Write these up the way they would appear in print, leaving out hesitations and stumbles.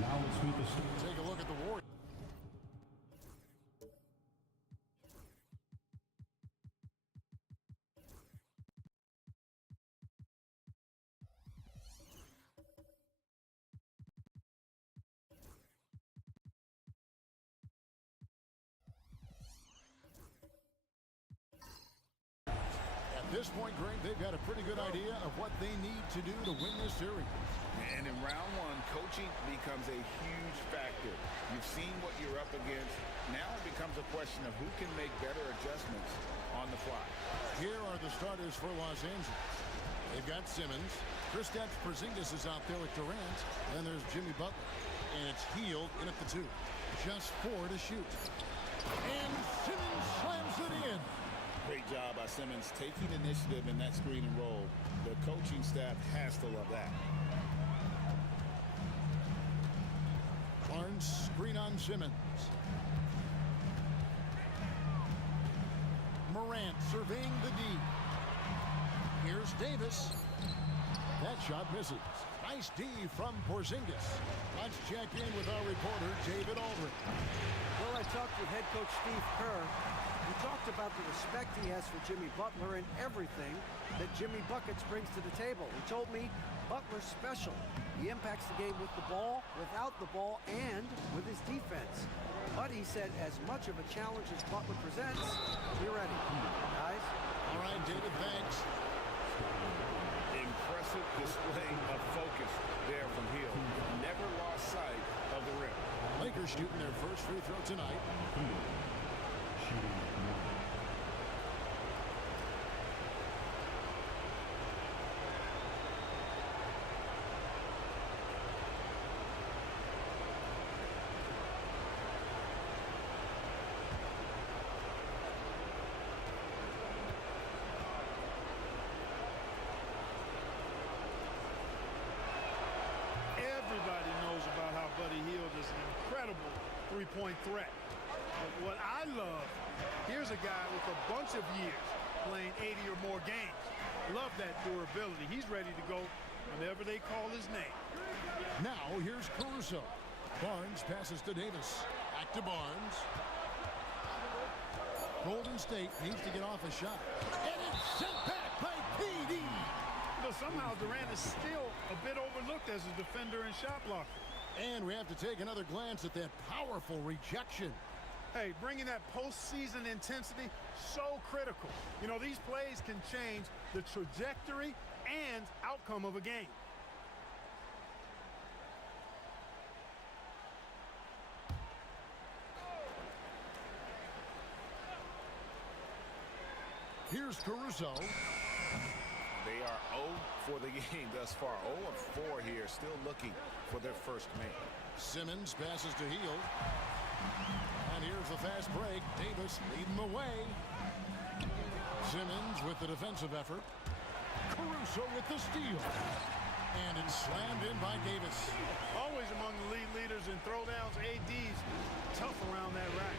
Now let's meet the stage. Take a look at the Warriors. At this point, Greg, they've got a pretty good idea of what they need to do to win this series. And in round one, coaching becomes a huge factor. You've seen what you're up against. Now it becomes a question of who can make better adjustments on the fly. Here are the starters for Los Angeles. They've got Simmons. Kristaps Porzingis is out there with Durant. Then there's Jimmy Butler. And it's Hield in at the 2. Just 4 to shoot. And Simmons slams it in. Great job by Simmons taking initiative in that screen and roll. The coaching staff has to love that. Barnes, screen on Simmons. Morant surveying the D. Here's Davis. That shot misses. Nice D from Porzingis. Let's check in with our reporter, David Aldridge. Well, I talked with head coach Steve Kerr. He talked about the respect he has for Jimmy Butler and everything that Jimmy Buckets brings to the table. He told me Butler's special. He impacts the game with the ball, without the ball, and with his defense. But he said as much of a challenge as Butler presents, be ready. Guys? All right, David, thanks. Impressive display of focus there from Hield. Never lost sight of the rim. Lakers shooting their first free throw tonight. Shooting one. Everybody knows about how Buddy Hield is an incredible three-point threat. But what I love, here's a guy with a bunch of years playing 80 or more games. Love that durability. He's ready to go whenever they call his name. Now here's Caruso. Barnes passes to Davis. Back to Barnes. Golden State needs to get off a shot. And it's sent back by PD. Somehow Durant is still a bit overlooked as a defender and shot blocker. And we have to take another glance at that powerful rejection. Hey, bringing that postseason intensity, so critical. You know, these plays can change the trajectory and outcome of a game. Here's Caruso. They are 0 for the game thus far. 0 of 4 here, still looking for their first make. Simmons passes to Hield. And here's the fast break. Davis leading the way. Simmons with the defensive effort. Caruso with the steal. And it's slammed in by Davis. Always among the league leaders in throwdowns. AD's tough around that rack.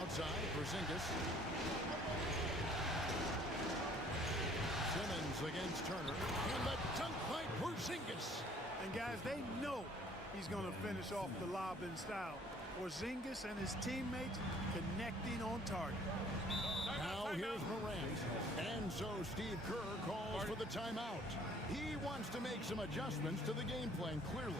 Outside, Porzingis. Simmons against Turner. And the dunk by Porzingis. And guys, they know he's going to finish off the lob in style. Porzingis and his teammates connecting on target. Now here's Morant. And so Steve Kerr calls for the timeout. He wants to make some adjustments to the game plan, clearly.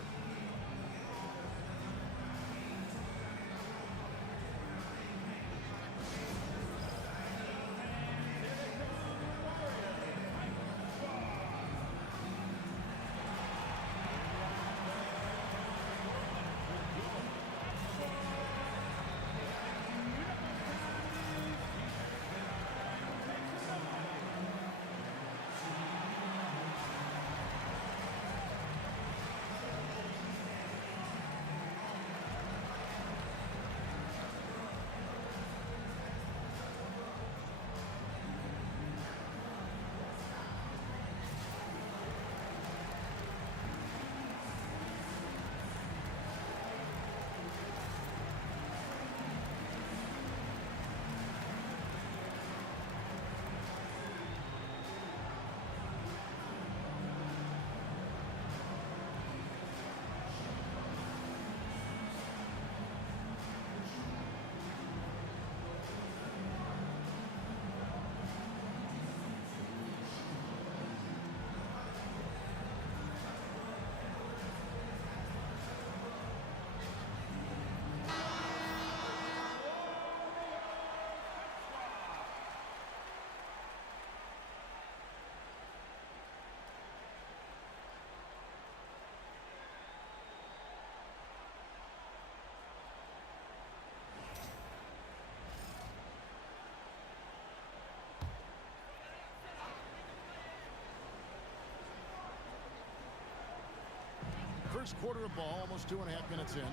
First quarter of ball, almost 2.5 minutes in.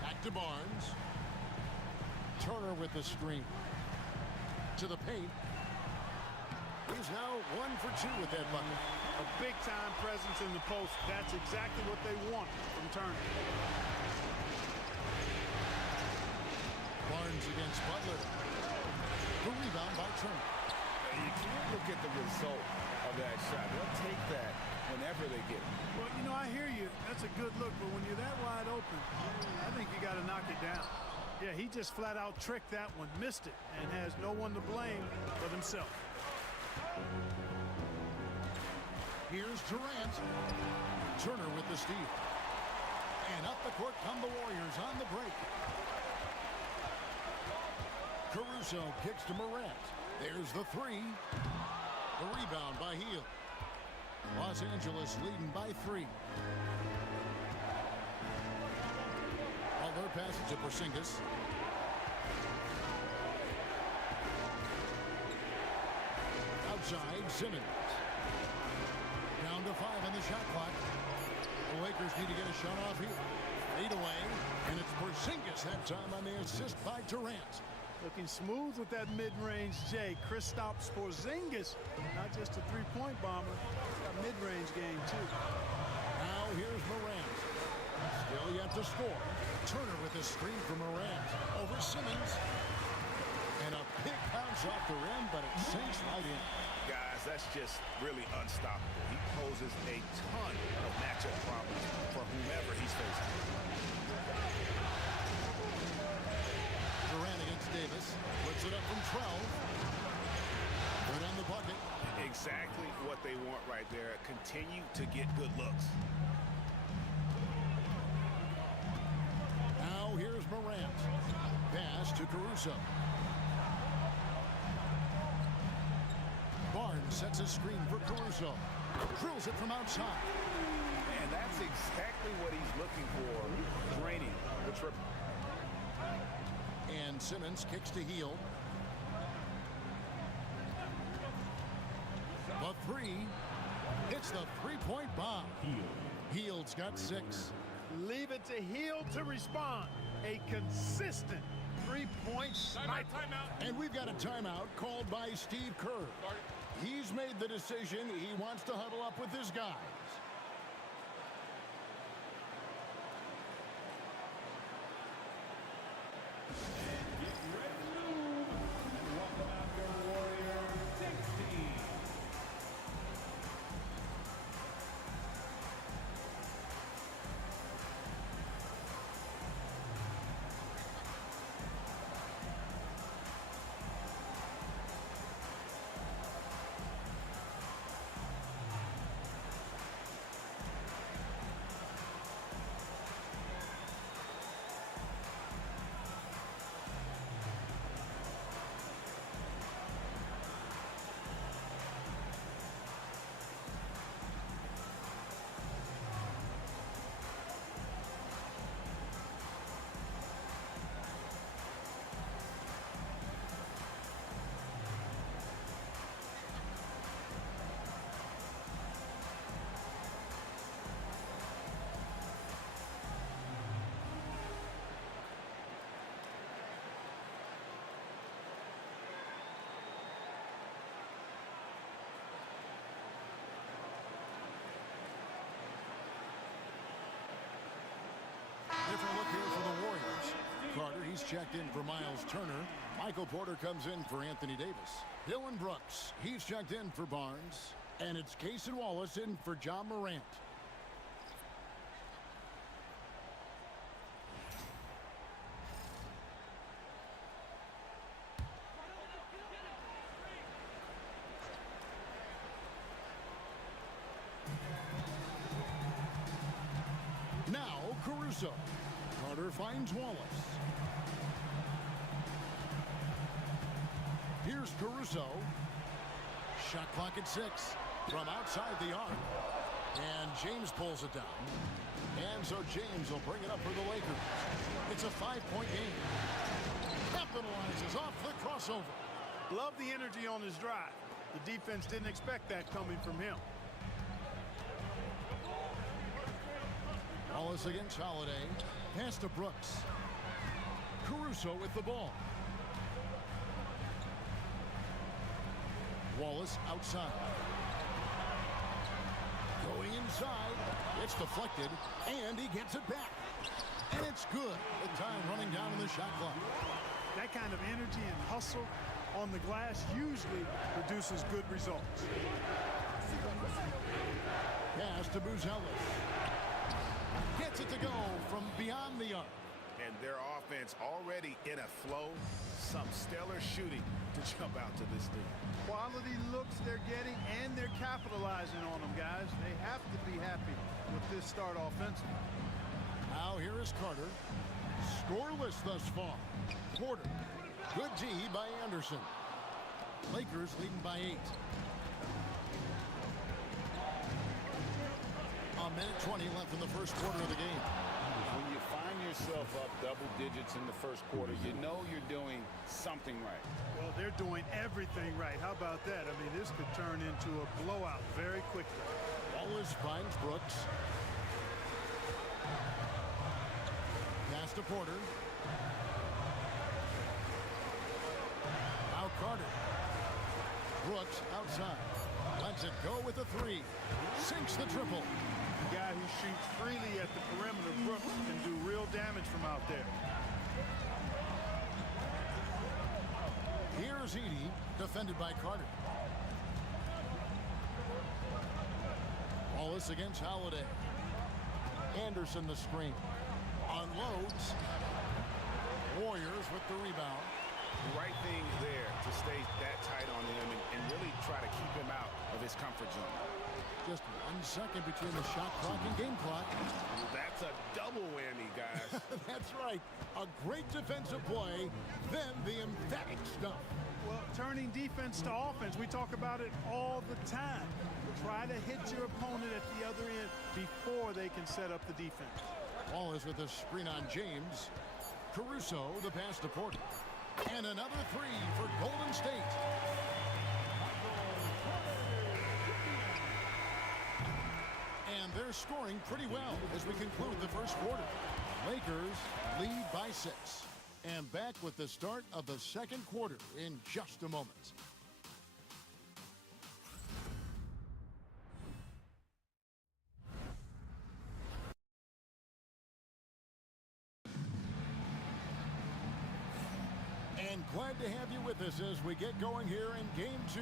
Back to Barnes. Turner with the screen. To the paint. He's now 1 for 2 with that bucket. A big-time presence in the post. That's exactly what they want from Turner. Barnes against Butler. The rebound by Turner. You can't look at the result of that shot. They'll take that whenever they get it. Well, you know, I hear you. That's a good look, but when you're that wide open, I think you got to knock it down. Yeah, he just flat out tricked that one, missed it, and has no one to blame but himself. Here's Durant. Turner with the steal. And up the court come the Warriors on the break. Caruso kicks to Morant. There's the three. The rebound by Hield. Los Angeles leading by 3. Butler passes to Porzingis. Outside, Simmons. Down to 5 on the shot clock. The Lakers need to get a shot off here. Fade away, and it's Porzingis that time on the assist by Durant. Looking smooth with that mid-range J. Kristaps Porzingis, not just a three-point bomber, he's got mid-range game too. Now here's Morant. Still yet to score. Turner with a screen from Morant. Over Simmons. And a big bounce off the rim, but it sinks right in. Guys, that's just really unstoppable. He poses a ton of matchup problems for whomever he's facing. Durant against Davis. Puts it up from 12. Good on the bucket. Exactly what they want right there. Continue to get good looks. Now here's Morant. Pass to Caruso. Barnes sets a screen for Caruso. Drills it from outside. And that's exactly what he's looking for. Draining the triple. And Simmons kicks to Hield. The three. Hits the three-point bomb. Hield's got 6. Leave it to Hield to respond. A consistent three-point sniper. And we've got a timeout called by Steve Kerr. He's made the decision. He wants to huddle up with his guys. Get ready to move. And welcome out your Warrior 16. Different look here for the Warriors. Carter, he's checked in for Miles Turner. Michael Porter comes in for Anthony Davis. Dylan Brooks, he's checked in for Barnes. And it's Cason Wallace in for John Morant. Now, Caruso. Carter finds Wallace. Here's Caruso. Shot clock at 6 from outside the arc. And James pulls it down. And so James will bring it up for the Lakers. It's a 5-point game. Capitalizes off the crossover. Love the energy on his drive. The defense didn't expect that coming from him. Wallace against Holiday. Pass to Brooks. Caruso with the ball. Wallace outside. Going inside. It's deflected. And he gets it back. And it's good. The time running down in the shot clock. That kind of energy and hustle on the glass usually produces good results. Pass to Buzelis. Gets it to go from beyond the arc. And their offense already in a flow. Some stellar shooting to jump out to this lead. Quality looks they're getting, and they're capitalizing on them, guys. They have to be happy with this start offensively. Now here is Carter. Scoreless thus far. Porter. Good D by Anderson. Lakers leading by 8. A minute 20 left in the first quarter of the game. When you find yourself up double digits in the first quarter, you know you're doing something right. Well, they're doing everything right. How about that? I mean, this could turn into a blowout very quickly. Wallace finds Brooks. Pass to Porter. Now Carter. Brooks outside. Lets it go with a 3. Sinks the triple. The guy who shoots freely at the perimeter, Brooks, can do real damage from out there. Here's Edey, defended by Carter. Wallace against Holiday. Anderson the screen. Unloads. Warriors with the rebound. The right thing there to stay that tight on him and really try to keep him out of his comfort zone. Just 1 second between the shot clock and game clock. That's a double whammy, guys. That's right. A great defensive play, then the emphatic stuff. Well, turning defense to offense, we talk about it all the time. Try to hit your opponent at the other end before they can set up the defense. Wallace with a screen on James. Caruso, the pass to Porter. And another 3 for Golden State. And they're scoring pretty well as we conclude the first quarter. Lakers lead by 6. And back with the start of the second quarter in just a moment. And glad to have you with us as we get going here in Game 2.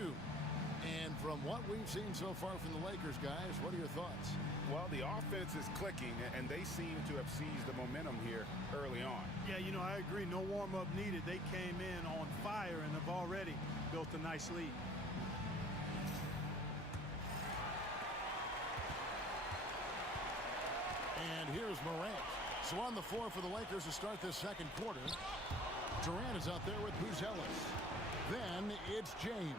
And from what we've seen so far from the Lakers, guys, what are your thoughts? Well, the offense is clicking, and they seem to have seized the momentum here early on. Yeah, you know, I agree. No warm-up needed. They came in on fire and have already built a nice lead. And here's Morant. So on the floor for the Lakers to start this second quarter. Durant is out there with Buzelis. Then it's James.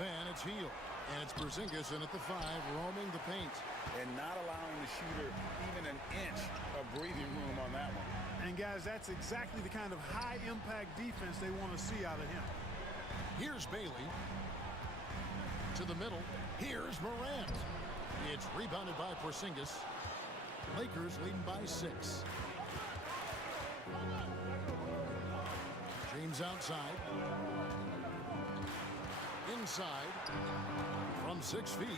Then it's Hield. And it's Porzingis in at the 5, roaming the paint. And not allowing the shooter even an inch of breathing room on that one. And, guys, that's exactly the kind of high-impact defense they want to see out of him. Here's Bailey. To the middle. Here's Morant. It's rebounded by Porzingis. Lakers leading by 6. James outside. Inside. From 6 feet.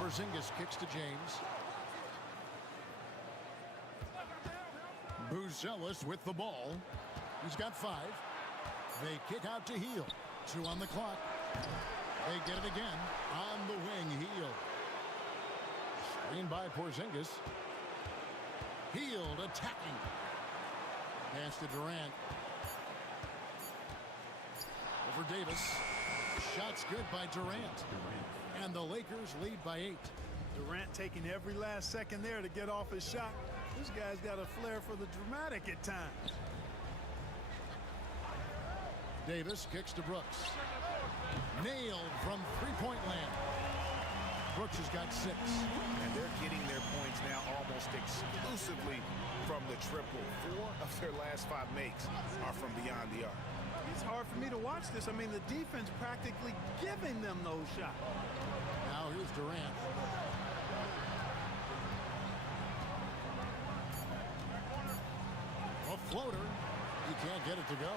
Porzingis kicks to James. Buzelis with the ball. He's got 5. They kick out to Hield. 2 on the clock. They get it again. On the wing, Hield. Screen by Porzingis. Hield attacking. Pass to Durant. Over Davis. Shot's good by Durant. And the Lakers lead by 8. Durant taking every last second there to get off his shot. This guy's got a flair for the dramatic at times. Davis kicks to Brooks. Nailed from three-point land. Brooks has got 6. And they're getting their points now almost exclusively from the triple. 4 of their last 5 makes are from beyond the arc. It's hard for me to watch this. I mean, the defense practically giving them those shots. Now here's Durant. A floater. He can't get it to go.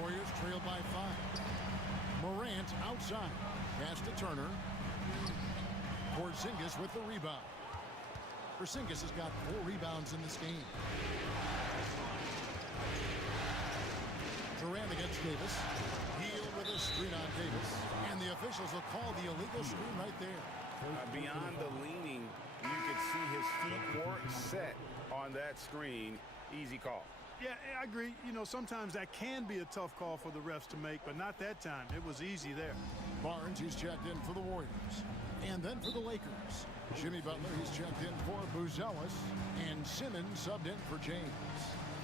Warriors trail by 5. Morant outside. Pass to Turner. Porzingis with the rebound. Porzingis has got 4 rebounds in this game. Durant against Davis. Hield with a screen on Davis. And the officials will call the illegal screen right there. Beyond the leaning, you could see his feet weren't set on that screen. Easy call. Yeah, I agree. You know, sometimes that can be a tough call for the refs to make, but not that time. It was easy there. Barnes, he's checked in for the Warriors. And then for the Lakers, Jimmy Butler, he's checked in for Buzelis. And Simmons subbed in for James.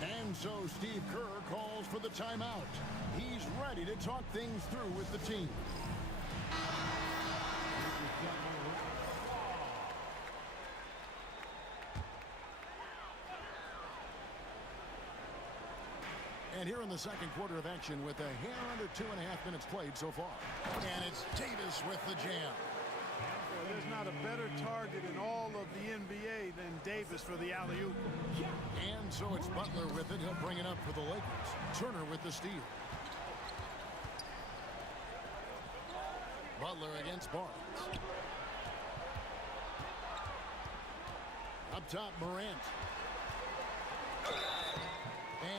And so Steve Kerr calls for the timeout. He's ready to talk things through with the team. And here in the second quarter of action with a hair under 2.5 minutes played so far. And it's Davis with the jam. Well, there's not a better target in all of the NBA than Davis for the alley-oop. And so it's Butler with it. He'll bring it up for the Lakers. Turner with the steal. Butler against Barnes. Up top, Morant.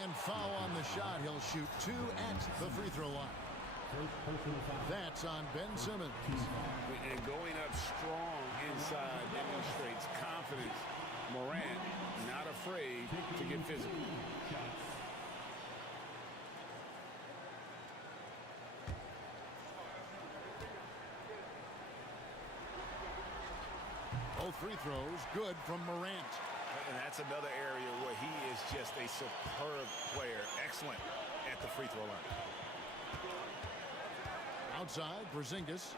And foul on the shot. He'll shoot 2 at the free throw line. That's on Ben Simmons. And going up strong inside demonstrates confidence. Morant not afraid to get physical. Both free throws good from Morant. And that's another area where he is just a superb player. Excellent at the free throw line. Outside, Porzingis.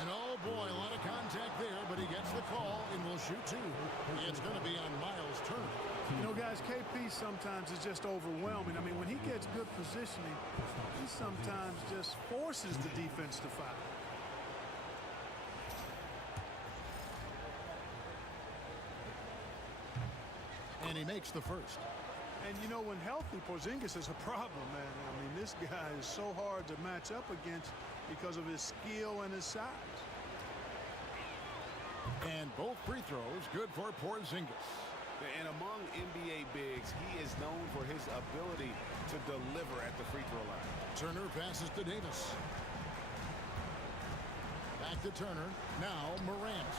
And oh boy, a lot of contact there, but he gets the call and will shoot 2. It's going to be on Miles Turner. You know, guys, KP sometimes is just overwhelming. I mean, when he gets good positioning, he sometimes just forces the defense to foul. And he makes the first. And, you know, when healthy, Porzingis is a problem, man. I mean, this guy is so hard to match up against because of his skill and his size. And both free throws good for Porzingis. And among NBA bigs, he is known for his ability to deliver at the free throw line. Turner passes to Davis. Back to Turner. Now Morant.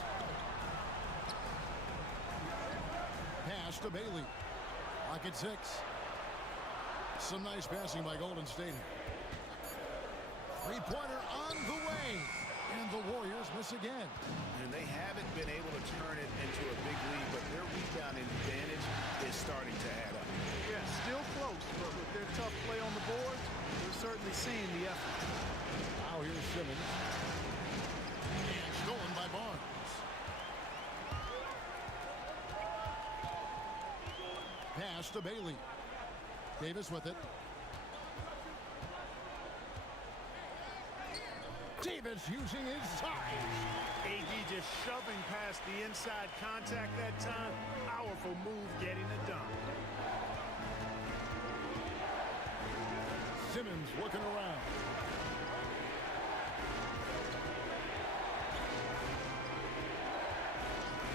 Pass to Bailey. Lock at 6. Some nice passing by Golden State. Three-pointer on the way. And the Warriors miss again. And they haven't been able to turn it into a big lead, but their rebounding advantage is starting to add up. Yeah, still close, but with their tough play on the boards, they're certainly seeing the effort. Now here's Simmons. And stolen by Barnes. Pass to Bailey. Davis with it. Davis using his size. AD just shoving past the inside contact that time. Powerful move getting it done. Simmons looking around.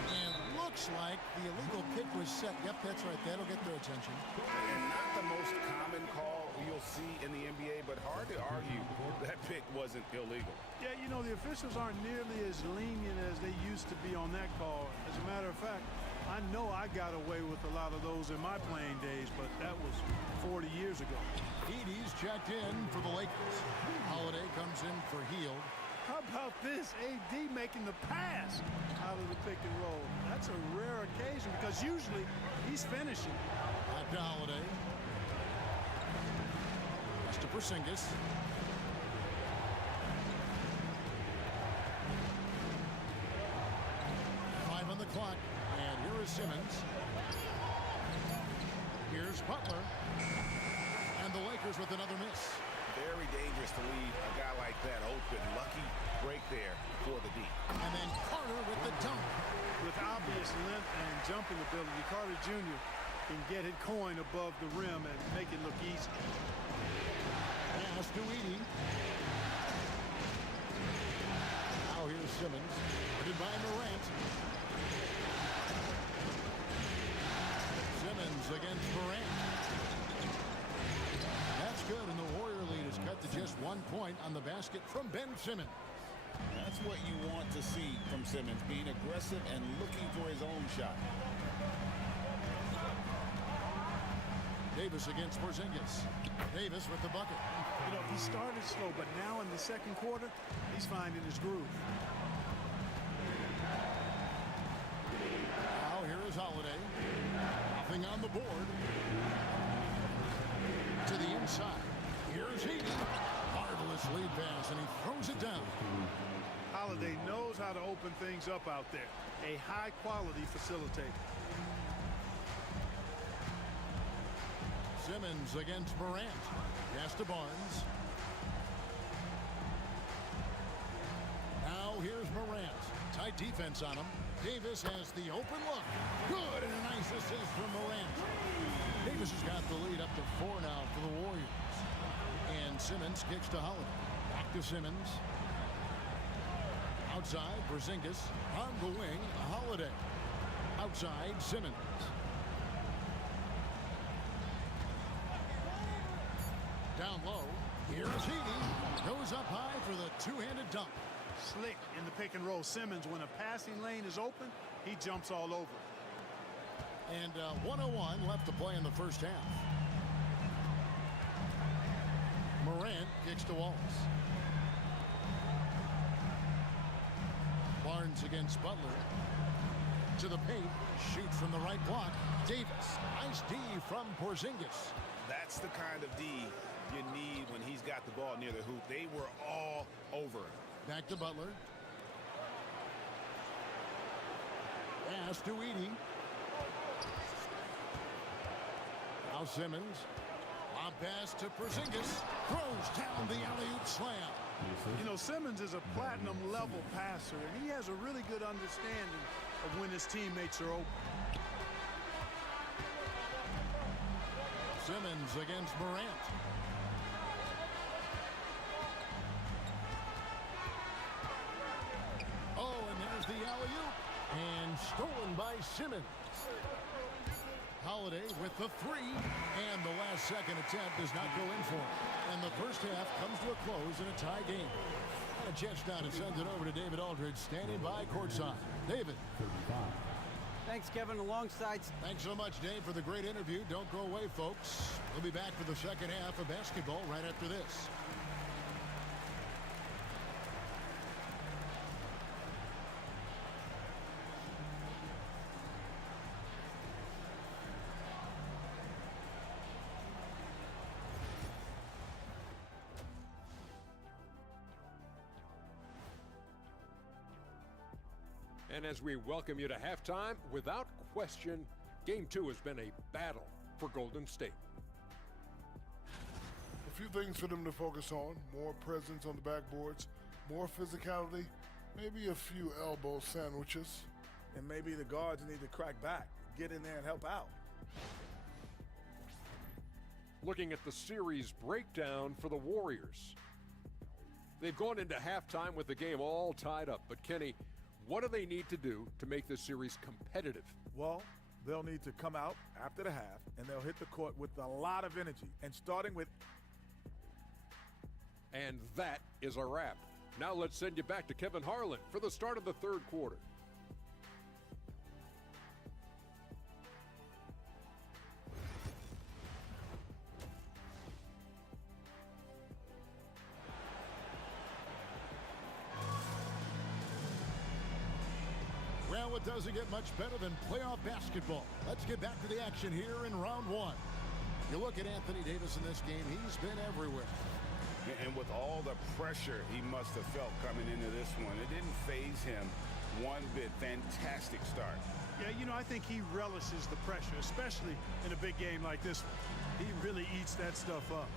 And looks like the illegal pick was set. Yep, that's right. That'll get their attention. And not the most common call you'll see in the NBA, but hard to argue that pick wasn't illegal. Yeah, you know, the officials aren't nearly as lenient as they used to be on that call. As a matter of fact, I know I got away with a lot of those in my playing days, but that was 40 years ago. Edie's checked in for the Lakers. Holiday comes in for Hield. How about this? AD making the pass out of the pick and roll. That's a rare occasion because usually he's finishing. Back to Holiday. Pass to Porzingis. Five on the clock. And here is Simmons. Here's Butler. And the Lakers with another miss. Very dangerous to leave a guy like that open. Lucky break there for the D. And then Carter with the dunk. With obvious length and jumping ability, Carter Jr. can get it coin above the rim and make it look easy. Pass to Edie. Now here's Simmons. Guarded by Morant. Simmons against Morant. That's good, and the Warrior lead is cut to just 1 point on the basket from Ben Simmons. That's what you want to see from Simmons, being aggressive and looking for his own shot. Davis against Porzingis. Davis with the bucket. You know, he started slow, but now in the second quarter, he's finding his groove. Now here is Holiday. Nothing on the board. To the inside. Here's Edie. Marvelous lead pass, and he throws it down. Holiday knows how to open things up out there. A high-quality facilitator. Simmons against Morant. Pass to Barnes. Now here's Morant. Tight defense on him. Davis has the open look. Good, and a nice assist from Morant. Davis has got the lead up to 4 now for the Warriors. And Simmons kicks to Holiday. Back to Simmons. Outside, Porzingis. On the wing, Holiday. Outside, Simmons. Down low. Here's Edie. Goes up high for the two-handed dunk. Slick in the pick and roll. Simmons, when a passing lane is open, he jumps all over. And 1:01 left to play in the first half. Morant kicks to Wallace. Barnes against Butler. To the paint. Shoot from the right block. Davis. Nice D from Porzingis. That's the kind of D you need when he's got the ball near the hoop. They were all over him. Back to Butler. Pass to Edie. Now Simmons. Lob pass to Porzingis. Throws down the alley-oop slam. You know, Simmons is a platinum-level passer, and he has a really good understanding of when his teammates are open. Simmons against Morant. Oh, and there's the alley-oop. And stolen by Simmons. Holiday with the three, and the last second attempt does not go in for him. And the first half comes to a close in a tie game. And a chance now to send it over to David Aldridge, standing by courtside. David. Thanks, Kevin. Alongside. Thanks so much, Dave, for the great interview. Don't go away, folks. We'll be back for the second half of basketball right after this. And as we welcome you to halftime, without question, Game 2 has been a battle for Golden State. A few things for them to focus on: more presence on the backboards, more physicality, maybe a few elbow sandwiches. And maybe the guards need to crack back, get in there and help out. Looking at the series breakdown for the Warriors. They've gone into halftime with the game all tied up. But Kenny, what do they need to do to make this series competitive? Well, they'll need to come out after the half, and they'll hit the court with a lot of energy. And starting with... And that is a wrap. Now let's send you back to Kevin Harlan for the start of the third quarter. Well, it doesn't get much better than playoff basketball. Let's get back to the action here in round one. You look at Anthony Davis in this game, he's been everywhere. And with all the pressure he must have felt coming into this one, it didn't faze him one bit. Fantastic start. Yeah, you know, I think he relishes the pressure, especially in a big game like this one. He really eats that stuff up.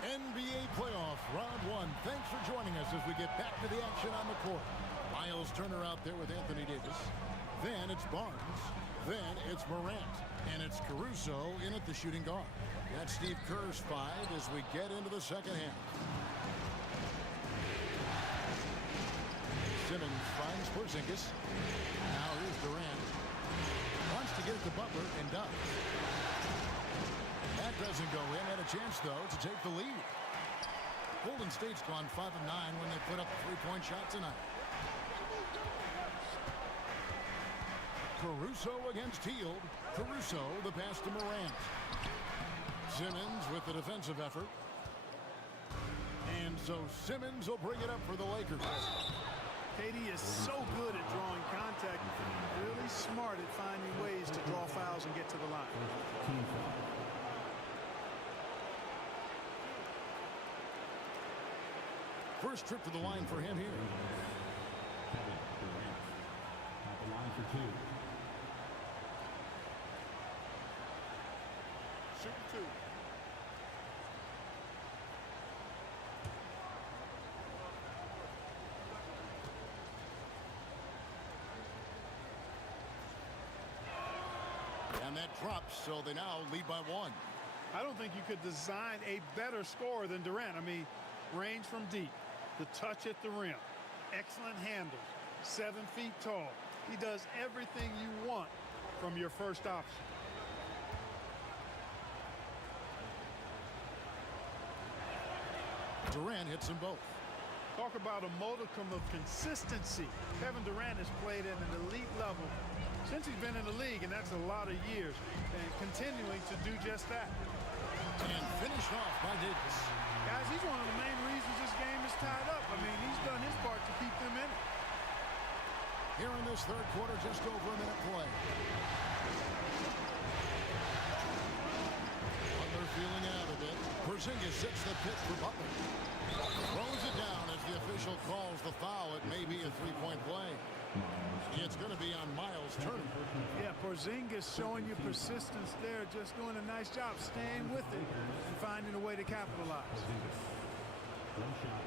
NBA playoff round one. Thanks for joining us as we get back to the action on the court. Miles Turner out there with Anthony Davis. Then it's Barnes. Then it's Morant. And it's Caruso in at the shooting guard. That's Steve Kerr's five as we get into the second half. Simmons finds Porzingis. Now here's Durant. Wants to get it to Butler and does. That doesn't go in. Had a chance, though, to take the lead. Golden State's gone 5 of 9 when they put up a three-point shot tonight. Caruso against Hield. Caruso, the pass to Morant. Simmons with the defensive effort. And so Simmons will bring it up for the Lakers. KD is so good at drawing contact, really smart at finding ways to draw fouls and get to the line. First trip to the line for him here. At the line for two. Shoot two. And that drops, so they now lead by one. I don't think you could design a better scorer than Durant. I mean, range from deep, the touch at the rim, excellent handles, 7 feet tall. He does everything you want from your first option. Durant hits them both. Talk about a modicum of consistency. Kevin Durant has played at an elite level since he's been in the league, and that's a lot of years, and continuing to do just that. And finished off by Davis. Guys, he's one of the main reasons this game is tied up. I mean, he's done his part to keep them in it. Here in this third quarter, just over a minute play. Butler feeling it out a bit. Porzingis sits the pitch for Butler. Throws it down as the official calls the foul. It may be a three-point play. It's going to be on Miles Turner. Yeah, Porzingis showing you persistence there, just doing a nice job staying with it and finding a way to capitalize. One shot.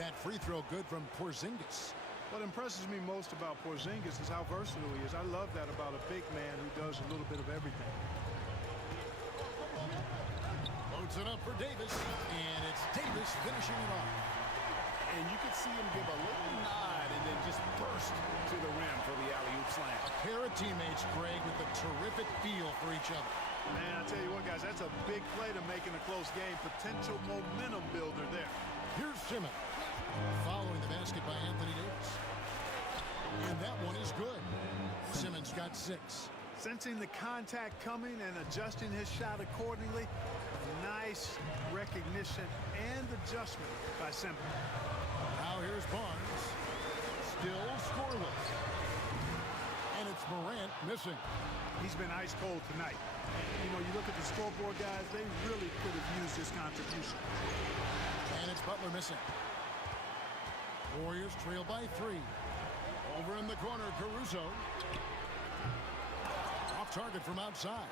That free throw good from Porzingis. What impresses me most about Porzingis is how versatile he is. I love that about a big man who does a little bit of everything. Loads it up for Davis, and it's Davis finishing it off. And you can see him give a little nod and then just burst to the rim for the alley-oop slam. A pair of teammates, Greg, with a terrific feel for each other. Man, I tell you what, guys, that's a big play to make in a close game. Potential momentum builder there. Here's Simmons. Following the basket by Anthony Davis. And that one is good. Simmons got 6. Sensing the contact coming and adjusting his shot accordingly. Nice recognition and adjustment by Simmons. Now here's Barnes. Still scoreless. And it's Morant missing. He's been ice cold tonight. You know, you look at the scoreboard, guys, they really could have used his contribution. And it's Butler missing. Warriors trail by 3. Over in the corner, Caruso. Off target from outside.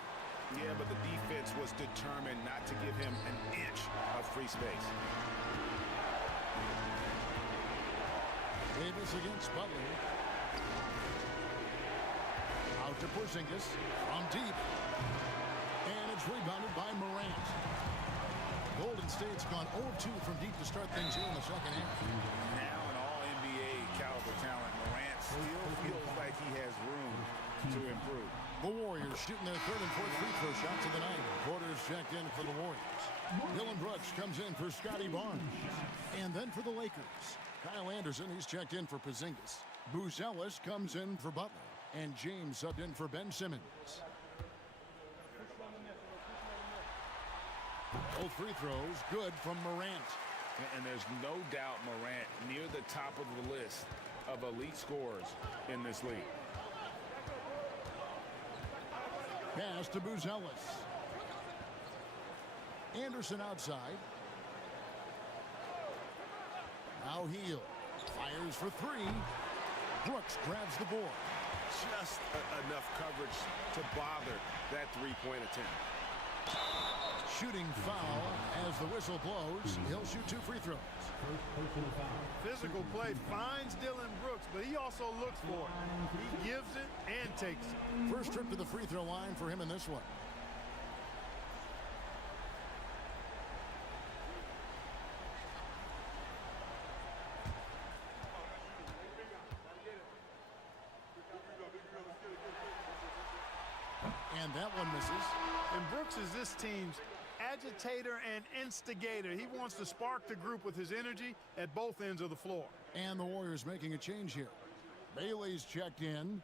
Yeah, but the defense was determined not to give him an inch of free space. Davis against Butler. Out to Porzingis from deep. And it's rebounded by Morant. Golden State's gone 0-2 from deep to start things here in the second half. Now an all-NBA caliber talent, Morant still feels like he has room to improve. The Warriors shooting their third and fourth free throw shots of the night. Porter's checked in for the Warriors. Dylan Brooks comes in for Scotty Barnes. And then for the Lakers, Kyle Anderson, he's checked in for Porzingis. Booz Ellis comes in for Butler. And James subbed in for Ben Simmons. Both free throws good from Morant. And there's no doubt Morant near the top of the list of elite scorers in this league. Pass to Booz Ellis. Anderson outside. Now Hield fires for 3. Brooks grabs the board. Just enough coverage to bother that three-point attempt. Shooting foul as the whistle blows. He'll shoot 2 free throws. Physical play finds Dylan Brooks, but he also looks for it. He gives it and takes it. First trip to the free throw line for him in this one. And that one misses. And Brooks is this team's agitator and instigator. He wants to spark the group with his energy at both ends of the floor. And the Warriors making a change here. Bailey's checked in.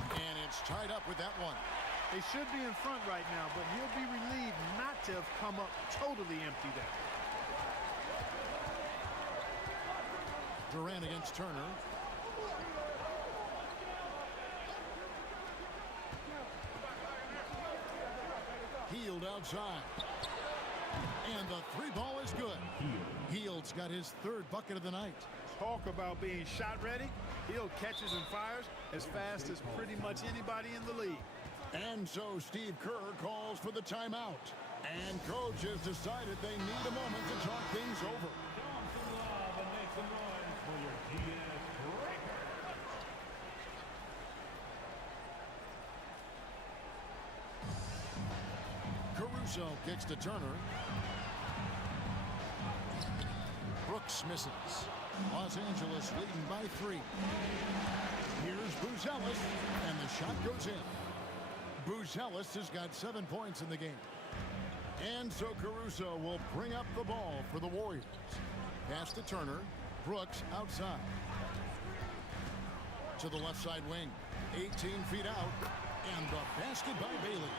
And it's tied up with that one. They should be in front right now, but he'll be relieved not to have come up totally empty there. Durant against Turner. Hield outside. And the 3 ball is good. Hield's got his 3rd bucket of the night. Talk about being shot ready. Hield catches and fires as fast as pretty much anybody in the league. And so Steve Kerr calls for the timeout. And coach has decided they need a moment to talk things over. Caruso kicks to Turner. Brooks misses. Los Angeles leading by 3. Here's Booz Ellis, and the shot goes in. Booz Ellis has got 7 points in the game. And so Caruso will bring up the ball for the Warriors. Pass to Turner. Brooks outside. To the left side wing. 18 feet out. And the basket by Bailey.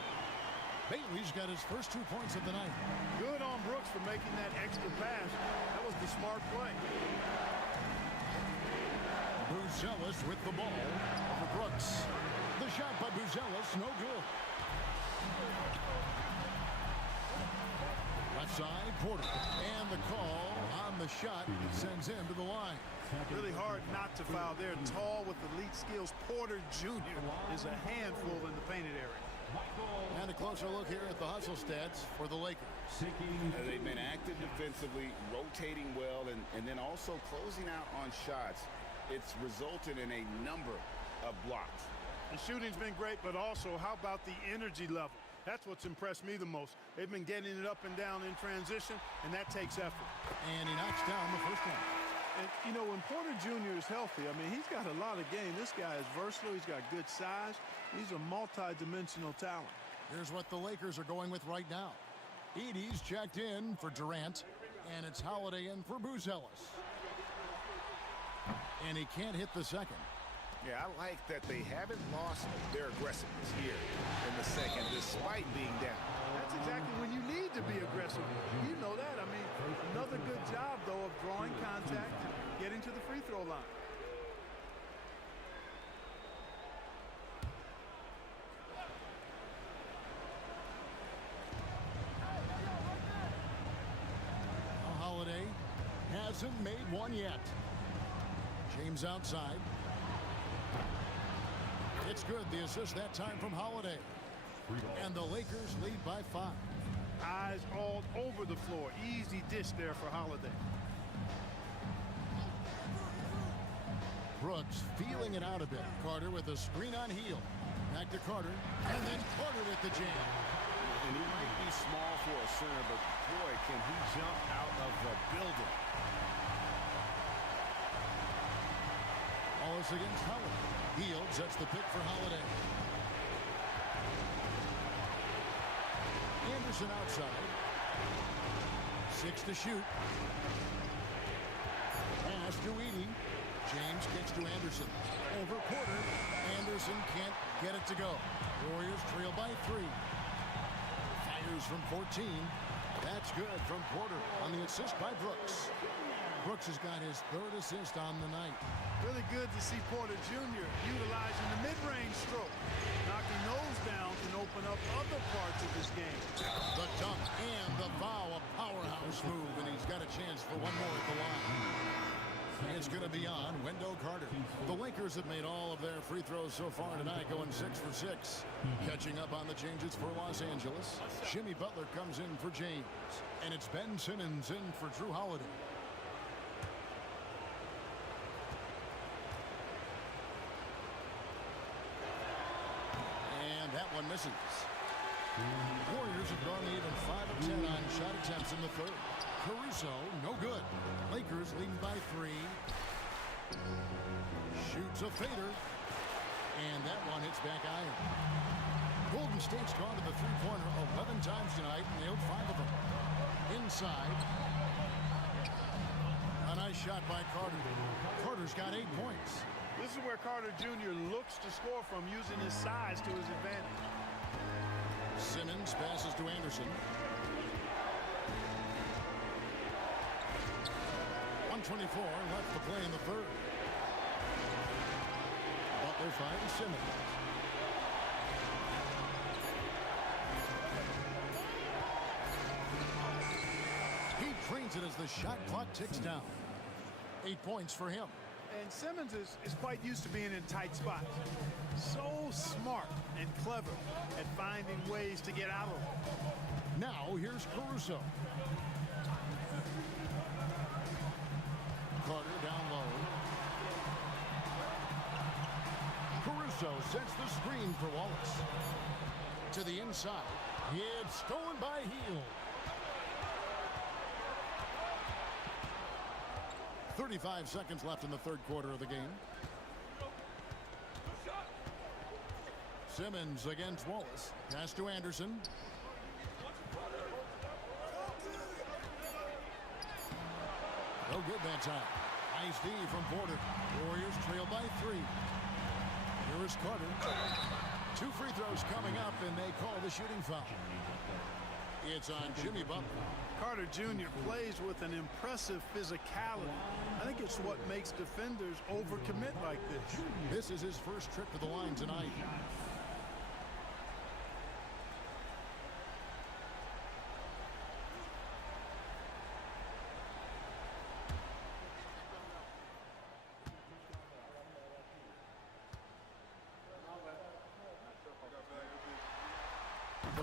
Bailey's got his first 2 points of the night. Good on Brooks for making that extra pass. That was the smart play. Booz Ellis with the ball for Brooks. The shot by Booz Ellis, no good. Left side, Porter. And the call on the shot sends him to the line. Really hard not to foul there. Tall with elite skills. Porter Jr. is a handful in the painted area. And a closer look here at the hustle stats for the Lakers. They've been active defensively, rotating well, and then also closing out on shots. It's resulted in a number of blocks. The shooting's been great, but also how about the energy level? That's what's impressed me the most. They've been getting it up and down in transition, and that takes effort. And he knocks down the first one. And, you know, when Porter Jr. is healthy, I mean, he's got a lot of game. This guy is versatile. He's got good size. He's a multi-dimensional talent. Here's what the Lakers are going with right now. Edey's checked in for Durant, and it's Holiday in for Buzelis. And he can't hit the second. Yeah, I like that they haven't lost their aggressiveness here in the second, despite being down. That's exactly when you need to be aggressive. You know that. I mean, another good job, though, of drawing contact and getting to the free throw line. Holiday hasn't made one yet. James outside. It's good. The assist that time from Holiday. And the Lakers lead by 5. Eyes all over the floor. Easy dish there for Holiday. Brooks feeling it out a bit. Carter with a screen on heel. Back to Carter. And then Carter with the jam. And he might be small for a center, but boy, can he jump out of the building. Wallace against Holiday. Hield sets the pick for Holiday. Anderson outside. 6 to shoot. Pass to Edey. James kicks to Anderson. Over Porter. Anderson can't get it to go. Warriors trail by 3. Fires from 14. That's good from Porter on the assist by Brooks. Brooks has got his 3rd assist on the night. Really good to see Porter Jr. utilizing the mid-range stroke. Knocking those down can open up other parts of this game. The dunk and the foul, a powerhouse move, and he's got a chance for one more at the line. It's going to be on Wendell Carter. The Lakers have made all of their free throws so far tonight, going 6 for 6. Catching up on the changes for Los Angeles. Jimmy Butler comes in for James. And it's Ben Simmons in for Drew Holiday. And that one misses. Warriors have gone even 5 of 10 on shot attempts in the 3rd. Caruso, no good. Lakers leading by 3. Shoots a fader. And that one hits back iron. Golden State's gone to the three-pointer 11 times tonight and nailed 5 of them. Inside. A nice shot by Carter. Carter's got 8 points. This is where Carter Jr. looks to score from, using his size to his advantage. Simmons passes to Anderson. 124 left to play in the 3rd. Butler finds Simmons. He trains it as the shot clock ticks down. 8 points for him. And Simmons is quite used to being in tight spots. So smart and clever at finding ways to get out of them. Now here's Caruso. Carter down low. Caruso sets the screen for Wallace. To the inside. It's stolen by Hield. 35 seconds left in the 3rd quarter of the game. Simmons against Wallace. Pass to Anderson. No good that time. Nice D from Porter. Warriors trail by 3. Here is Carter. 2 free throws coming up, and they call the shooting foul. It's on Jimmy Butler. Carter Jr. plays with an impressive physicality. I think it's what makes defenders overcommit like this. This is his first trip to the line tonight.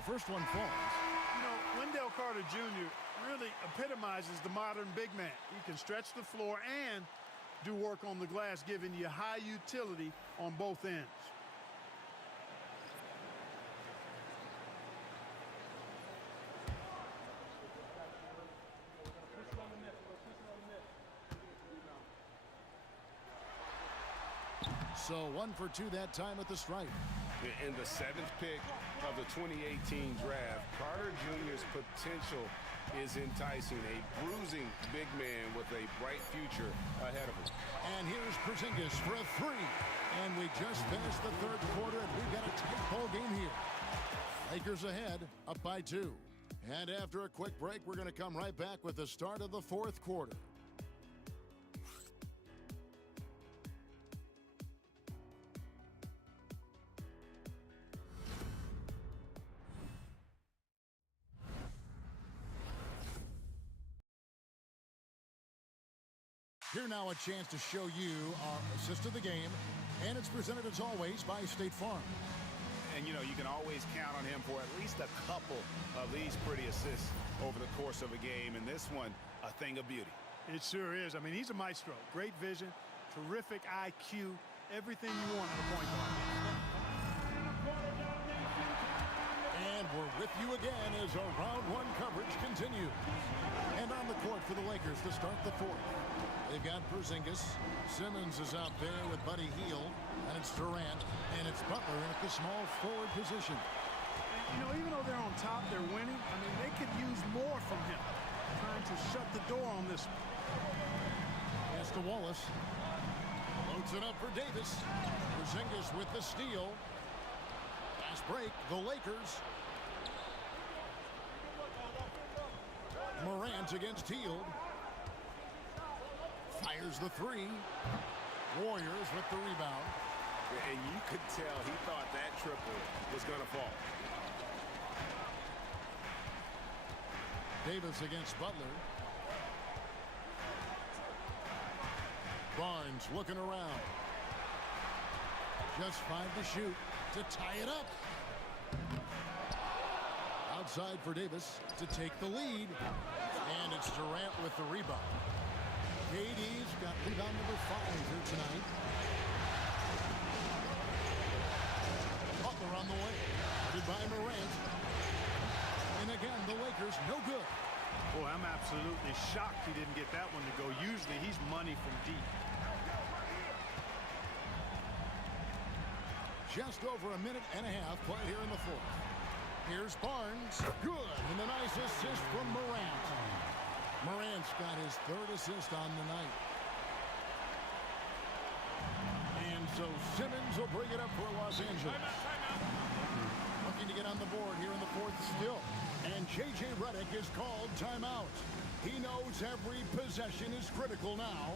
the first one falls. You know, Wendell Carter Jr. really epitomizes the modern big man. He can stretch the floor and do work on the glass, giving you high utility on both ends. So 1 for 2 that time at the stripe. In the 7th pick of the 2018 draft, Carter Jr.'s potential is enticing. A bruising big man with a bright future ahead of him. And here's Porzingis for a 3. And we just finished the third quarter, and we've got a tight ball game here. Lakers ahead, up by 2. And after a quick break, we're going to come right back with the start of the fourth quarter. Here now a chance to show you our assist of the game, and it's presented as always by State Farm. And you know, you can always count on him for at least a couple of these pretty assists over the course of a game, and this one, a thing of beauty. It sure is. I mean, he's a maestro. Great vision, terrific IQ, everything you want in a point guard. And we're with you again as our round one coverage continues. And on the court for the Lakers to start the fourth. They've got Porzingis. Simmons is out there with Buddy Hield. And it's Durant. And it's Butler at the small forward position. And, you know, even though they're on top, they're winning. I mean, they could use more from him. Trying to shut the door on this one. Pass to Wallace. Loads it up for Davis. Porzingis with the steal. Fast break. The Lakers. Morant against Hield. Fires the 3. Warriors with the rebound. And you could tell he thought that triple was going to fall. Davis against Butler. Barnes looking around. Just 5 to shoot to tie it up. Outside for Davis to take the lead. And it's Durant with the rebound. KD's got rebound number 5 here tonight. Butler on the way. Guarded by Morant. And again, the Lakers no good. Boy, I'm absolutely shocked he didn't get that one to go. Usually he's money from deep. Just over a minute and a half played here in the fourth. Here's Barnes. Good. And a nice assist from Morant. Morant's got his 3rd assist on the night. And so Simmons will bring it up for Los Angeles. Looking to get on the board here in the fourth still. And J.J. Redick is called timeout. He knows every possession is critical now.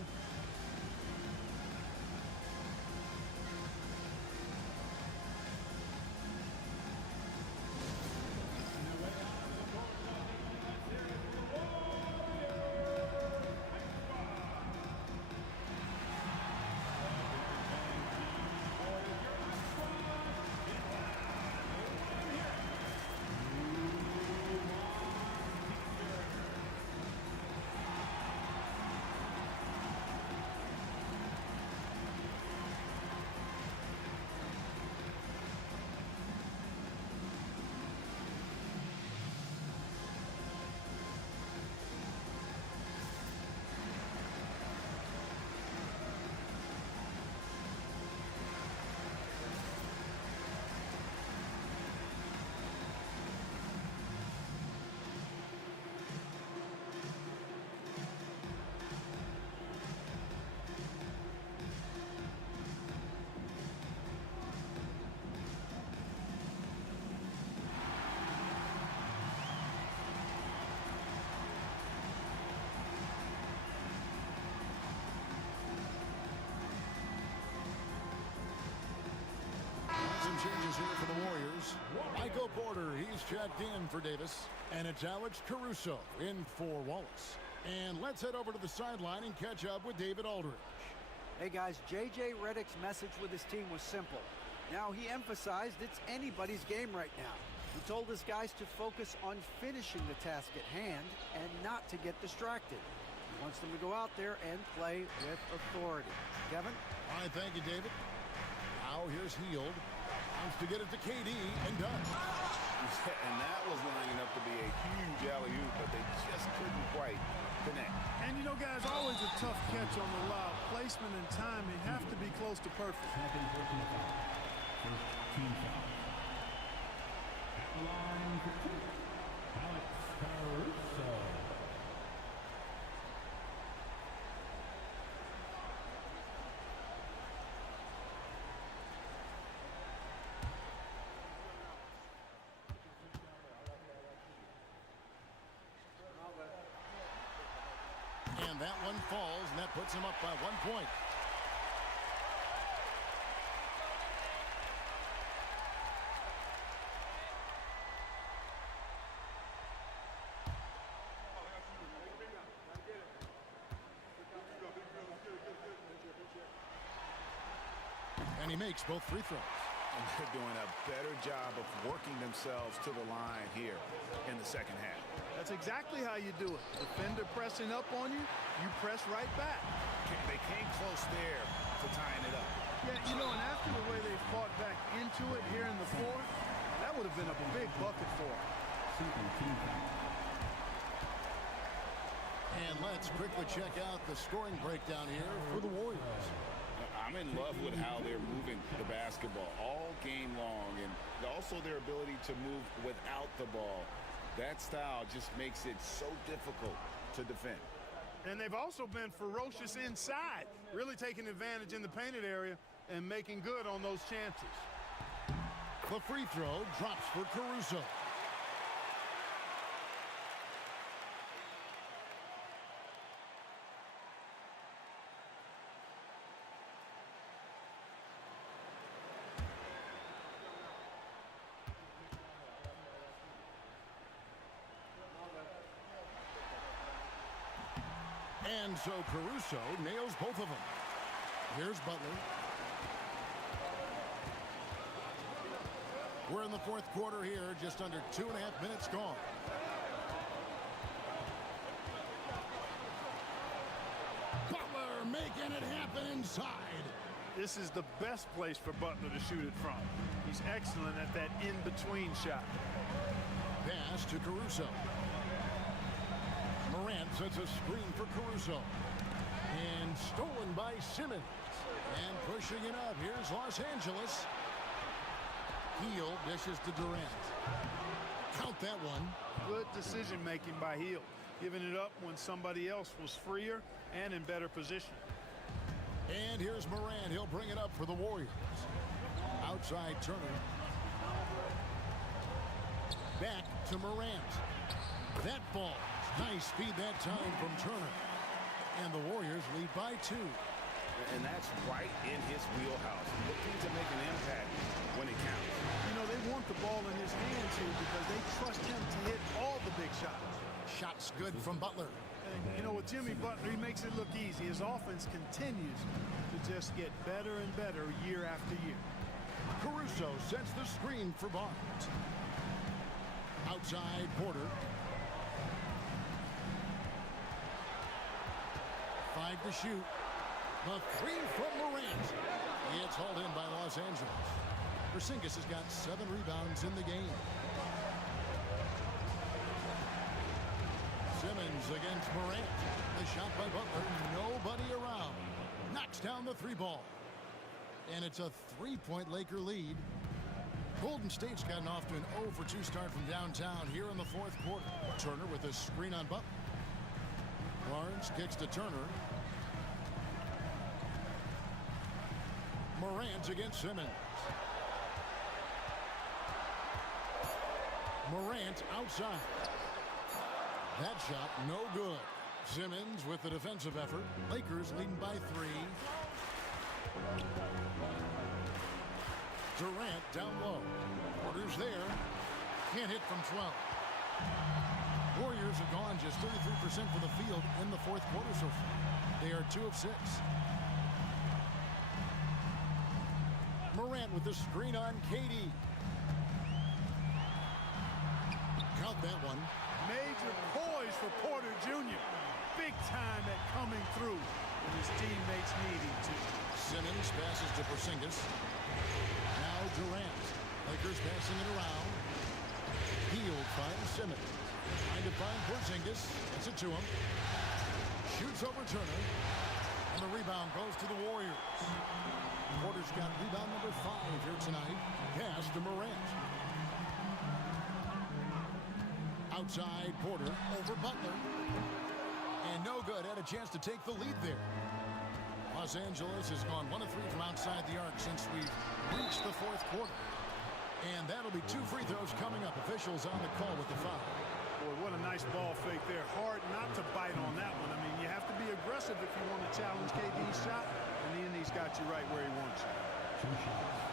Some changes here for the Warriors. Michael Porter, he's checked in for Davis. And it's Alex Caruso in for Wallace. And let's head over to the sideline and catch up with David Aldridge. Hey guys, J.J. Redick's message with his team was simple. Now he emphasized it's anybody's game right now. He told his guys to focus on finishing the task at hand and not to get distracted. He wants them to go out there and play with authority. Kevin? All right, thank you, David. Now here's Hield. Wants to get it to KD and done. And that was lining up to be a huge alley-oop, but they just couldn't quite connect. And you know, guys, always a tough catch on the lob. Placement and timing have to be close to perfect. Second personal foul. First team foul. At the line for two, Alex Caruso. And that one falls, and that puts him up by 1 point. And he makes both free throws. And they're doing a better job of working themselves to the line here in the second half. That's exactly how you do it. Defender pressing up on you, you press right back. They came close there to tying it up. Yeah, you know, and after the way they fought back into it here in the fourth, that would have been a big bucket for them. Second team foul. And let's quickly check out the scoring breakdown here for the Warriors. I'm in love with how they're moving the basketball all game long, and also their ability to move without the ball. That style just makes it so difficult to defend. And they've also been ferocious inside, really taking advantage in the painted area and making good on those chances. The free throw drops for Caruso. And so Caruso nails both of them. Here's Butler. We're in the fourth quarter here, just under 2.5 minutes gone. Butler making it happen inside. This is the best place for Butler to shoot it from. He's excellent at that in-between shot. Pass to Caruso. Morant sets a screen for Caruso. And stolen by Simmons. And pushing it up. Here's Los Angeles. Hield dishes to Durant. Count that one. Good decision-making by Hield, giving it up when somebody else was freer and in better position. And here's Morant. He'll bring it up for the Warriors. Outside Turner. Back to Morant. That ball. Nice speed that time from Turner. And the Warriors lead by 2. And that's right in his wheelhouse, looking to make an impact when it counts. You know, they want the ball in his hands here because they trust him to hit all the big shots. Shots good from Butler. And, you know, with Jimmy Butler, he makes it look easy. His offense continues to just get better and better year after year. Caruso sets the screen for Barnes. Outside Porter. 5 to shoot. The 3 from Morant. It's hauled in by Los Angeles. Porzingis has got 7 rebounds in the game. Simmons against Morant. The shot by Butler. Nobody around. Knocks down the 3 ball. And it's a 3-point Laker lead. Golden State's gotten off to an 0 for 2 start from downtown here in the fourth quarter. Turner with a screen on Butler. Barnes kicks to Turner. Morant against Simmons. Morant outside. That shot no good. Simmons with the defensive effort. Lakers leading by 3. Durant down low. Porter's there. Can't hit from 12. Warriors have gone just 33% for the field in the fourth quarter so far. They are 2 of 6. Morant with the screen on KD. Count that one. Major poise for Porter Jr. Big time at coming through when his teammates need him to. Simmons passes to Porzingis. Now Durant. Lakers passing it around. Hield finds Simmons. Trying to find Porzingis. Gets it to him. Shoots over Turner. And the rebound goes to the Warriors. Porter's got rebound number 5 here tonight. Pass to Morant. Outside Porter over Butler. And no good. Had a chance to take the lead there. Los Angeles has gone 1 of 3 from outside the arc since we've reached the 4th quarter. And that'll be 2 free throws coming up. Officials on the call with the foul. Boy, what a nice ball fake there. Hard not to bite on that one. I mean, you have to be aggressive if you want to challenge KD's shot. And the Indies got you right where he wants you. 2 shots.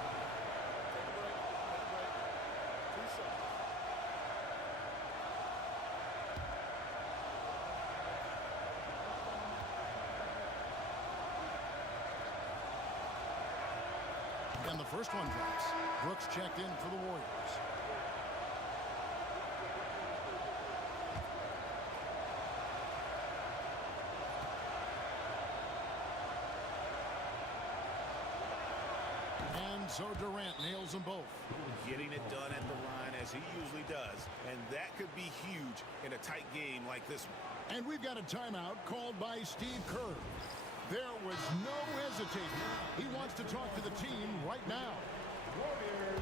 And the first one drops. Brooks checked in for the Warriors. And so Durant nails them both. Getting it done at the line as he usually does. And that could be huge in a tight game like this one. And we've got a timeout called by Steve Kerr. There was no hesitation. He wants to talk to the team right now. Warriors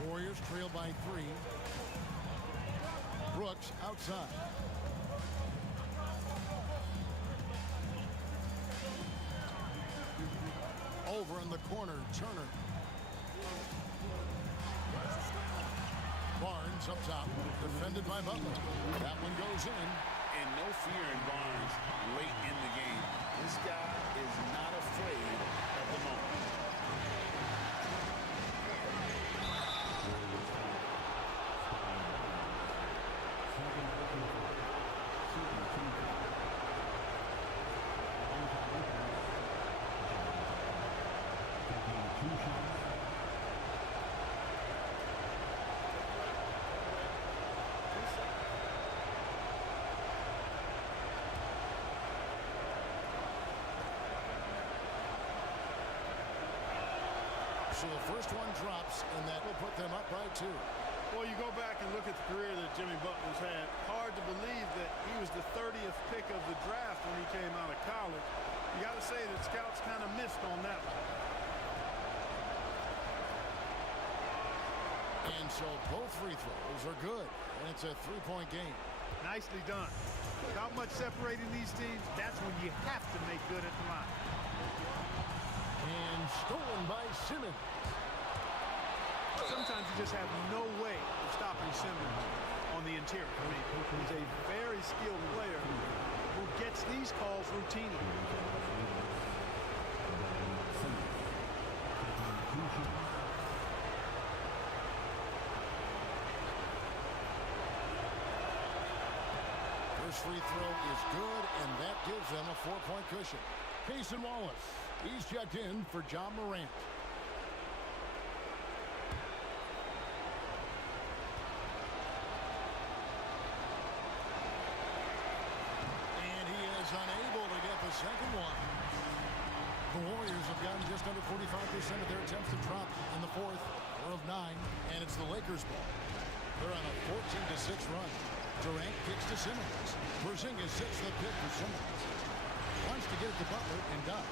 16. Warriors trail by 3. Brooks outside. Over in the corner, Turner. Barnes up top, defended by Butler. That one goes in. And no fear in Barnes late in the game. This guy is not afraid at the moment. So the first one drops, and that will put them up by 2. Well, you go back and look at the career that Jimmy Butler's had. Hard to believe that he was the 30th pick of the draft when he came out of college. You got to say that scouts kind of missed on that one. And so both free throws are good, and it's a 3-point game. Nicely done. Without much separating these teams, that's when you have to make good at the line. And stolen by Simmons. Sometimes you just have no way of stopping Simmons on the interior. I mean, he's a very skilled player who gets these calls routinely. First free throw is good, and that gives them a 4-point cushion. Payson Wallace, he's checked in for John Morant. And he is unable to get the second one. The Warriors have gotten just under 45% of their attempts to drop in the 4th. 4 of 9, and it's the Lakers' ball. They're on a 14-6 run. Durant kicks to Simmons. Porzingis sits the pick for Simmons. Wants to get it to Butler and does.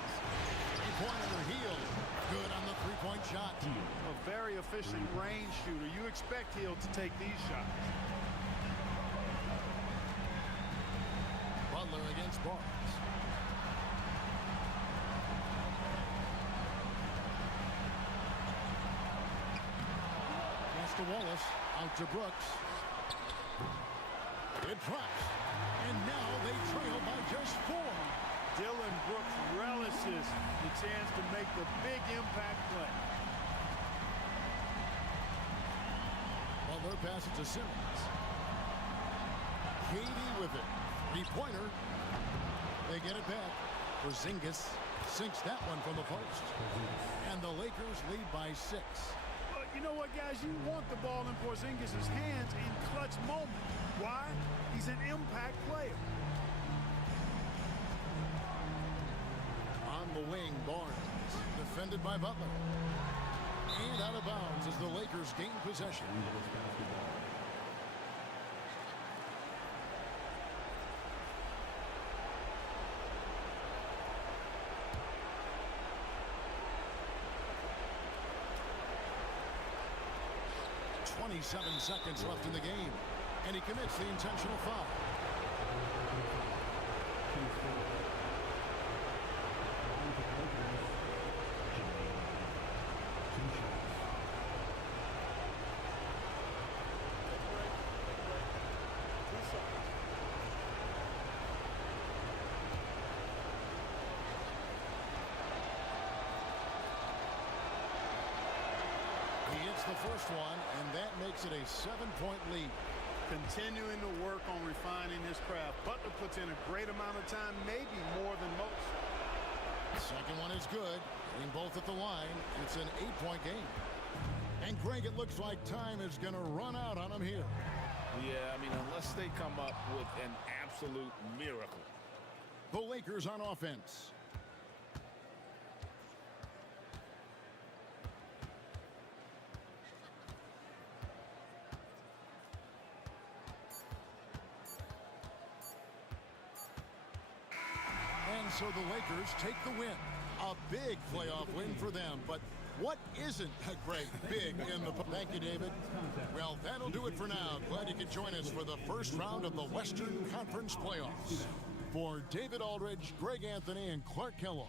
Three-pointer Hield. Good on the three-point shot. A very efficient range shooter. You expect Hield to take these shots. Butler against Barnes. Pass to Wallace. Out to Brooks. It drops. And now they trail by just 4. Dillon Brooks relishes the chance to make the big impact play. Butler passes to Simmons. Katie with it. Three-pointer. They get it back. Porzingis sinks that one from the post. And the Lakers lead by 6. you know what, guys? You want the ball in Porzingis' hands in clutch moments. Why? He's an impact player. On the wing, Barnes, defended by Butler. And out of bounds as the Lakers gain possession. 27 seconds left in the game, and he commits the intentional foul. The first one, and that makes it a 7-point lead. Continuing to work on refining his craft. Butler puts in a great amount of time, maybe more than most. The second one is good, getting both at the line. It's an 8-point game. And Greg, it looks like time is going to run out on him here. Yeah, I mean, unless they come up with an absolute miracle. The Lakers on offense. So the Lakers take the win. A big playoff win for them. But what isn't a great big in the... Thank you, David. Well, that'll do it for now. Glad you could join us for the first round of the Western Conference playoffs. For David Aldridge, Greg Anthony, and Clark Kellogg,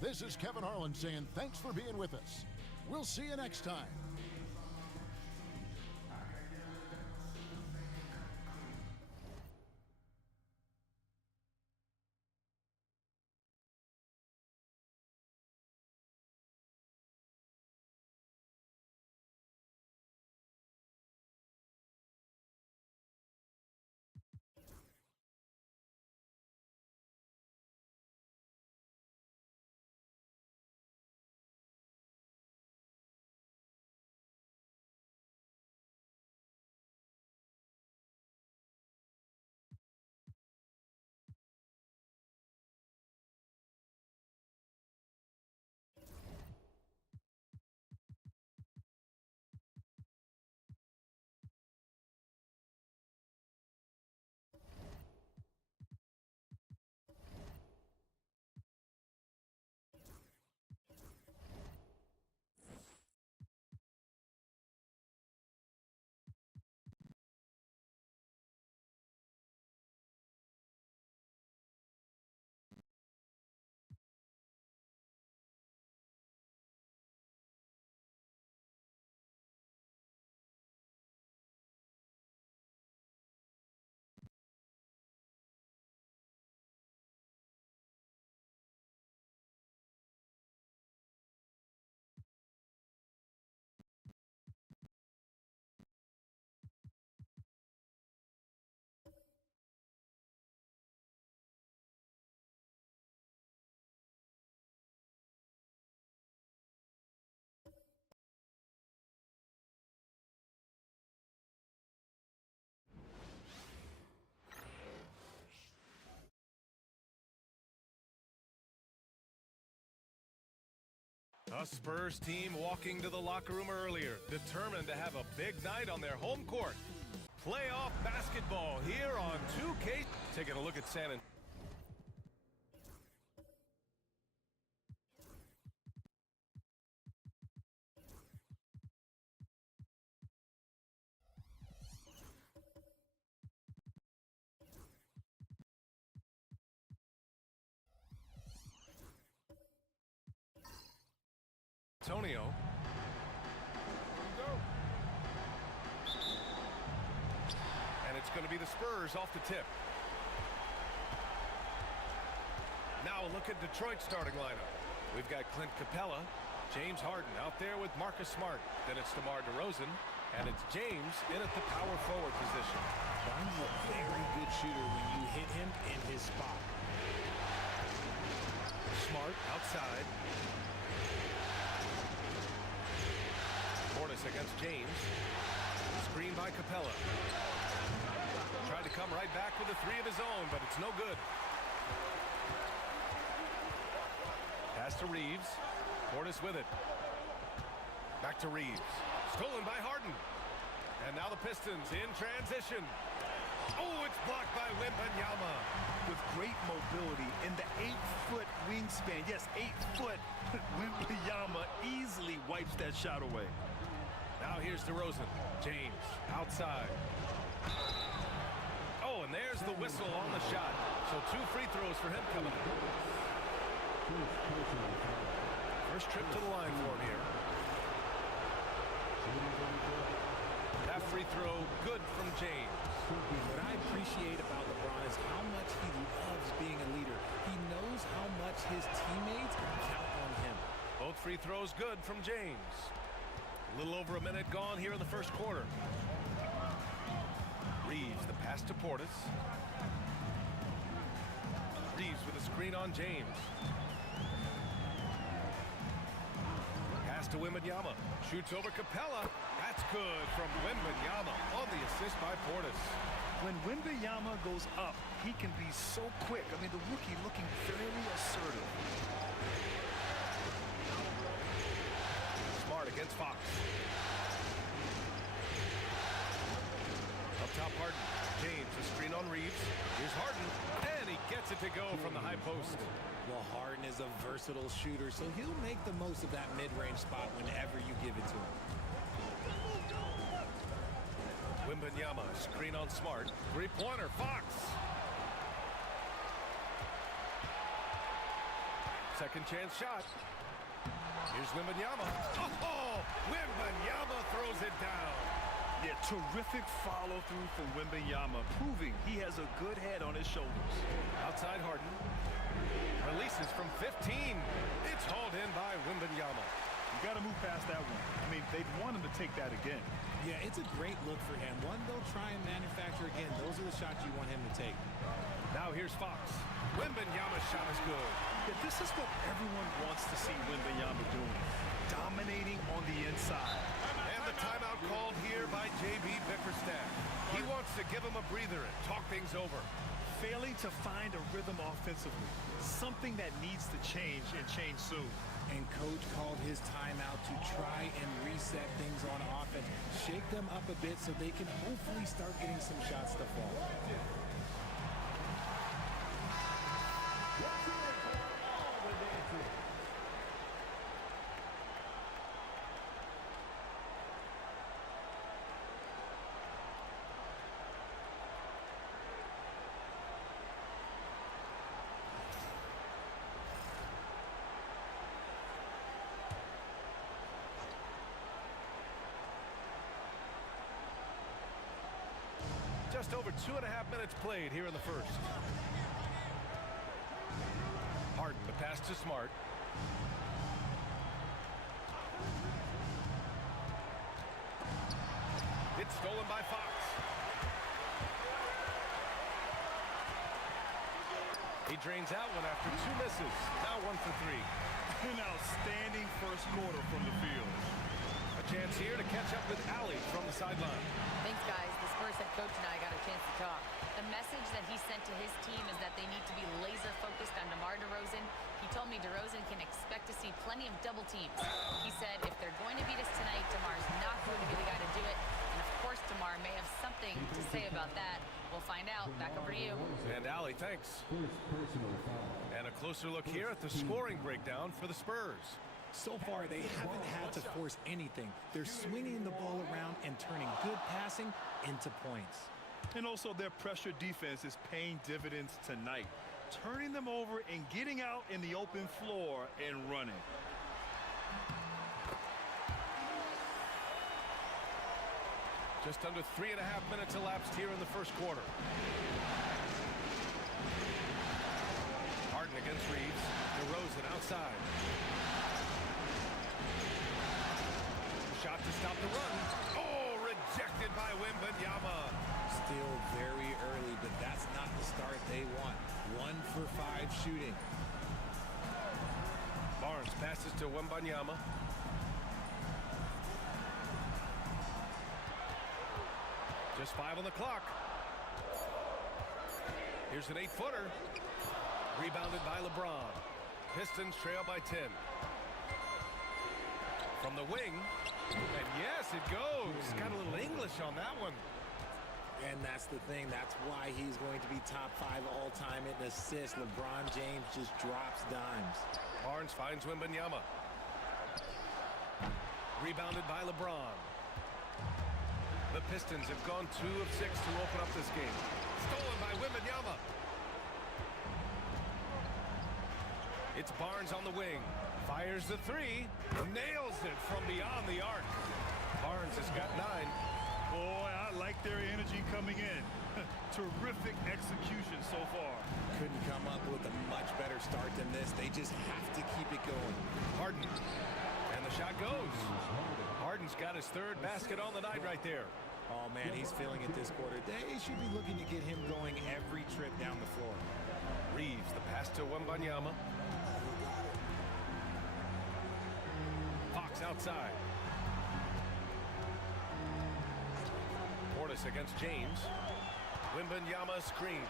this is Kevin Harlan saying thanks for being with us. We'll see you next time. A Spurs team walking to the locker room earlier, determined to have a big night on their home court. Playoff basketball here on 2K. Taking a look at San Antonio. And it's going to be the Spurs off the tip. Now a look at Detroit's starting lineup. We've got Clint Capella, James Harden out there with Marcus Smart. Then it's DeMar DeRozan, and it's James in at the power forward position. He's a very good shooter when you hit him in his spot. Smart outside. Portis against James. Screen by Capella. Tried to come right back with a three of his own, but it's no good. Pass to Reeves. Portis with it. Back to Reeves. Stolen by Harden. And now the Pistons in transition. Oh, it's blocked by Wembanyama. With great mobility in the 8-foot wingspan. Yes, 8 foot. Wembanyama easily wipes that shot away. Now here's DeRozan. James outside. Oh, and there's the whistle on the shot. So 2 free throws for him coming up. First trip to the line for him here. That free throw good from James. What I appreciate about LeBron is how much he loves being a leader. He knows how much his teammates count on him. Both free throws good from James. A little over a minute gone here in the first quarter. Reeves, the pass to Portis. Reeves with a screen on James. Pass to Wembanyama. Shoots over Capella. That's good from Wembanyama on the assist by Portis. When Wembanyama goes up, he can be so quick. I mean, the rookie looking very assertive. Smart against Fox. Up top, Harden. James, a screen on Reeves. Here's Harden, and he gets it to go from the high post. Well, Harden is a versatile shooter, so he'll make the most of that mid-range spot whenever you give it to him. Wembanyama, screen on Smart. Three-pointer, Fox. Second chance shot. Here's Wembanyama. Oh, Wembanyama throws it down. Yeah, terrific follow-through from Wembanyama, proving he has a good head on his shoulders. Outside Harden. Releases from 15. It's hauled in by Wembanyama. You got to move past that one. I mean, they'd want him to take that again. Yeah, it's a great look for him. One they'll try and manufacture again. Those are the shots you want him to take. Now here's Fox. Wembanyama's shot is good. Yeah, this is what everyone wants to see Wembanyama doing. Dominating on the inside. And the timeout called here by J.B. Bickerstaff. He wants to give him a breather and talk things over. Failing to find a rhythm offensively. Something that needs to change and change soon. And coach called his timeout to try and reset things on offense. Shake them up a bit so they can hopefully start getting some shots to fall. Just over 2.5 minutes played here in the first. Harden, the pass to Smart. It's stolen by Fox. He drains out one after 2 misses. Now 1 for 3. An outstanding first quarter from the field. A chance here to catch up with Allie from the sideline. Thanks, guys. The Spurs head coach and I got a chance to talk. The message that he sent to his team is that they need to be laser-focused on DeMar DeRozan. He told me DeRozan can expect to see plenty of double teams. He said if they're going to beat us tonight, DeMar's not going to be the guy to do it. And, of course, DeMar may have something to say about that. We'll find out. Back over to you. And Allie, thanks. And a closer look here at the scoring breakdown for the Spurs. So far, they haven't had to force anything. They're swinging the ball around and turning good passing into points. And also their pressure defense is paying dividends tonight. Turning them over and getting out in the open floor and running. Just under 3.5 minutes elapsed here in the first quarter. Harden against Reeves. DeRozan outside. Shot to stop the run. Oh, rejected by Wembanyama. Still very early, but that's not the start they want. 1 for 5 shooting. Barnes passes to Wembanyama. Just 5 on the clock. Here's an 8-footer. Rebounded by LeBron. Pistons trail by 10. From the wing. And yes, it goes. Got a little English on that one. And that's the thing. That's why he's going to be top 5 all-time in assists. LeBron James just drops dimes. Barnes finds Wembanyama. Rebounded by LeBron. The Pistons have gone 2 of 6 to open up this game. Stolen by Wembanyama. It's Barnes on the wing. Fires the 3. Nails it from beyond the arc. Barnes has got 9. Boy, I like their energy coming in. Terrific execution so far. Couldn't come up with a much better start than this. They just have to keep it going. Harden. And the shot goes. Harden's got his 3rd basket on the night right there. Oh, man, he's feeling it this quarter. They should be looking to get him going every trip down the floor. Reeves, the pass to Wembanyama. Fox outside. Portis against James. Wembanyama screen.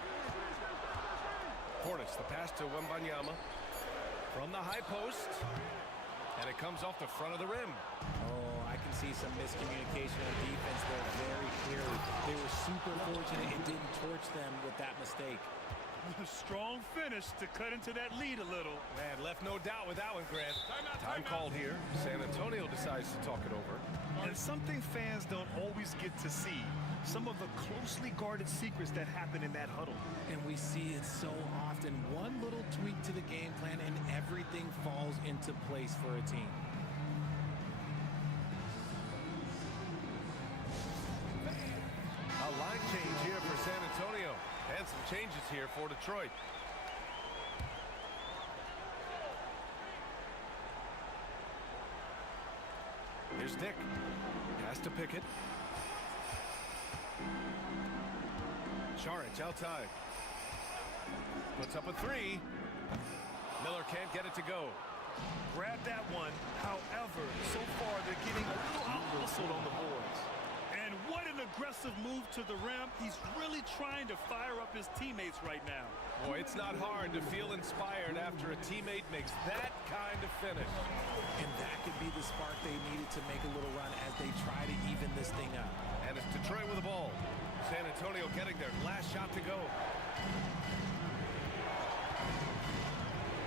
Portis, the pass to Wembanyama. From the high post. And it comes off the front of the rim. Oh, I can see some miscommunication on defense there very clearly. They were super fortunate it didn't torch them with that mistake. Strong finish to cut into that lead a little. Man, left no doubt with that one, Grant. Time called here. San Antonio decides to talk it over. And something fans don't always get to see. Some of the closely guarded secrets that happen in that huddle. And we see it so often. One little tweak to the game plan and everything falls into place for a team. A line change here for San Antonio. And some changes here for Detroit. Here's Dick. Pass to Pickett. Saric outside. Puts up a 3. Miller can't get it to go. Grab that one. However, so far they're getting a little out-hustled on the boards. And what an aggressive move to the rim. He's really trying to fire up his teammates right now. Boy, it's not hard to feel inspired after a teammate makes that kind of finish. And that could be the spark they needed to make a little run as they try to even this thing up. And it's Detroit with the ball. San Antonio getting their last shot to go.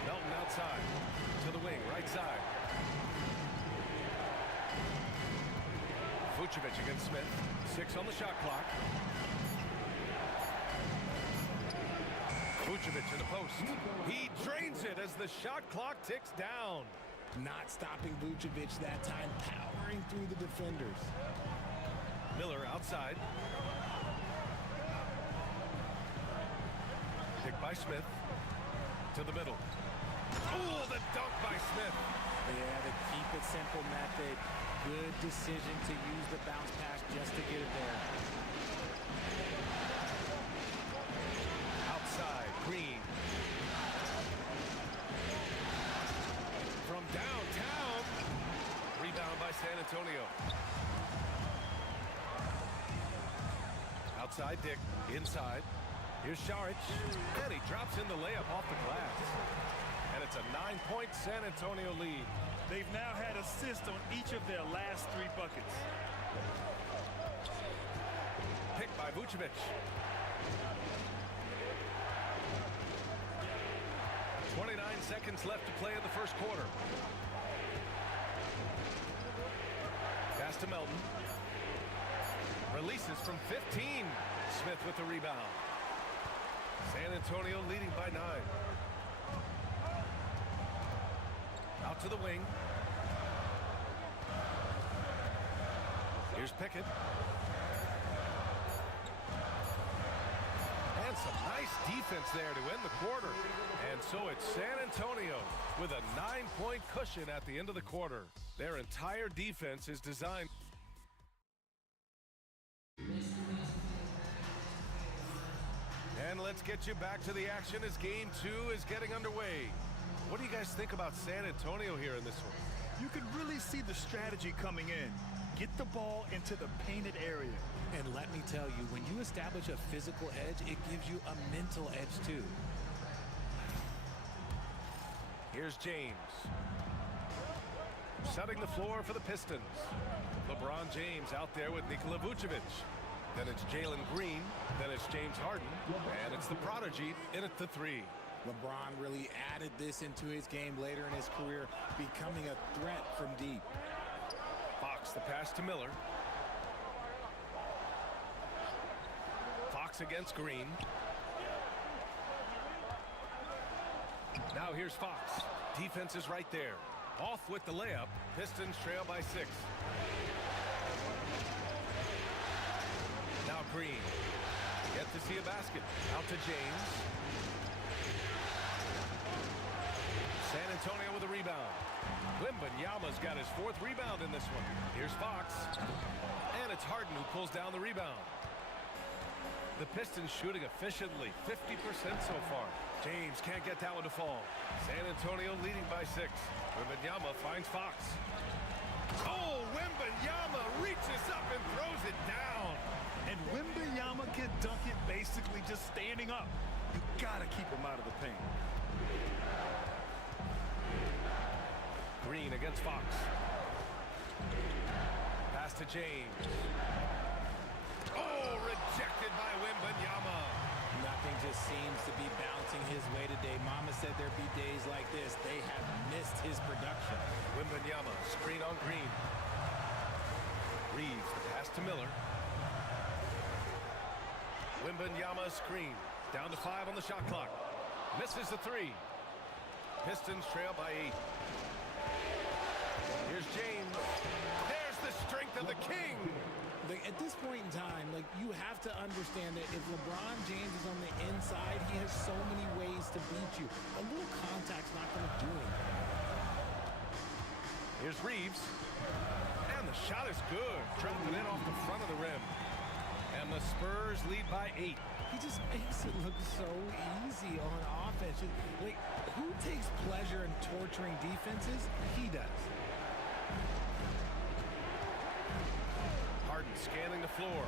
Melton outside. To the wing, right side. Vucevic against Smith. 6 on the shot clock. Vucevic in the post. He drains it as the shot clock ticks down. Not stopping Vucevic that time, powering through the defenders. Miller outside. Picked by Smith. To the middle. Oh, the dunk by Smith. Yeah, the keep it simple method. Good decision to use the bounce pass just to get it there. Outside, Green. From downtown. Rebound by San Antonio. Outside, Dick. Inside. Here's Saric. And he drops in the layup off the glass. And it's a 9-point San Antonio lead. They've now had assists on each of their last 3 buckets. Picked by Vucevic. 29 seconds left to play in the first quarter. Pass to Melton. Releases from 15. Smith with the rebound. San Antonio leading by 9. Out to the wing. Here's Pickett. And some nice defense there to end the quarter. And so it's San Antonio with a 9-point cushion at the end of the quarter. Their entire defense is designed. And let's get you back to the action as game 2 is getting underway. What do you guys think about San Antonio here in this one? You can really see the strategy coming in. Get the ball into the painted area. And let me tell you, when you establish a physical edge, it gives you a mental edge too. Here's James. Setting the floor for the Pistons. LeBron James out there with Nikola Vucevic. Then it's Jalen Green. Then it's James Harden. And it's the prodigy in at the three. LeBron really added this into his game later in his career, becoming a threat from deep. Fox, the pass to Miller. Fox against Green. Now here's Fox. Defense is right there. Off with the layup. Pistons trail by 6. Now Green. Yet to see a basket. Out to James. San Antonio with a rebound. Wembanyama's got his 4th rebound in this one. Here's Fox. And it's Harden who pulls down the rebound. The Pistons shooting efficiently, 50% so far. James can't get that one to fall. San Antonio leading by 6. Wembanyama finds Fox. Oh, Wembanyama reaches up and throws it down. And Wembanyama can dunk it basically just standing up. You gotta keep him out of the paint. Green against Fox. Pass to James. Oh, rejected by Wembanyama. Nothing just seems to be bouncing his way today. Mama said there'd be days like this. They have missed his production. Wembanyama, screen on Green. Reeves, the pass to Miller. Wembanyama screen. Down to 5 on the shot clock. Misses the 3. Pistons trail by 8. Here's James. There's the strength of the king. At this point in time, you have to understand that if LeBron James is on the inside, he has so many ways to beat you. A little contact's not going to do anything. Here's Reeves. And the shot is good. Dropping it in off the front of the rim. And the Spurs lead by 8. He just makes it look so easy on offense. Who takes pleasure in torturing defenses? He does. Harden scanning the floor.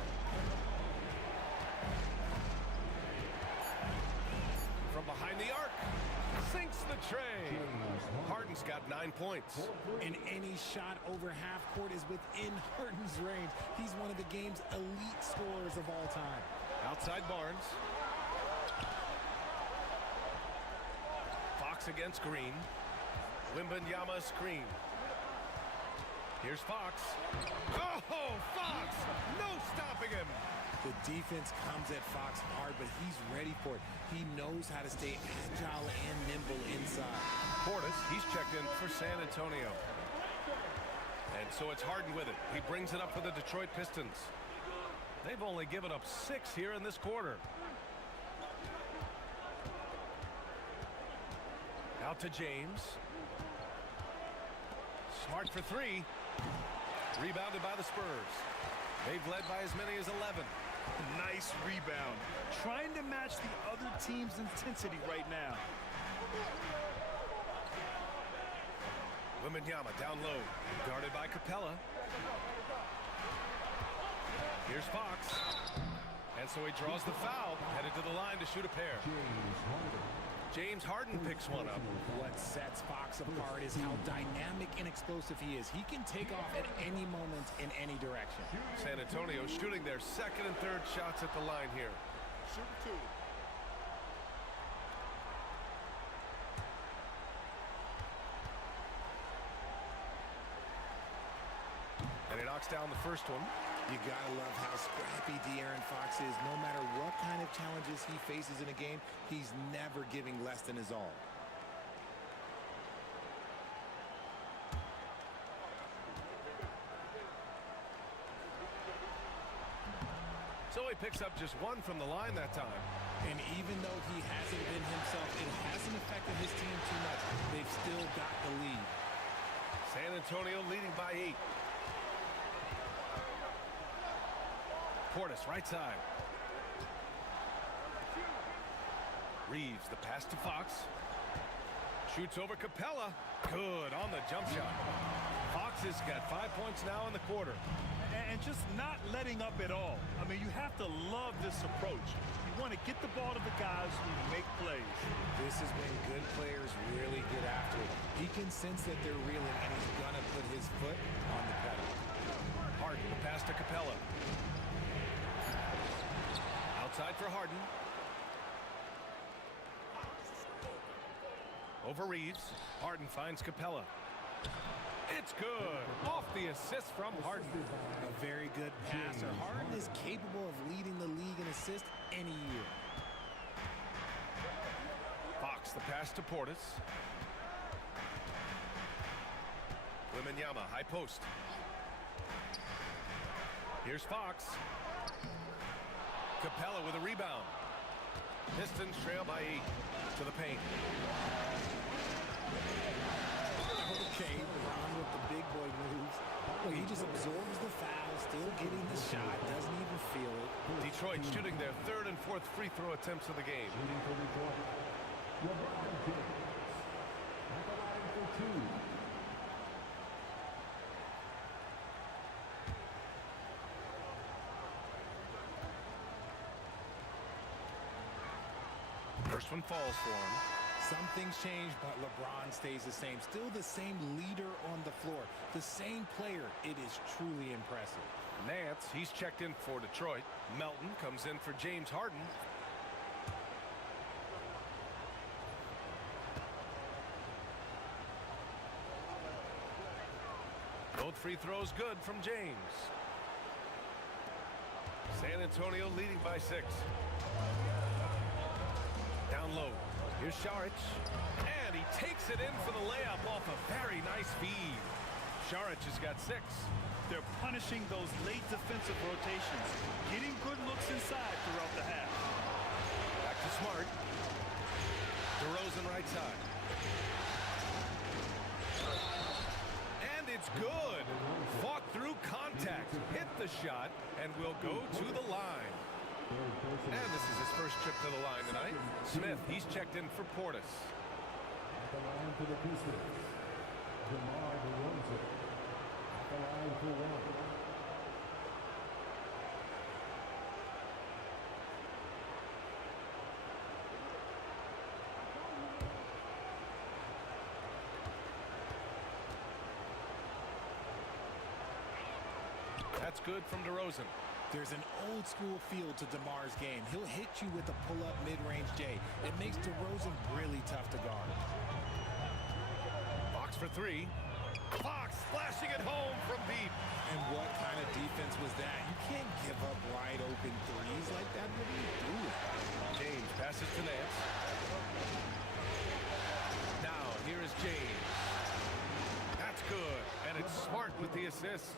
From behind the arc. Sinks the tray. Harden's got 9 points. And any shot over half court is within Harden's range. He's one of the game's elite scorers of all time. Outside Barnes. Fox against Green. Wembanyama screen. Here's Fox. Oh, Fox! No stopping him! The defense comes at Fox hard, but he's ready for it. He knows how to stay agile and nimble inside. Portis, he's checked in for San Antonio. And so it's Harden with it. He brings it up for the Detroit Pistons. They've only given up 6 here in this quarter. Out to James. Smart for 3. Rebounded by the Spurs. They've led by as many as 11. Nice rebound. Trying to match the other team's intensity right now. Wembanyama down low. Guarded by Capella. Here's Fox. And so he draws the foul. Headed to the line to shoot a pair. James Harden picks one up. What sets Fox apart is how dynamic and explosive he is. He can take off at any moment in any direction. San Antonio shooting their 2nd and 3rd shots at the line here. Shoot 2. And he knocks down the first one. You gotta love how scrappy De'Aaron Fox is. No matter what kind of challenges he faces in a game, he's never giving less than his all. So he picks up just 1 from the line that time. And even though he hasn't been himself, it hasn't affected his team too much. They've still got the lead. San Antonio leading by 8. Portis, right side. Reeves, the pass to Fox. Shoots over Capella. Good on the jump shot. Fox has got 5 points now in the quarter. And just not letting up at all. I mean, you have to love this approach. You want to get the ball to the guys who make plays. This is when good players really get after it. He can sense that they're reeling, and he's going to put his foot on the pedal. Harden, the pass to Capella. Outside for Harden. Over Reeves. Harden finds Capella. It's good. Off the assist from Harden. A very good passer. Harden is capable of leading the league in assists any year. Fox, the pass to Portis. Wembanyama, high post. Here's Fox. Capella with a rebound. Pistons trail by 8 to the paint. Okay, LeBron with the big boy moves. Look, he just absorbs the foul, still getting the shot, doesn't even feel it. Detroit shooting their 3rd and 4th free throw attempts of the game. Shooting for Detroit. LeBron James. At the line for 2. First one falls for him. Some things change, but LeBron stays the same. Still the same leader on the floor. The same player. It is truly impressive. Nance, he's checked in for Detroit. Melton comes in for James Harden. Both free throws good from James. San Antonio leading by 6. Down low. Here's Šarić. And he takes it in for the layup off a very nice feed. Šarić has got 6. They're punishing those late defensive rotations, getting good looks inside throughout the half. Back to Smart. DeRozan right side. And it's good. Fought through contact, hit the shot, and will go to the line. And this is his first trip to the line tonight. Smith, he's checked in for Portis. At the line for the Pistons. DeMar DeRozan. At the line for 1. That's good from DeRozan. There's an old school feel to DeMar's game. He'll hit you with a pull-up mid-range J. It makes DeRozan really tough to guard. Fox for 3. Fox flashing it home from deep. And what kind of defense was that? You can't give up wide open threes like that. What are you doing? James passes to Nance. Now here is James. That's good. And it's Smart with the assist.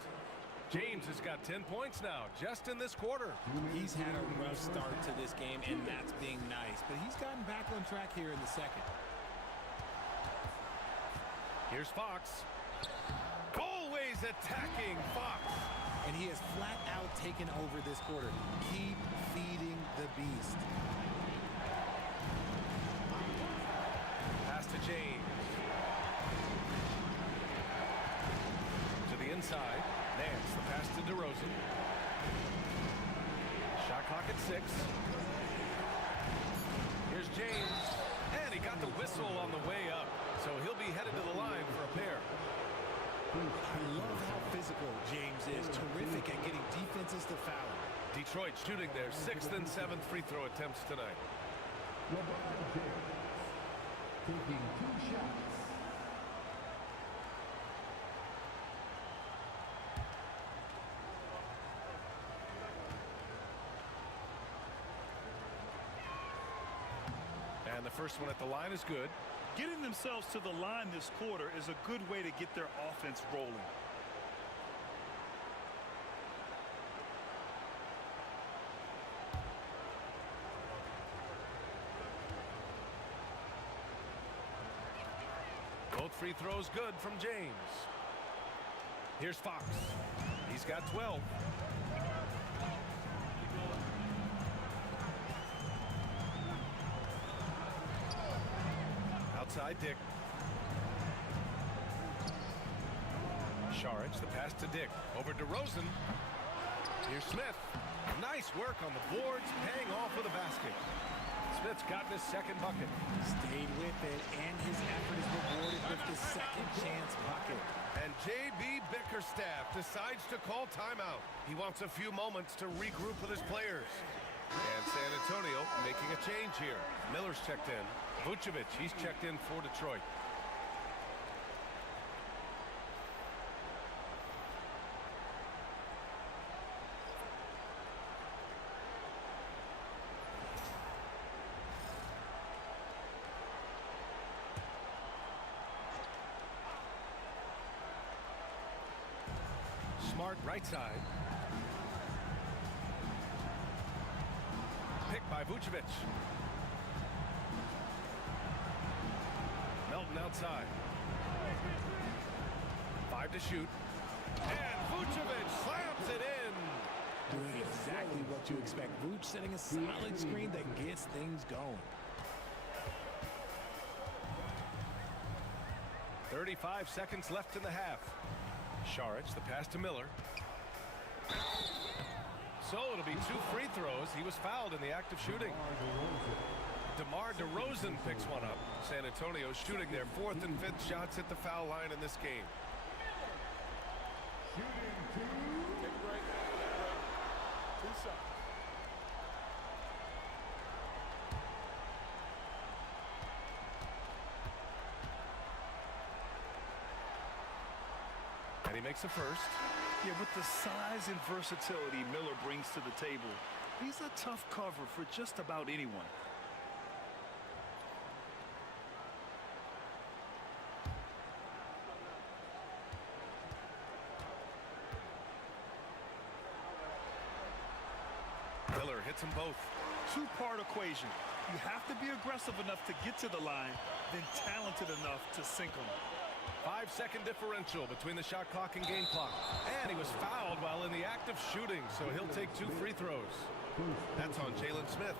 James has got 10 points now, just in this quarter. He's had a rough start to this game, and that's being nice. But he's gotten back on track here in the second. Here's Fox. Always attacking Fox. And he has flat out taken over this quarter. Keep feeding the beast. Pass to James. To the inside. Nance, the pass to DeRozan. Shot clock at 6. Here's James. And he got the whistle on the way up. So he'll be headed to the line for a pair. I love how physical James is. Terrific at getting defenses to foul. Detroit shooting their 6th and 7th free throw attempts tonight. LeBron James. Taking 2 shots. And the first one at the line is good. Getting themselves to the line this quarter is a good way to get their offense rolling. Both free throws good from James. Here's Fox. He's got 12. Outside Dick. Saric, the pass to Dick. Over to Rosen. Here's Smith. Nice work on the boards, paying off with a basket. Smith's gotten his second bucket. Stayed with it, and his effort is rewarded with the second chance bucket. And J.B. Bickerstaff decides to call timeout. He wants a few moments to regroup with his players. And San Antonio making a change here. Miller's checked in. Vucevic, he's checked in for Detroit. Smart right side. Picked by Vucevic. Melton outside. 5 to shoot. And Vucevic slams it in. Doing exactly what you expect. Vuce setting a solid screen that gets things going. 35 seconds left in the half. Saric, the pass to Miller. So it'll be 2 free throws. He was fouled in the act of shooting. DeMar DeRozan picks one up. San Antonio shooting their 4th and 5th shots at the foul line in this game. And he makes a first. Yeah, with the size and versatility Miller brings to the table, he's a tough cover for just about anyone. Miller hits them both. Two-part equation. You have to be aggressive enough to get to the line, then talented enough to sink them. 5-second differential between the shot clock and game clock. And he was fouled while in the act of shooting, so he'll take 2 free throws. That's on Jalen Smith.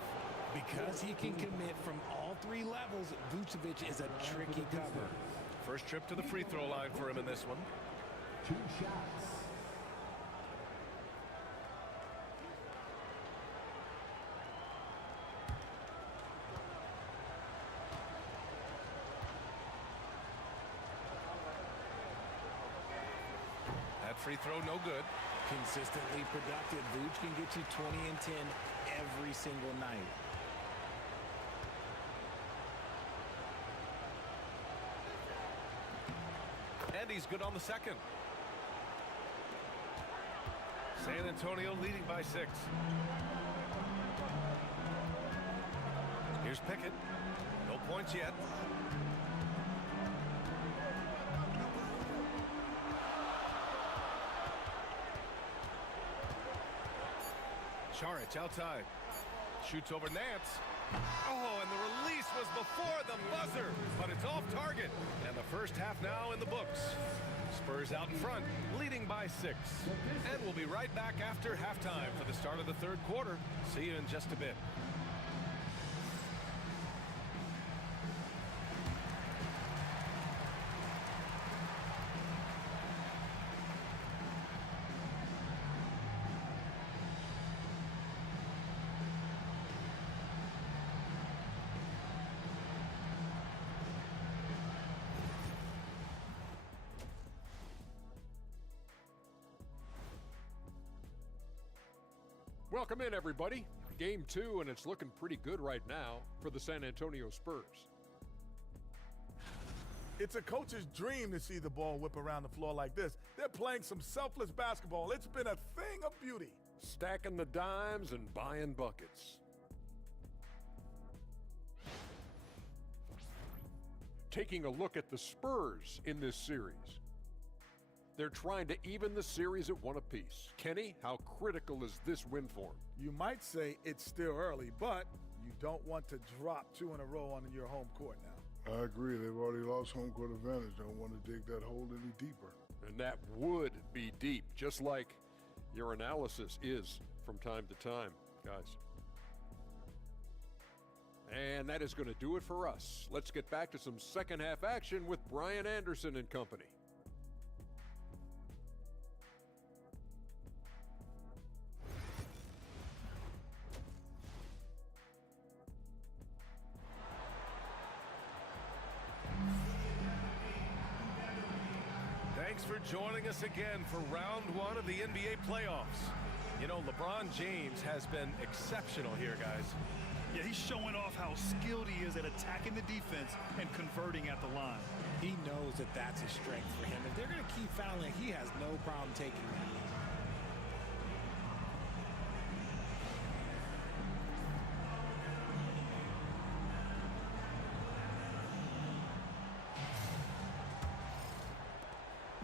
Because he can commit from all 3 levels, Vucevic is a tricky cover. First trip to the free throw line for him in this one. 2 shots. That free throw no good. Consistently productive. Vuce can get you 20 and 10 every single night. And he's good on the second. San Antonio leading by 6. Here's Pickett. No points yet. Saric outside. Shoots over Nance. Oh, and the release was before the buzzer, but it's off target. And the first half now in the books. Spurs out in front, leading by 6. And we'll be right back after halftime for the start of the 3rd quarter. See you in just a bit. Welcome in, everybody. Game 2, and it's looking pretty good right now for the San Antonio Spurs. It's a coach's dream to see the ball whip around the floor like this. They're playing some selfless basketball. It's been a thing of beauty. Stacking the dimes and buying buckets. Taking a look at the Spurs in this series. They're trying to even the series at 1 apiece. Kenny, how critical is this win for them? You might say it's still early, but you don't want to drop 2 in a row on your home court now. I agree. They've already lost home court advantage. Don't want to dig that hole any deeper. And that would be deep, just like your analysis is from time to time, guys. And that is going to do it for us. Let's get back to some second half action with Brian Anderson and company. Thanks for joining us again for round one of the NBA playoffs. You know, LeBron James has been exceptional here, guys. Yeah, he's showing off how skilled he is at attacking the defense and converting at the line. He knows that that's a strength for him. If they're going to keep fouling, he has no problem taking that.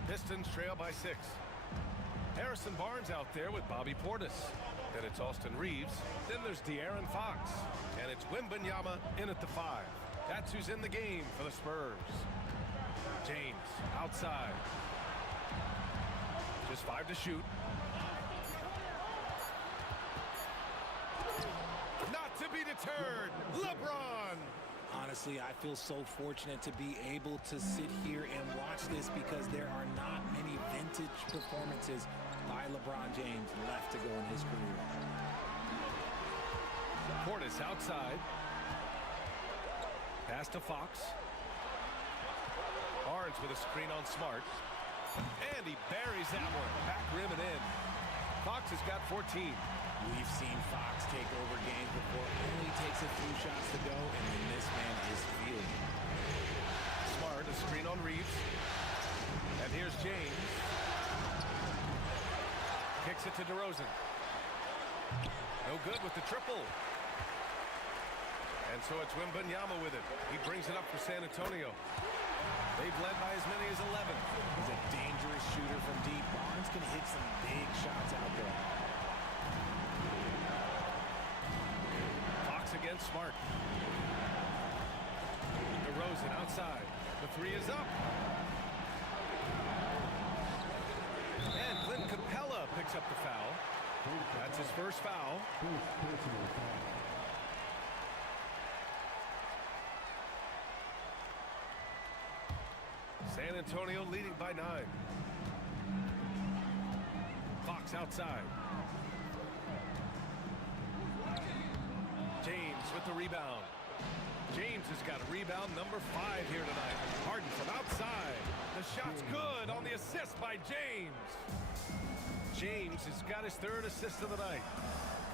Pistons trail by 6. Harrison Barnes out there with Bobby Portis. Then it's Austin Reeves. Then there's De'Aaron Fox. And it's Wembanyama in at the 5. That's who's in the game for the Spurs. James outside. Just 5 to shoot. Not to be deterred. LeBron. Honestly, I feel so fortunate to be able to sit here and watch this because there are not many vintage performances by LeBron James left to go in his career. Portis outside. Pass to Fox. Barnes with a screen on Smart. And he buries that one. Back rim and in. Fox has got 14. We've seen Fox take over games before. Only takes a few shots to go, and then this man is feeling it. Smart, a screen on Reeves. And here's James. Kicks it to DeRozan. No good with the triple. And so it's Wembanyama with it. He brings it up for San Antonio. They've led by as many as 11. He's a dangerous shooter from deep. Barnes can hit some big shots out there. Fox against Smart. DeRozan outside. The 3 is up. And Clint Capella picks up the foul. That's his first foul. San Antonio leading by 9. Fox outside. James with the rebound. James has got rebound number 5 here tonight. Harden from outside. The shot's good on the assist by James. James has got his 3rd assist of the night.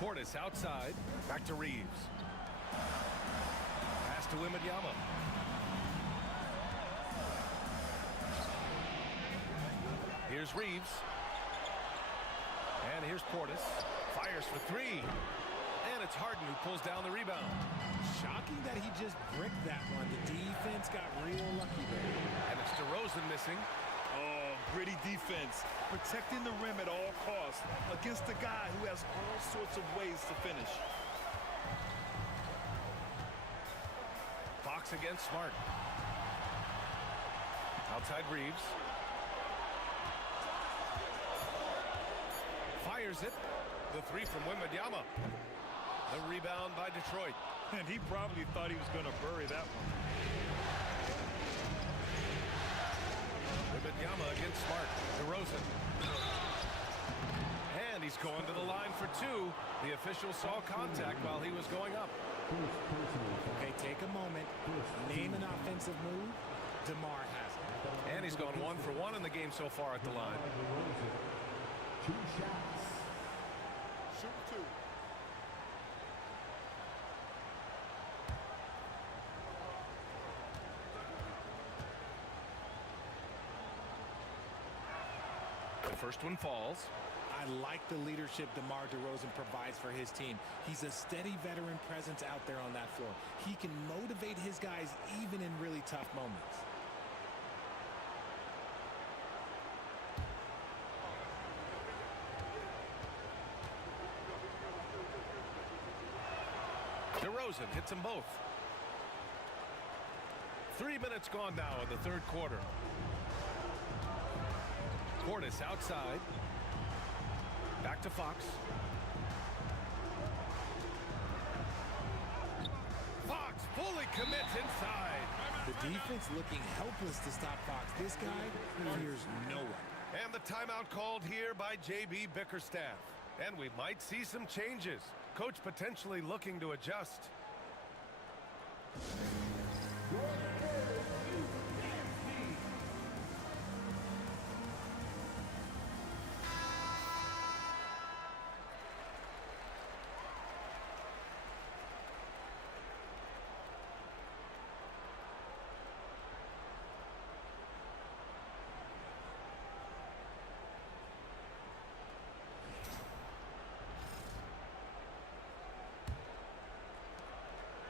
Portis outside. Back to Reeves. Pass to Wembanyama. Here's Reeves. And here's Portis. Fires for 3. And it's Harden who pulls down the rebound. Shocking that he just bricked that one. The defense got real lucky there. And it's DeRozan missing. Oh, gritty defense. Protecting the rim at all costs against a guy who has all sorts of ways to finish. Fox against Smart. Outside Reeves. Fires it. The 3 from Wembanyama. The rebound by Detroit. And he probably thought he was going to bury that one. Wembanyama against Smart. DeRozan. And he's going to the line for 2. The official saw contact while he was going up. Okay, take a moment. Name an offensive move. DeMar has it. And he's gone 1 for 1 in the game so far at the line. 2 shots. Shoot 2. The first one falls. I like the leadership DeMar DeRozan provides for his team. He's a steady veteran presence out there on that floor. He can motivate his guys even in really tough moments. DeRozan hits them both. 3 minutes gone now in the 3rd quarter. Portis outside. Back to Fox. Fox fully commits inside. The defense looking helpless to stop Fox. This guy fears no one. And the timeout called here by J.B. Bickerstaff. And we might see some changes. Coach potentially looking to adjust.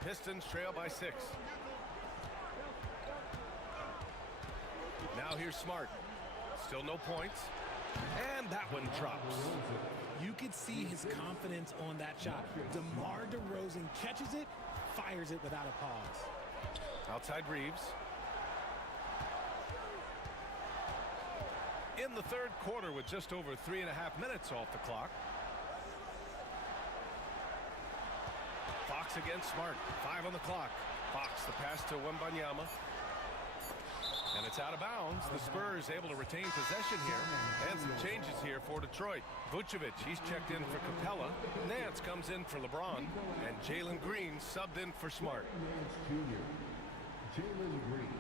Pistons trail by 6. Now here's Smart. Still no points. And that one drops. You could see his confidence on that shot. DeMar DeRozan catches it, fires it without a pause. Outside Reeves. In the third quarter with just over 3.5 minutes off the clock. Fox against Smart. 5 on the clock. Fox, the pass to Wembanyama. And it's out of bounds. The Spurs able to retain possession here. And some changes here for Detroit. Vucevic, he's checked in for Capella. Nance comes in for LeBron. And Jalen Green subbed in for Smart. Jalen Green.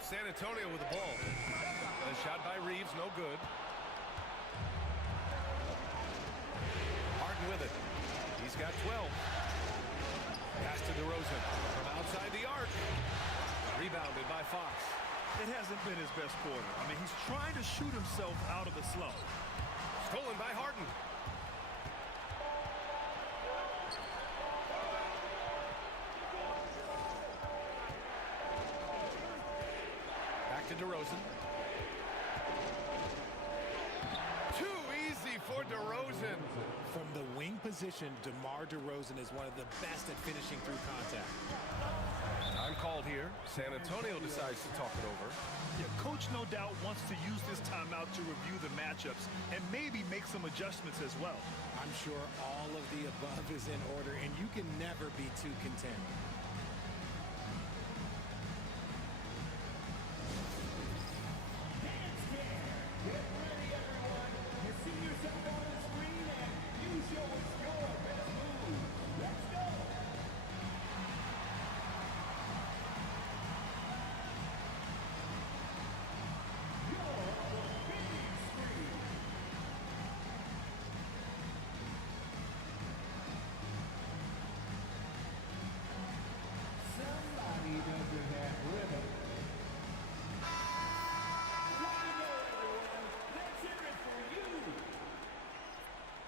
San Antonio with the ball. A shot by Reeves, no good. Harden with it. He's got 12. Pass to DeRozan from outside the arc. Rebounded by Fox. It hasn't been his best quarter. I mean, he's trying to shoot himself out of a slump. Stolen by Harden. Back to DeRozan. Too easy for DeRozan. From the wing position, DeMar DeRozan is one of the best at finishing through contact. Time called here. San Antonio decides to talk it over. Yeah, coach no doubt wants to use this timeout to review the matchups and maybe make some adjustments as well. I'm sure all of the above is in order, and you can never be too content.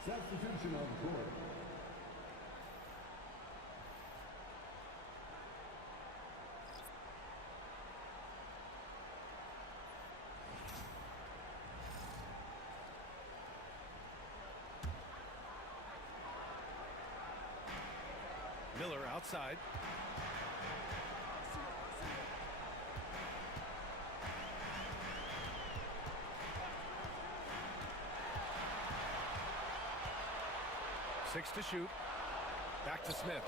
Substitution on the court. Miller outside. Six to shoot. Back to Smith.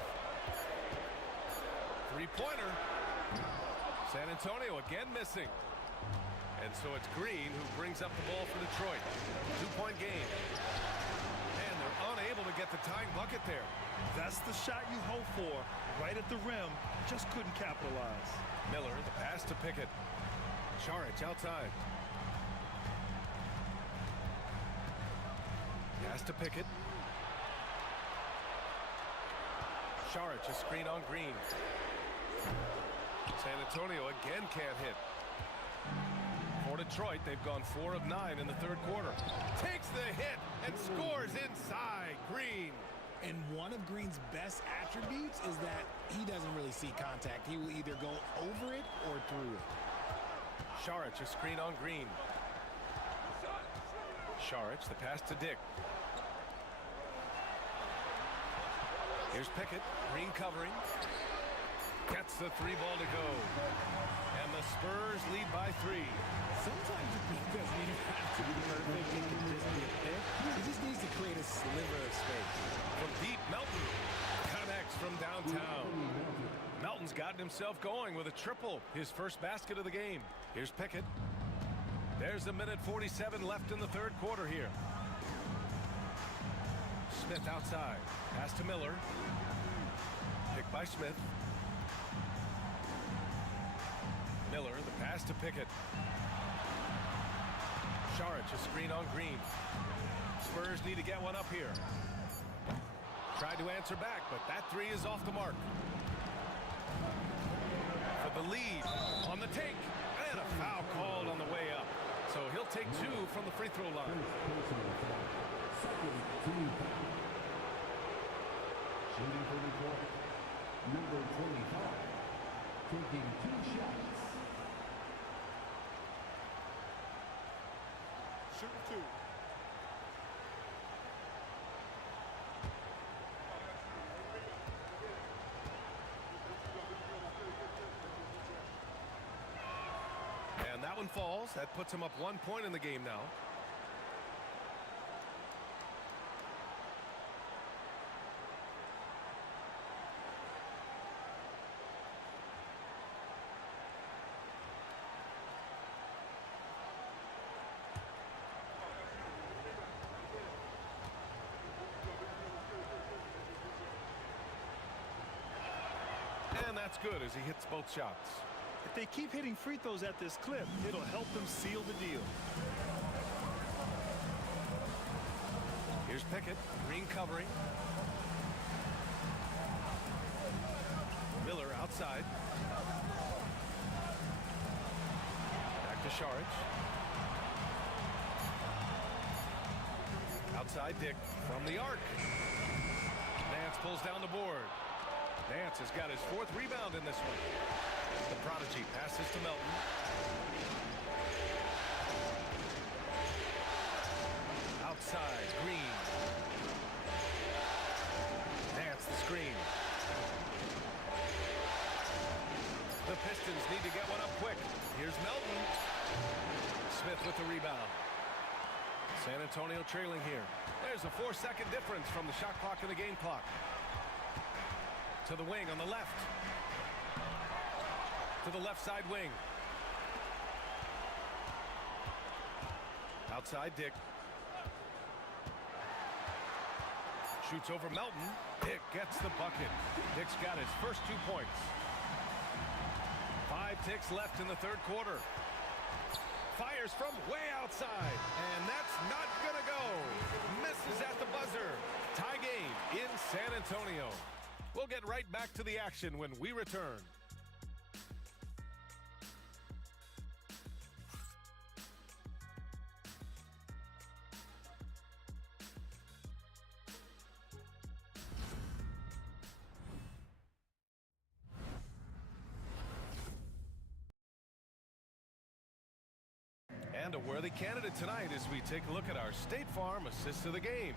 Three-pointer. San Antonio again missing. And so it's Green who brings up the ball for Detroit. 2-point game. And they're unable to get the tying bucket there. That's the shot you hope for. Right at the rim. Just couldn't capitalize. Miller, the pass to Pickett. Saric outside. Pass to Pickett. Saric, a screen on Green. San Antonio again can't hit. For Detroit, they've gone 4 of 9 in the third quarter. Takes the hit and scores inside. Green. And one of Green's best attributes is that he doesn't really see contact. He will either go over it or through it. Saric, a screen on Green. Saric, the pass to Dick. Here's Pickett. Green covering. Gets the 3-ball to go. And the Spurs lead by 3. Sometimes it doesn't even have to be perfect. It can just be a pick. He just needs to create a sliver of space. From deep, Melton connects from downtown. Melton's gotten himself going with a triple. His first basket of the game. Here's Pickett. There's a minute 47 left in the third quarter here. Smith outside. Pass to Miller. Picked by Smith. Miller, the pass to Pickett. Saric, a screen on Green. Spurs need to get one up here. Tried to answer back, but that 3 is off the mark. For the lead on the take. And a foul called on the way up. So he'll take 2 from the free throw line. Team foul. Shooting for Detroit. Number 25. Taking 2 shots. Shooting 2. And that one falls. That puts him up 1 point in the game now. And that's good as he hits both shots. If they keep hitting free throws at this clip, it'll help them seal the deal. Here's Pickett, Green covering. Miller outside. Back to Saric. Outside Dick from the arc. Nance pulls down the board. Nance has got his 4th rebound in this one. The prodigy passes to Melton. Outside, Green. Nance the screen. The Pistons need to get one up quick. Here's Melton. Smith with the rebound. San Antonio trailing here. There's a 4-second difference from the shot clock and the game clock. To the wing on the left. To the left side wing. Outside Dick. Shoots over Melton. Dick gets the bucket. Dick's got his first 2 points. 5 ticks left in the 3rd quarter. Fires from way outside. And that's not gonna go. Misses at the buzzer. Tie game in San Antonio. We'll get right back to the action when we return. And a worthy candidate tonight as we take a look at our State Farm assist of the game.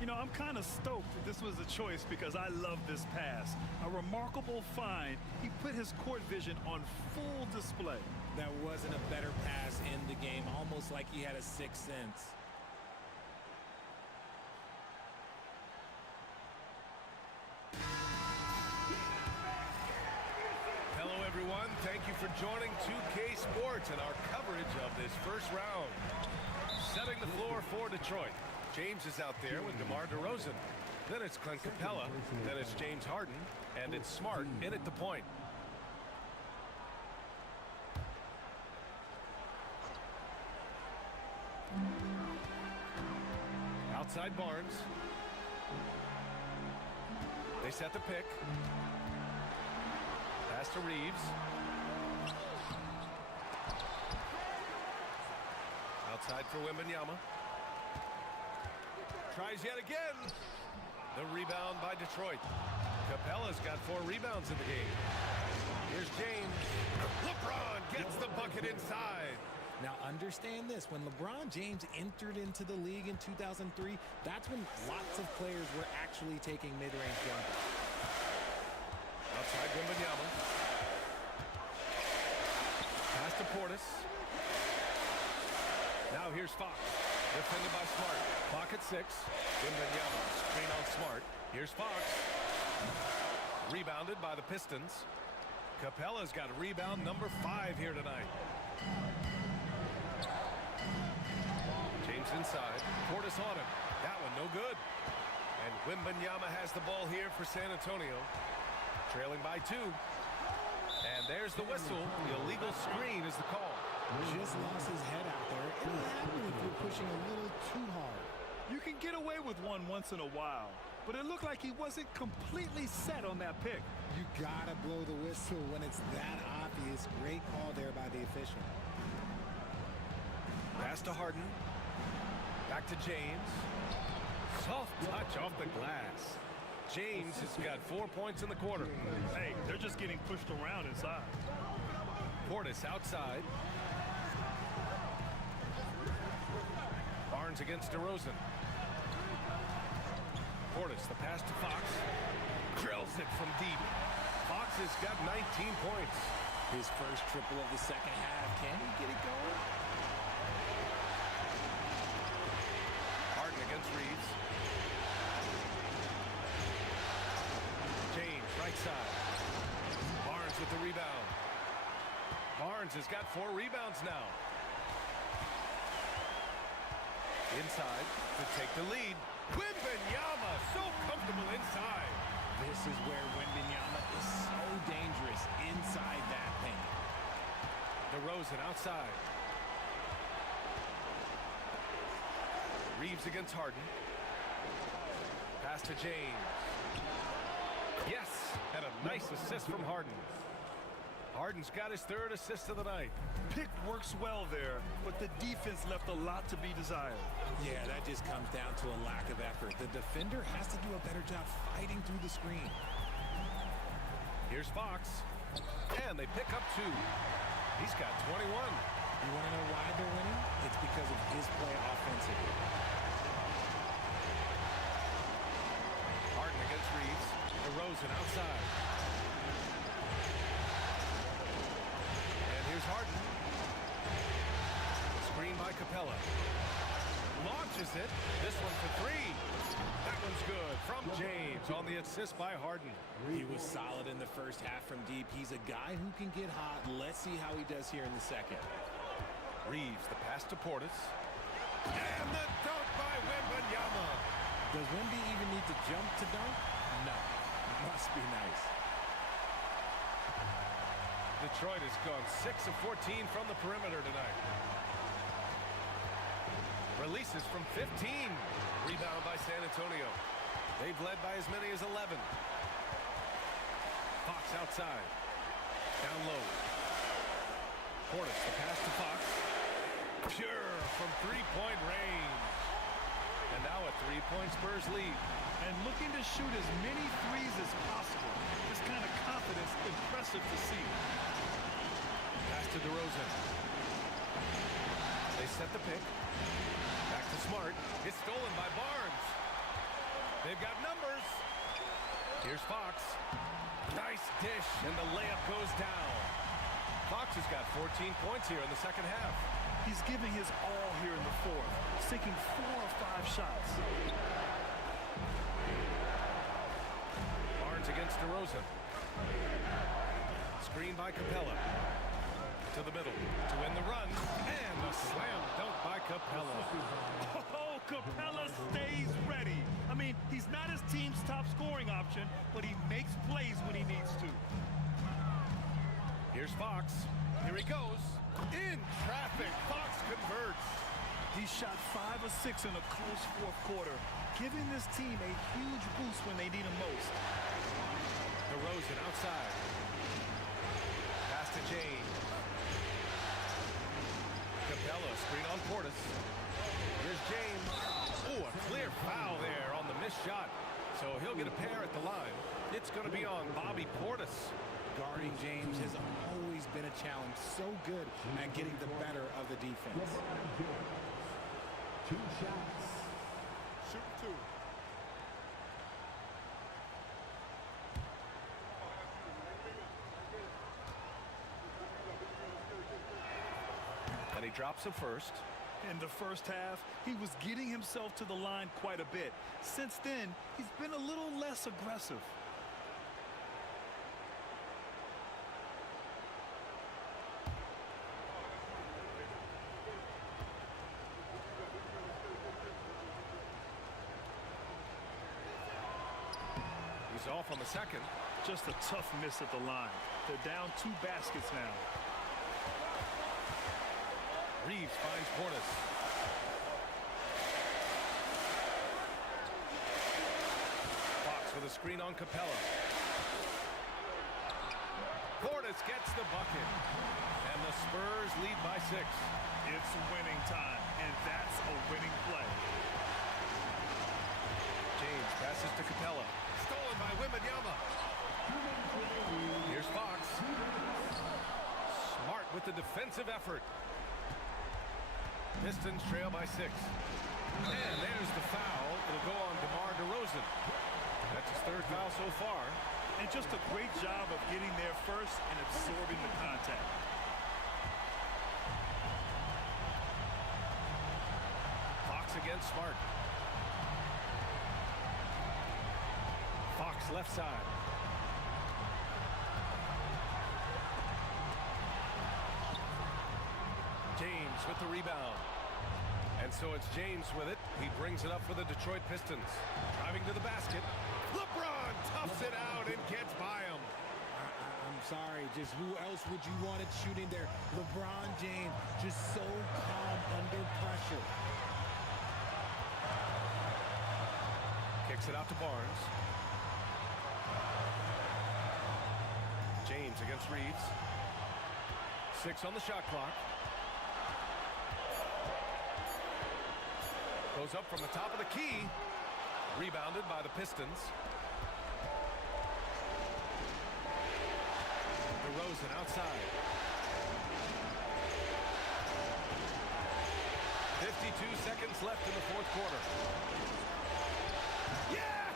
You know, I'm kind of stoked that this was a choice because I love this pass. A remarkable find. He put his court vision on full display. That wasn't a better pass in the game, almost like he had a 6th sense. Hello, everyone. Thank you for joining 2K Sports and our coverage of this first round. Setting the floor for Detroit. James is out there with DeMar DeRozan. Then it's Clint Capella. Then it's James Harden. And it's Smart in at the point. Outside Barnes. They set the pick. Pass to Reeves. Outside for Wembanyama. Tries yet again. The rebound by Detroit. Capella's got 4 rebounds in the game. Here's James. LeBron gets the bucket inside. Now understand this, when LeBron James entered into the league in 2003, that's when lots of players were actually taking mid-range jumpers. Outside Wembanyama. Pass to Portis. Now here's Fox. Defended by Smart. Clock at 6. Wembanyama. Screen on Smart. Here's Fox. Rebounded by the Pistons. Capella's got a rebound number 5 here tonight. James inside. Portis on him. That one no good. And Wembanyama has the ball here for San Antonio. Trailing by 2. And there's the whistle. The illegal screen is the call. Just lost his head out there. It'll happen if you're pushing a little too hard. You can get away with one once in a while, but it looked like he wasn't completely set on that pick. You gotta blow the whistle when it's that obvious. Great call there by the official. Pass to Harden. Back to James. Soft touch off the glass. James has got 4 points in the quarter. Hey, they're just getting pushed around inside. Portis outside. Barnes against DeRozan. Portis, the pass to Fox. Drills it from deep. Fox has got 19 points. His first triple of the second half. Can he get it going? Harden against Reeves. James, right side. Barnes with the rebound. Barnes has got 4 rebounds now. Inside to take the lead. Wembanyama so comfortable inside. This is where Wembanyama is so dangerous inside that paint. DeRozan outside. Reeves against Harden. Pass to James. Yes, and a nice assist from Harden. Harden's got his 3rd assist of the night. Pick works well there, but the defense left a lot to be desired. Yeah, that just comes down to a lack of effort. The defender has to do a better job fighting through the screen. Here's Fox, and they pick up 2. He's got 21. You want to know why they're winning? It's because of his play offensively. Harden against Reeves. DeRozan outside. And here's Harden. Screen by Capella. Launches it. This one for 3. That one's good from James on the assist by Harden. He was solid in the first half from deep. He's a guy who can get hot. Let's see how he does here in the second. Reeves, the pass to Portis. And the dunk by Wembanyama. Does Wemby even need to jump to dunk? No. Must be nice. Detroit has gone 6 of 14 from the perimeter tonight. Releases from 15. Rebound by San Antonio. They've led by as many as 11. Fox outside. Down low. Portis, the pass to Fox. Pure from 3-point range. And now a 3-point Spurs lead. And looking to shoot as many threes as possible. This kind of confidence, impressive to see. Pass to DeRozan. They set the pick. Back to Smart. It's stolen by Barnes. They've got numbers. Here's Fox. Nice dish, and the layup goes down. Fox has got 14 points here in the second half. He's giving his all here in the 4th, sinking 4 or 5 shots. Barnes against DeRozan. Screen by Capella. To the middle to win the run. And the slam dunk by Capella. Oh, Capella stays ready. I mean, he's not his team's top scoring option, but he makes plays when he needs to. Here's Fox. Here he goes. In traffic. Fox converts. He shot 5 of 6 in a close 4th quarter, giving this team a huge boost when they need him most. DeRozan outside. Pass to James. Capella, screen on Portis. Here's James. Oh, a clear foul there on the missed shot. So he'll get a pair at the line. It's going to be on Bobby Portis. Guarding James has always been a challenge. So good at getting the better of the defense. 2 shots. Shoot 2. And he drops a first. In the first half, he was getting himself to the line quite a bit. Since then, he's been a little less aggressive. He's off on the second. Just a tough miss at the line. They're down 2 baskets now. Reeves finds Portis. Fox with a screen on Capella. Portis gets the bucket. And the Spurs lead by 6. It's winning time, and that's a winning play. James passes to Capella. Stolen by Wembanyama. Here's Fox. Smart with the defensive effort. Pistons trail by 6. And there's the foul. It'll go on DeMar DeRozan. That's his 3rd foul so far. And just a great job of getting there first and absorbing the contact. Fox against Smart. Fox left side. James with the rebound. And so it's James with it. He brings it up for the Detroit Pistons. Driving to the basket. LeBron toughs it out and gets by him. I'm sorry, just who else would you want it shooting there? LeBron James, just so calm under pressure. Kicks it out to Barnes. James against Reeves. 6 on the shot clock. Goes up from the top of the key. Rebounded by the Pistons. DeRozan outside. 52 seconds left in the 4th quarter. Yes!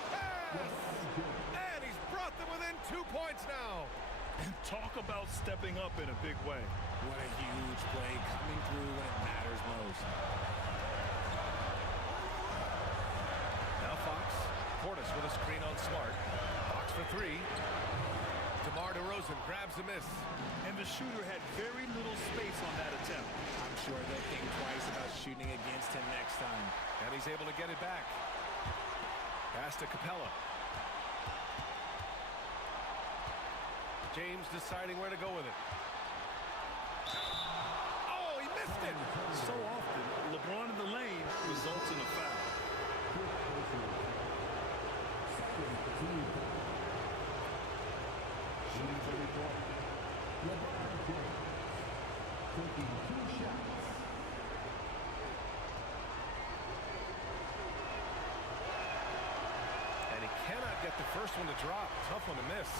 And he's brought them within 2 points now. And talk about stepping up in a big way. What a huge play, coming through when it matters most. Now Fox. Portis with a screen on Smart. Fox for 3. DeMar DeRozan grabs a miss. And the shooter had very little space on that attempt. I'm sure they'll think twice about shooting against him next time. And he's able to get it back. Pass to Capella. James deciding where to go with it. Oh, he missed it! So often, LeBron in the lane results in a foul. Taking 2 shots. And he cannot get the first one to drop. Tough one to miss.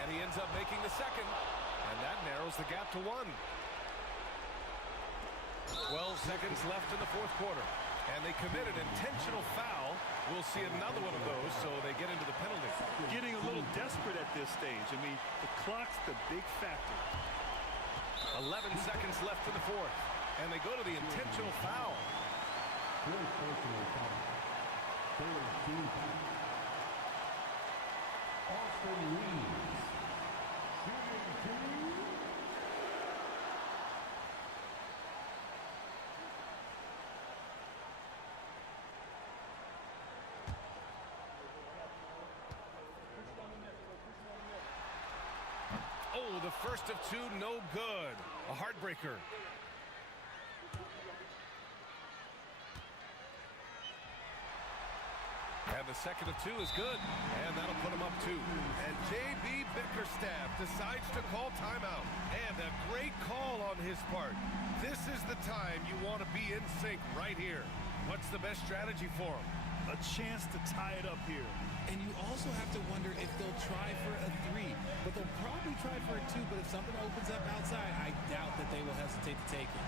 And he ends up making the second. And that narrows the gap to 1. 12 seconds left in the 4th quarter. And they commit an intentional foul. We'll see another one of those, so they get into the penalty. Getting a little desperate at this stage. I mean, the clock's the big factor. 11 seconds left in the 4th. And they go to the intentional foul. Austin Reeves. Oh, the first of 2, no good. A heartbreaker. And the second of 2 is good. And that'll put him up 2. And J.B. Bickerstaff decides to call timeout. And a great call on his part. This is the time you want to be in sync right here. What's the best strategy for him? A chance to tie it up here. And you also have to wonder if they'll try for a 3. But they'll probably try for a 2. But if something opens up outside, I doubt that they will hesitate to take it.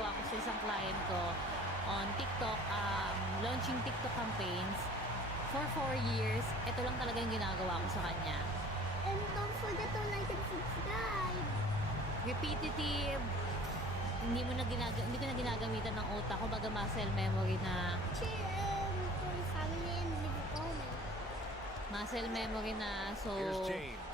ginagawa ko sa isang client ko on TikTok, launching TikTok campaigns for 4 years. Ito lang talaga yung ginagawa ko sa kanya. And don't forget to like and subscribe. Repetitive, hindi ko na ginagamitan ng utak ko, baga muscle memory na. Share for your family and leave a comment. Muscle memory na, so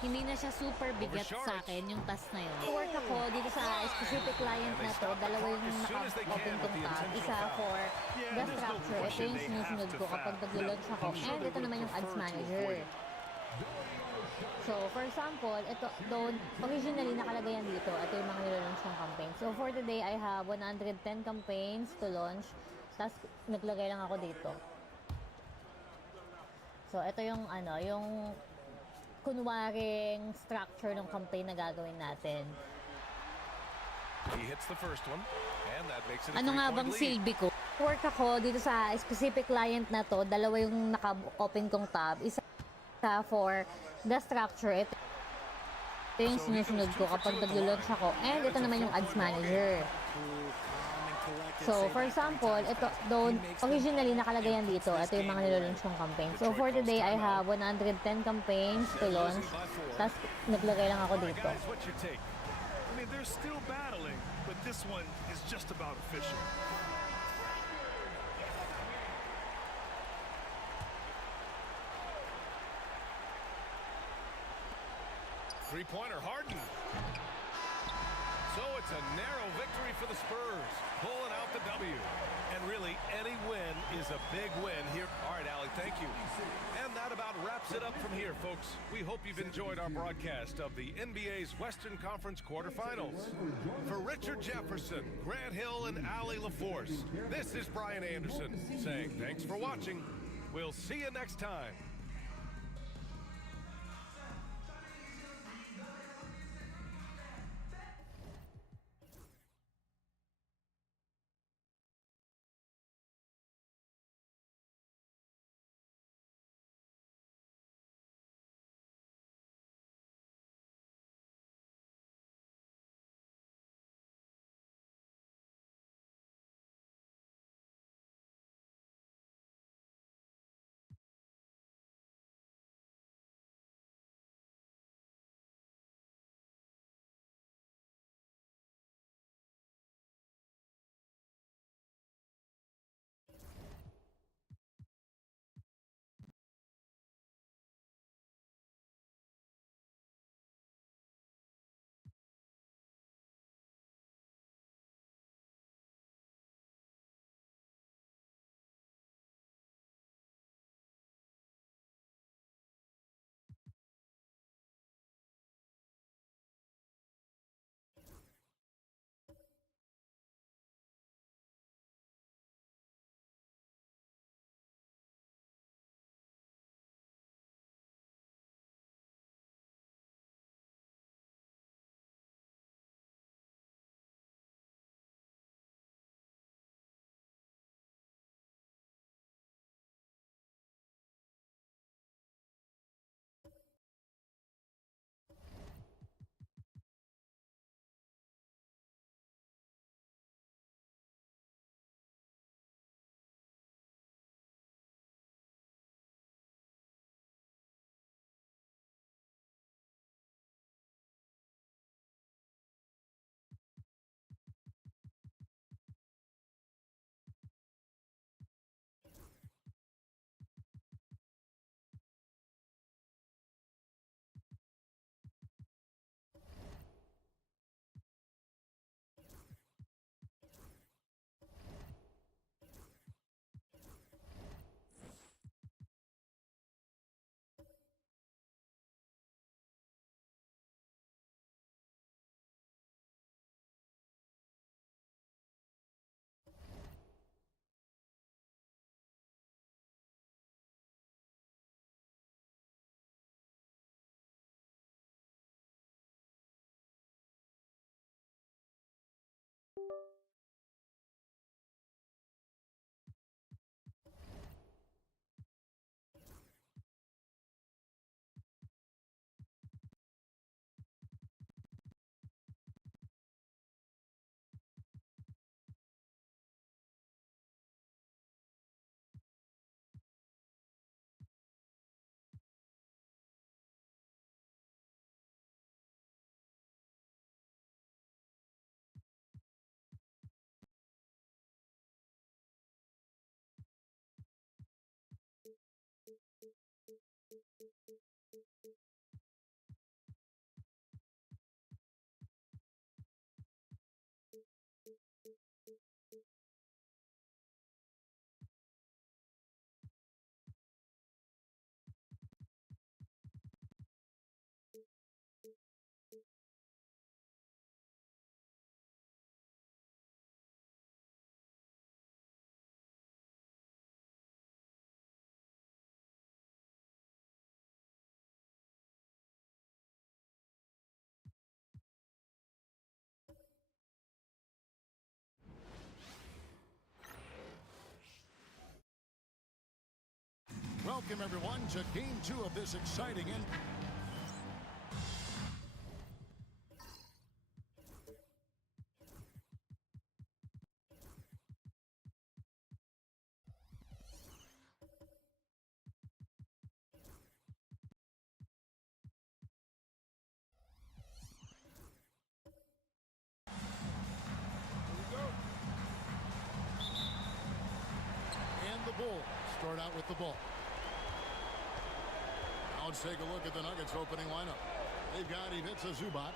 hindi na siya super bigat sa akin yung task na yun. Work ako dito sa specific client na to, dalawa yung naka-open kong tab. Isa for the structure, ito yung sinusunod ko kapag nag-launch ako, and ito naman yung ads manager. So, for example, ito, originally nakalagay yan dito. Ito yung mga nilalaunch ng campaign. So, for today, I have 110 campaigns to launch. Tapos, naglagay lang ako dito. So, ito yung, yung kunwaring structure ng campaign na gagawin natin. He hits the first one, and that makes it a Ano nga bang silbi ko? Work ako dito sa specific client na to. Dalawa yung naka-open kong tab. Isa for the structure. Ito yung sinusunod ko kapag nag-launch ako. And ito naman yung ads manager. So, for example, ito, originally nakalagay yan dito. Ito yung mga nilalaunch kong campaign. So, for today, I have 110 campaigns to launch. Tapos, naglagay lang ako dito. I mean, they're still battling, but this one is just about official. Three-pointer, Harden. So it's a narrow victory for the Spurs, pulling out the W. And really, any win is a big win here. All right, Allie, thank you. And that about wraps it up from here, folks. We hope you've enjoyed our broadcast of the NBA's Western Conference quarterfinals. For Richard Jefferson, Grant Hill, and Allie LaForce, this is Brian Anderson saying thanks for watching. We'll see you next time. Welcome, everyone, to Game 2 of this exciting and... Bulls start out with the ball. Now let's take a look at the Nuggets opening lineup. They've got Ivica Zubac,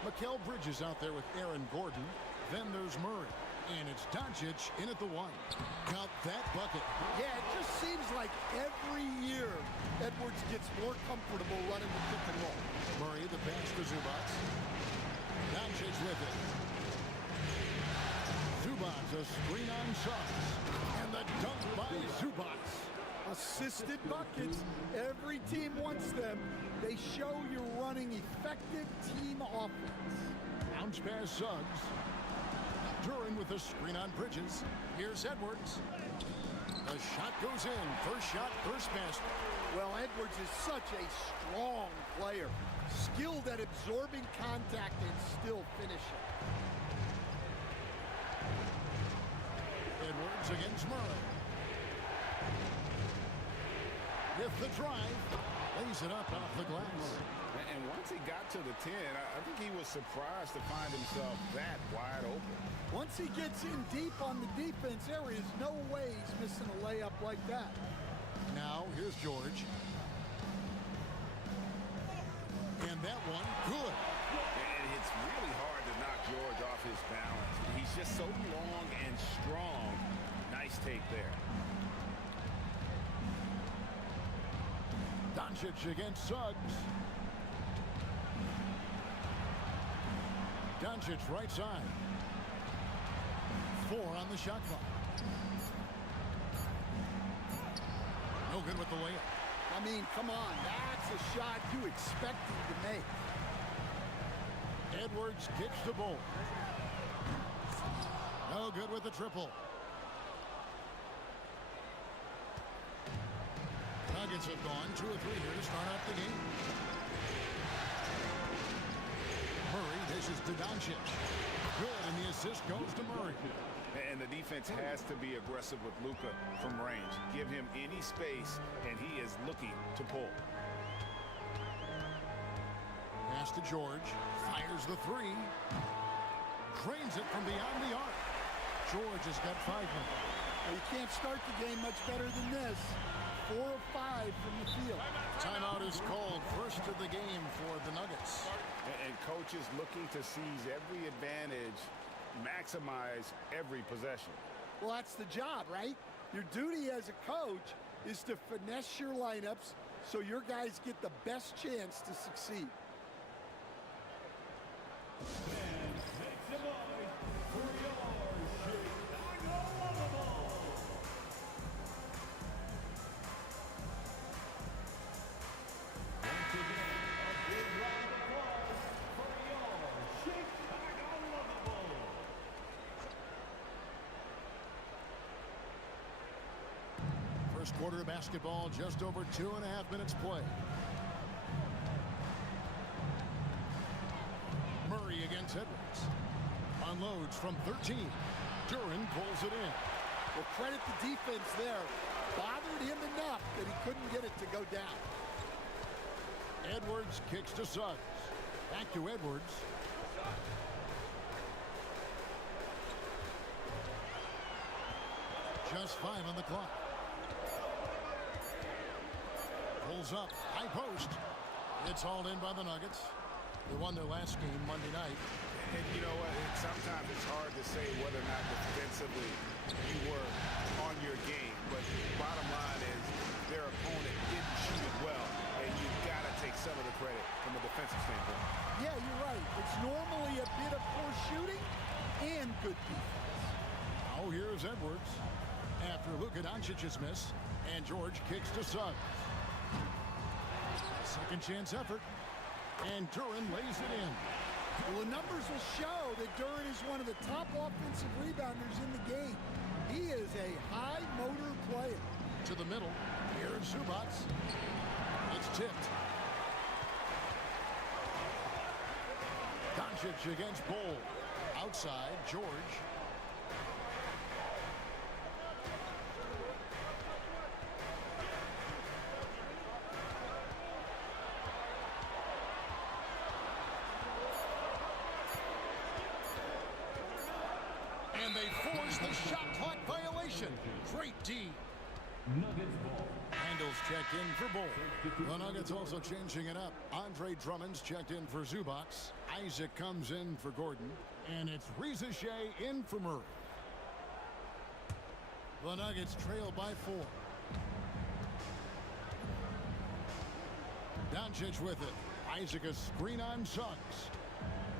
Mikal Bridges out there with Aaron Gordon. Then there's Murray, and it's Doncic in at the 1. Count that bucket. Yeah, it just seems like every year Edwards gets more comfortable running the pick and roll. Murray, the pass to Zubac. Doncic with it. Zubac, a screen on Suggs. And the dunk by Zubac. Assisted buckets. Every team wants them. They show you're running effective team offense. Bounce pass Suggs. Duran with a screen on Bridges. Here's Edwards. The shot goes in. First shot, first basket. Well, Edwards is such a strong player. Skilled at absorbing contact and still finishing. Edwards against Murray. With the drive, lays it up off the glass. And once he got to the 10, I think he was surprised to find himself that wide open. Once he gets in deep on the defense, there is no way he's missing a layup like that. Now, here's George. And that one, good. And it's really hard to knock George off his balance. He's just so long and strong. Nice take there. Doncic against Suggs. Doncic right side. 4 on the shot clock. No good with the layup. I mean, come on. That's a shot you expected to make. Edwards kicks the ball. No good with the triple. Nuggets have gone 2 of 3 here to start out the game. Murray dishes to Doncic. Good, and the assist goes to Murray. And the defense has to be aggressive with Luka from range. Give him any space, and he is looking to pull. Pass to George. Fires the 3. Drains it from beyond the arc. George has got 5 minutes. Well, you can't start the game much better than this. 4 of 5 from the field. Timeout is called. First of the game for the Nuggets. And coaches looking to seize every advantage, maximize every possession. Well, that's the job, right? Your duty as a coach is to finesse your lineups so your guys get the best chance to succeed. First quarter of basketball, just over 2.5 minutes play. Murray against Edwards. Unloads from 13. Duran pulls it in. Well, credit the defense there. Bothered him enough that he couldn't get it to go down. Edwards kicks to Suggs. Back to Edwards. Just 5 on the clock. Pulls up. High post. It's hauled in by the Nuggets. They won their last game Monday night. And you know what? Sometimes it's hard to say whether or not defensively you were on your game. But bottom line is their opponent didn't shoot it well. And you've got to take some of the credit from a defensive standpoint. Yeah, you're right. It's normally a bit of poor shooting and good defense. Oh, here's Edwards. After Luka Doncic's miss. And George kicks to Suggs. Second chance effort. And Duran lays it in. Well, the numbers will show that Duran is one of the top offensive rebounders in the game. He is a high motor player. To the middle. Here's Zubac. It's tipped. Doncic against Bol. Outside, George. And they force the shot clock violation. Great D. Nuggets ball. Handles checked in for Bol. The Nuggets also changing it up. Andre Drummond's checked in for Zubac. Isaac comes in for Gordon. And it's Rizier in for Murray. The Nuggets trail by 4. Doncic with it. Isaac a screen on Suggs.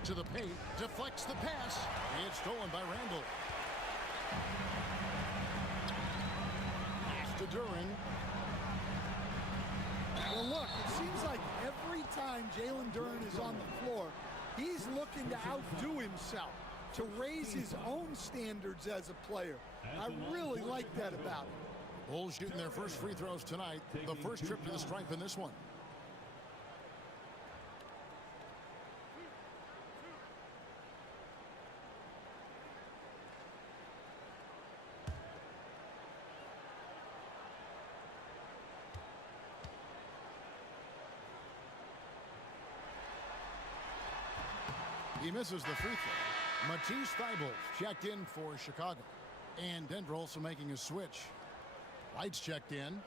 To the paint. Deflects the pass. It's stolen by Randall. Pass to Duren. Well, look, it seems like every time Jalen Duren is on the floor, he's looking to outdo himself, to raise his own standards as a player. I really like that about him. Bulls shooting their first free throws tonight. The first trip to the stripe in this one. He misses the free throw. Matisse Thybulle checked in for Chicago. And Denver also making a switch. Lights checked in.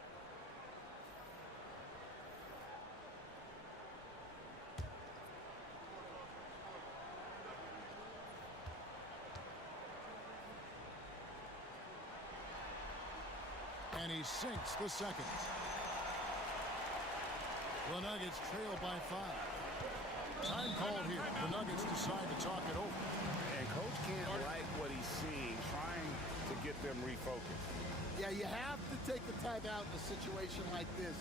And he sinks the second. The Nuggets trail by 5. Time called here. The Nuggets decide to talk it over. And Coach can't like what he's seeing, trying to get them refocused. Yeah, you have to take a timeout in a situation like this.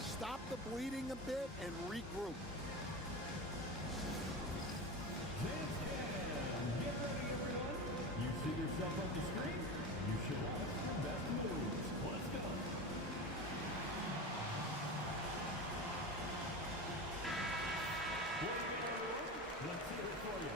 Stop the bleeding a bit and regroup. Get ready, everyone. You see yourself on the screen? You show us your best moves. Let's go. Let's hear it for you.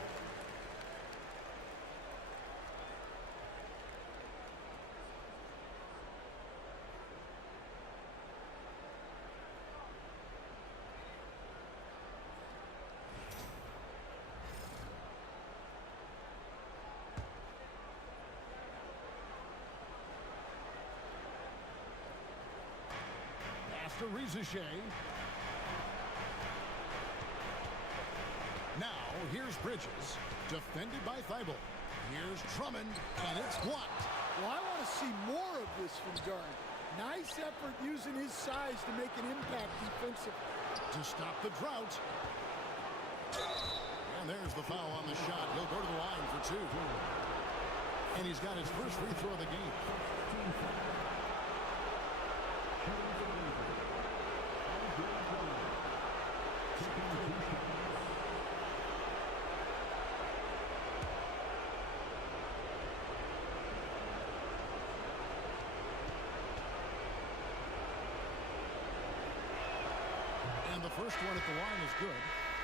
Pass to Rizier. Now, here's Bridges, defended by Thybulle. Here's Drummond, and it's blocked. Well, I want to see more of this from Duren. Nice effort using his size to make an impact defensively. To stop the drought. And there's the foul on the shot. He'll go to the line for 2. And he's got his first free throw of the game. And the first one at the line is good.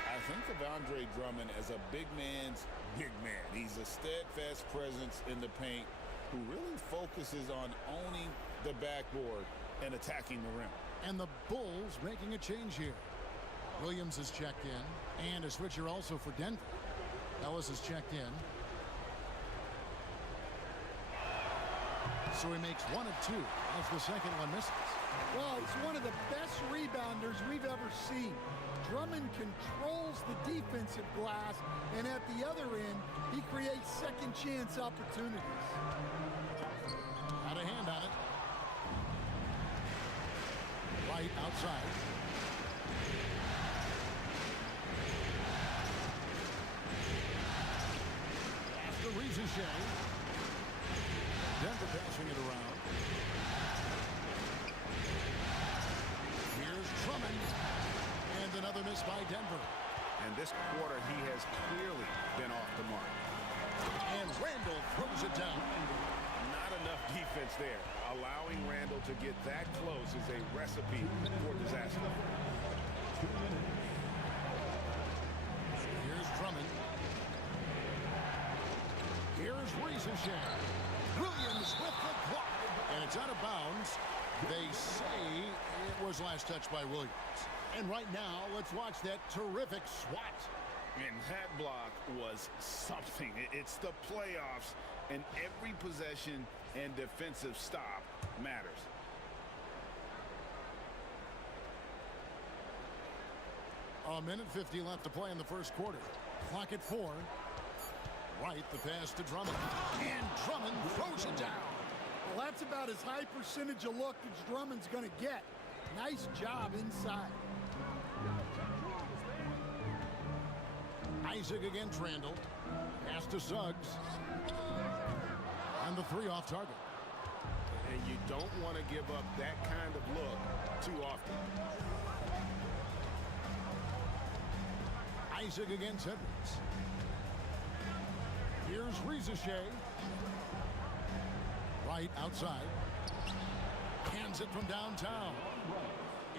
I think of Andre Drummond as a big man's big man. He's a steadfast presence in the paint who really focuses on owning the backboard and attacking the rim. And the Bulls making a change here. Williams is checked in. And a switcher also for Denver. Ellis is checked in. So he makes 1 of 2 as the second one misses. Well, he's one of the best rebounders we've ever seen. Drummond controls the defensive glass, and at the other end, he creates second chance opportunities. Had a hand on it. Right outside. After Rizier. Denver passing it around. Here's Drummond. And another miss by Denver. And this quarter, he has clearly been off the mark. And Randall throws it down. Not enough defense there, allowing Randall to get that close is a recipe for disaster. Here's Drummond. Here's Ricochet. Williams with the block. And it's out of bounds. They say it was last touched by Williams. And right now, let's watch that terrific swat. And that block was something. It's the playoffs, and every possession and defensive stop matters. A minute 50 left to play in the first quarter. Clock at 4. Right, the pass to Drummond. And Drummond throws it down. Well, that's about as high percentage of look as Drummond's going to get. Nice job inside. Isaac against Randall. Pass to Suggs. And the 3 off target. And you don't want to give up that kind of look too often. Isaac against Edwards. Here's Ricochet. Right outside. Hands it from downtown.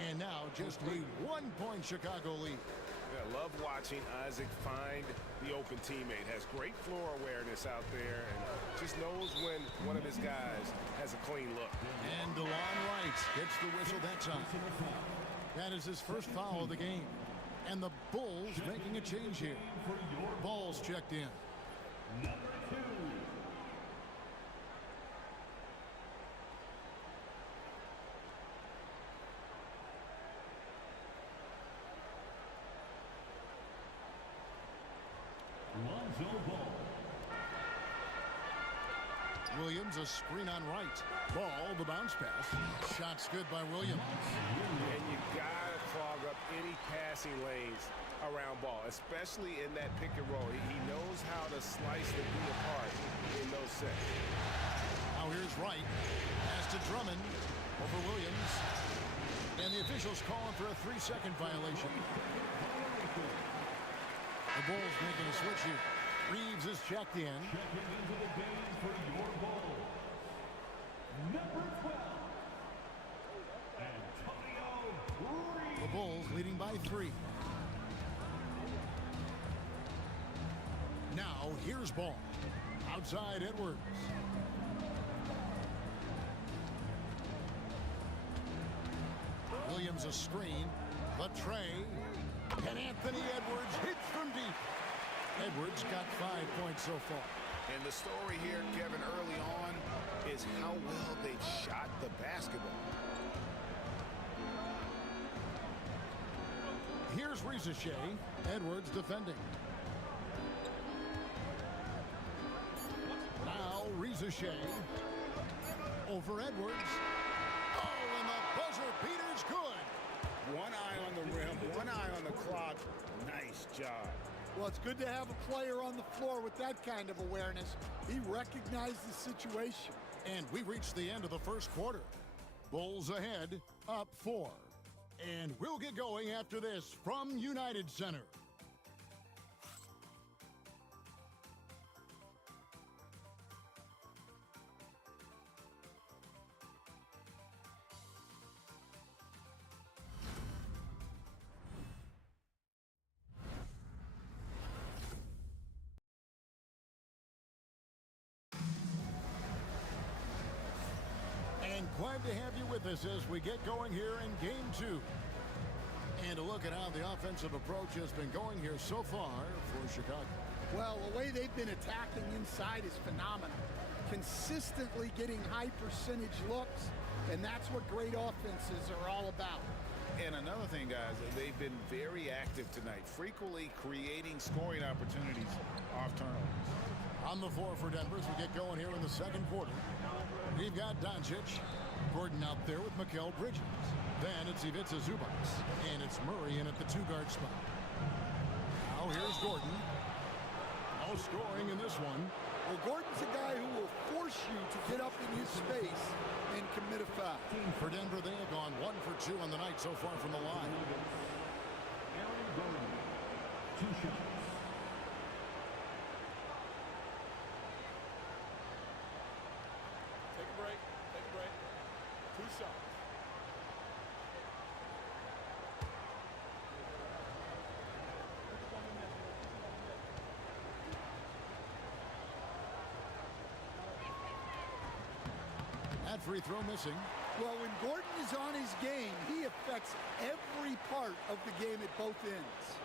And now just a 1-point Chicago lead. Yeah, love watching Isaac find the open teammate. Has great floor awareness out there and just knows when one of his guys has a clean look. And DeLon Wright gets the whistle that time. That is his first foul of the game. And the Bulls making a change here. Ball's checked in. Number 2. Lonzo Ball. Williams, a screen on Wright. Ball, the bounce pass. Shot's good by Williams. And you gotta clog up any passing lanes around Ball, especially in that pick and roll. He knows how to slice the D apart in those sets. Now here's Wright. Pass to Drummond over Williams. And the officials calling for a 3-second violation. The Bulls making a switch here. Reeves is checked in. Checking into the game for your ball. Number 12. Antonio Reeves. The Bulls leading by 3. Now here's Ball. Outside Edwards. Williams a screen. Latre. And Anthony Edwards hits from deep. Edwards got 5 points so far. And the story here, Kevin, early on is how well they shot the basketball. Here's Ricochet. Edwards defending. Now Ricochet over Edwards. Oh, and the buzzer beater's good. One eye on the rim, one eye on the clock. Nice job. Well, it's good to have a player on the floor with that kind of awareness. He recognized the situation. And we reached the end of the first quarter. Bulls ahead, up 4. And we'll get going after this from United Center. Glad to have you with us as we get going here in Game 2. And a look at how the offensive approach has been going here so far for Chicago. Well, the way they've been attacking inside is phenomenal. Consistently getting high percentage looks, and that's what great offenses are all about. And another thing, guys, they've been very active tonight, frequently creating scoring opportunities off turnovers. On the floor for Denver as we get going here in the second quarter. We've got Doncic. Gordon out there with Mikal Bridges. Then it's Ivica Zubac. And it's Murray in at the 2-guard spot. Now here's Gordon. No scoring in this one. Well, Gordon's a guy who will force you to get up in his space and commit a foul. For Denver, they have gone 1 for 2 on the night so far from the line. Aaron Gordon, 2 shots. Take a break. Take a break. 2 so. That free throw missing. Well, when Gordon is on his game, he affects every part of the game at both ends.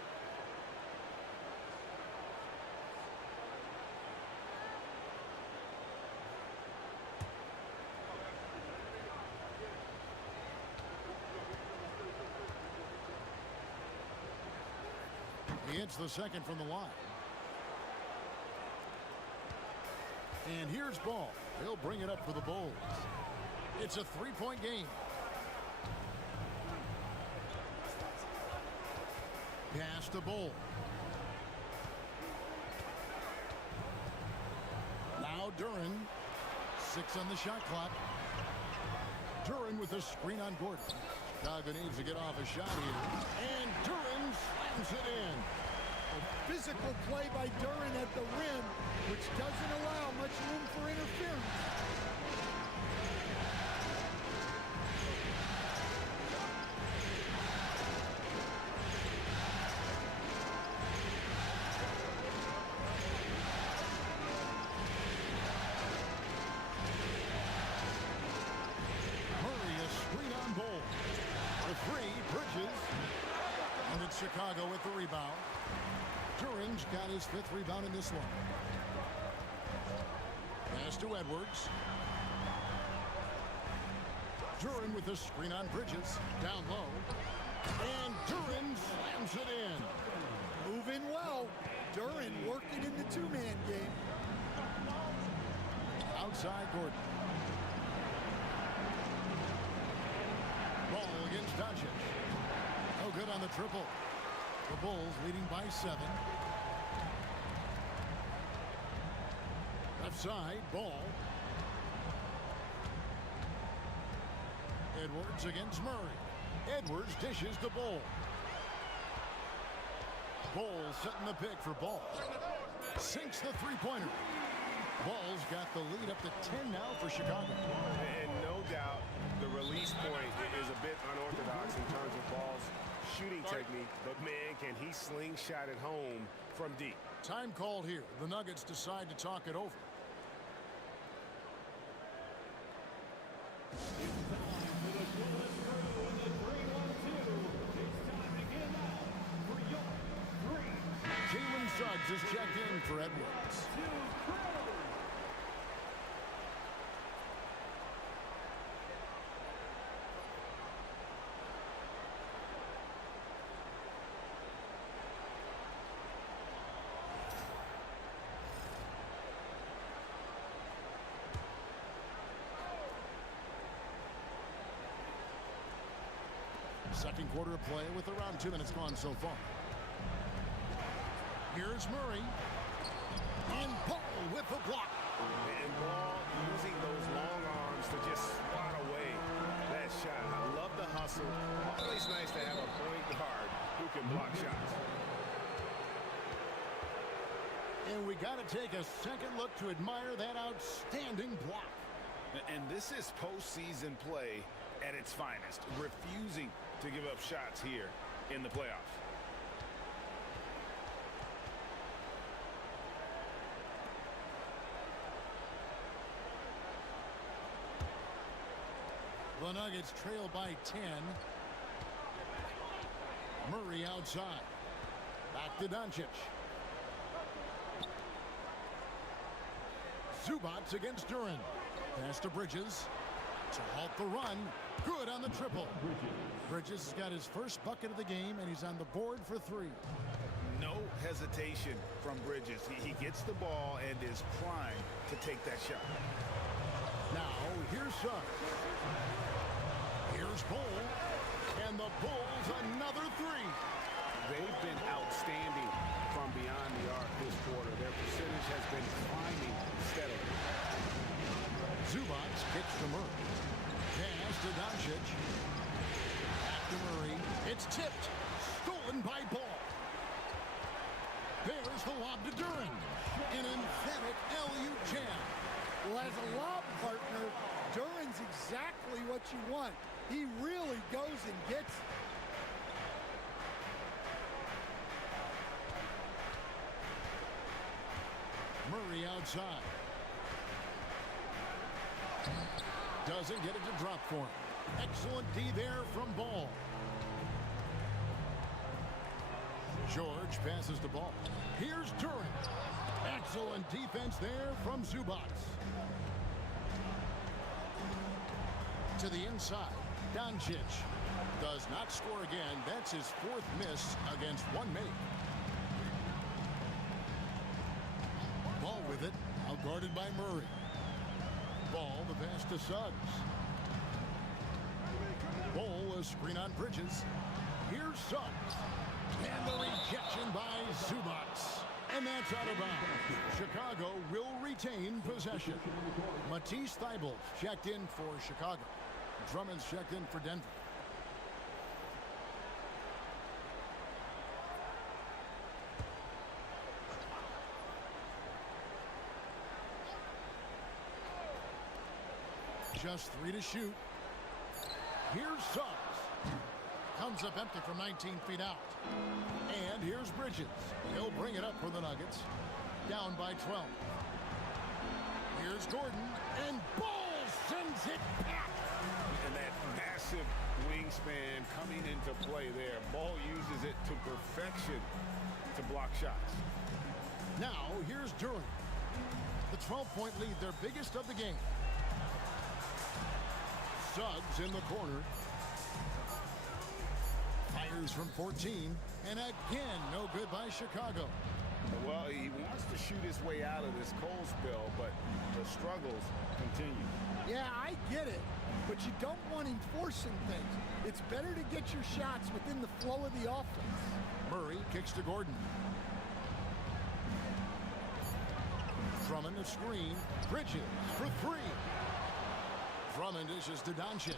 He hits the second from the line. And here's Ball. He'll bring it up for the Bulls. It's a three-point game. Pass to Ball. Now Duren. 6 on the shot clock. Duren with a screen on Gordon. Chicago needs to get off a shot here. And Duren slams it in. A physical play by Duren at the rim, which doesn't allow much room for interference. Murray, a screen on Ball. The three, Bridges. And it's Chicago with the rebound. Duren's got his 5th rebound in this one. Pass to Edwards. Duren with a screen on Bridges. Down low. And Duren slams it in. Moving well. Duren working in the two-man game. Outside Gordon. Ball against Doncic. No good on the triple. The Bulls leading by 7. Left side, Ball. Edwards against Murray. Edwards dishes the Ball. Ball setting the pick for Ball. Sinks the three-pointer. Ball's got the lead up to 10 now for Chicago. And no doubt the release point is a bit unorthodox in terms of Ball's shooting technique, but man, can he slingshot it home from deep. Time called here. The Nuggets decide to talk it over. Jalen Suggs is checked in for Edwards. Second quarter of play with around 2 minutes gone so far. Here's Murray. And Ball with the block. And Ball using those long arms to just swat away that shot. I love the hustle. Always nice to have a point guard who can block shots. And we got to take a second look to admire that outstanding block. And this is postseason play at its finest, refusing to give up shots here in the playoffs. The Nuggets trail by 10. Murray outside. Back to Doncic. Zubats against Duren. Pass to Bridges. To halt the run. Good on the triple. Bridges has got his first bucket of the game, and he's on the board for 3. No hesitation from Bridges. He gets the ball and is primed to take that shot. Now, here's Suggs. Here's Ball. And the Bulls another 3. They've been outstanding from beyond the arc this quarter. Their percentage has been climbing steadily. Zubats kicks to Murray. Pass to Doncic. Back to Murray. It's tipped. Stolen by Ball. There's the lob to Duren. An emphatic LU jam. Well, as a lob partner, Duran's exactly what you want. He really goes and gets it. Murray outside. Doesn't get it to drop for him. Excellent D there from Ball. George passes the ball. Here's Duran. Excellent defense there from Zubac. To the inside. Doncic does not score again. That's his fourth miss against one make. Ball with it. Out guarded by Murray. Ball, the pass to Suggs. Ball, a screen on Bridges. Here's Suggs. And the rejection by Zubac. And that's out of bounds. Chicago will retain possession. Matisse Thybulle checked in for Chicago. Drummond's checked in for Denver. Just 3 to shoot. Here's Suggs. Comes up empty from 19 feet out. And here's Bridges. He'll bring it up for the Nuggets. Down by 12. Here's Gordon. And Ball sends it back. And that massive wingspan coming into play there. Ball uses it to perfection to block shots. Now, here's Duran. The 12-point lead, their biggest of the game. Suggs in the corner. Fires from 14. And again, no good by Chicago. Well, he wants to shoot his way out of this cold spell, but the struggles continue. Yeah, I get it. But you don't want him forcing things. It's better to get your shots within the flow of the offense. Murray kicks to Gordon. Drummond a screen. Bridges for 3. Drummond dishes to Doncic.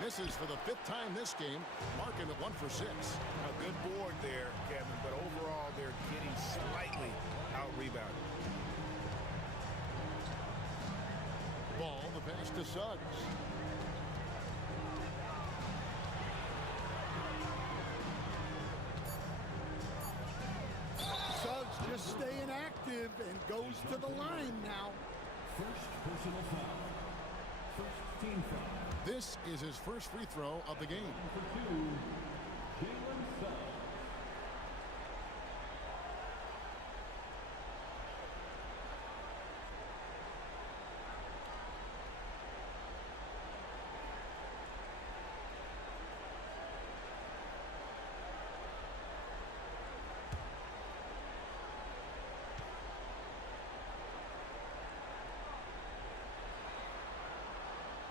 Misses for the 5th time this game, marking it 1 for 6. A good board there, Kevin, but overall they're getting slightly out-rebounded. Ball, the pass to Suggs. Suggs just staying active and goes to the line now. First personal foul. First team foul. This is his first free throw of the game. For 2, Jalen Suggs.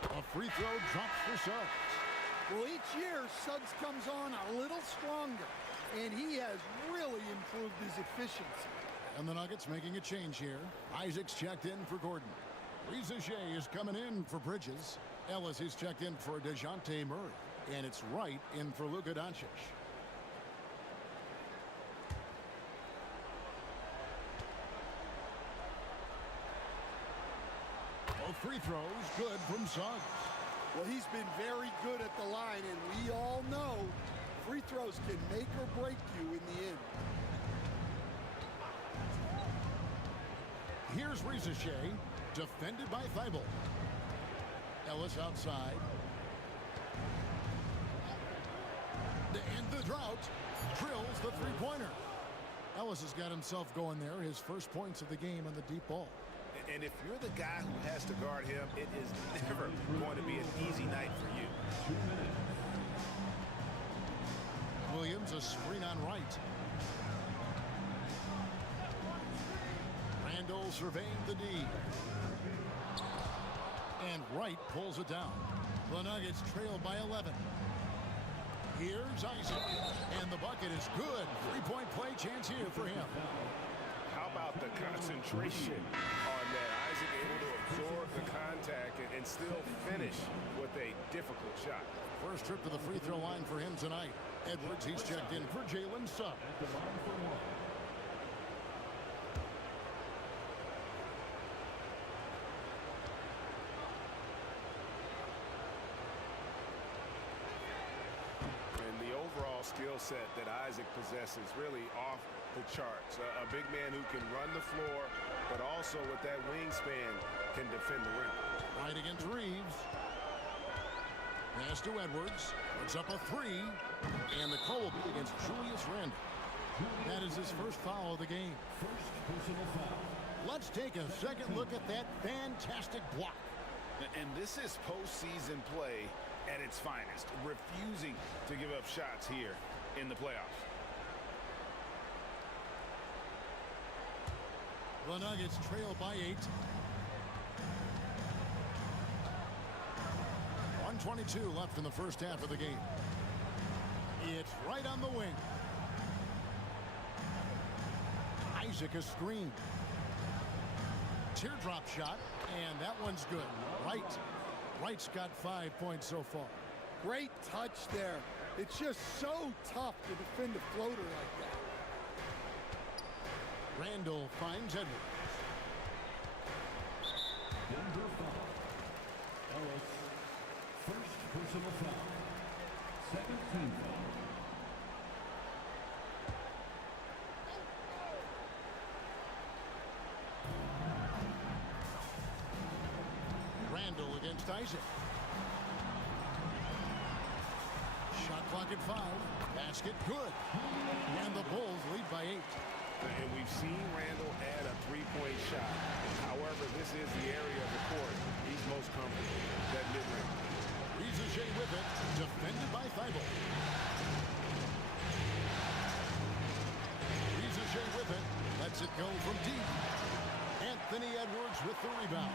A free throw drops for Suggs. Well, each year, Suggs comes on a little stronger, and he has really improved his efficiency. And the Nuggets making a change here. Isaac's checked in for Gordon. Rizachet is coming in for Bridges. Ellis is checked in for DeJounte Murray. And it's Wright in for Luka Doncic. Both free throws good from Suggs. Well, he's been very good at the line, and we all know free throws can make or break you in the end. Here's Rizachet, defended by Thybulle. Ellis outside. To end the drought, drills the three-pointer. Ellis has got himself going there, his first points of the game on the deep ball. And if you're the guy who has to guard him, it is never going to be an easy night for you. 2 minutes. Williams, a screen on Wright. Randall surveying the D. And Wright pulls it down. The Nuggets trail by 11. Here's Isaac. And the bucket is good. Three-point play chance here for him. How about the concentration on that? Isaac able to absorb the contact and still finish with a difficult shot. First trip to the free throw line for him tonight. Edwards, he's checked in for Jalen Suggs. At the line for 1. skill set that Isaac possesses, really off the charts. A big man who can run the floor, but also with that wingspan can defend the rim. Right against Reeves. Pass to Edwards. Puts up a three. And the call will be against Julius Randle. That is his first foul of the game. First personal foul. Let's take a second look at that fantastic block. And this is postseason play at its finest, refusing to give up shots here in the playoffs. The Nuggets trail by 8. 1:22 left in the first half of the game. It's right on the wing. Isaac a screen. Teardrop shot, and that one's good. Wright's got 5 points so far. Great touch there. It's just so tough to defend a floater like that. Randle finds Edwards. Denver foul. Ellis. First personal foul. Second team foul. Randle against Isaac. Shot clock at 5. Basket good. And the Bulls lead by 8. And we've seen Randle add a three-point shot. However, this is the area of the court he's most comfortable, that mid-range. Riza with it, defended by Thibault. Riza with it, lets it go from deep. Anthony Edwards with the rebound.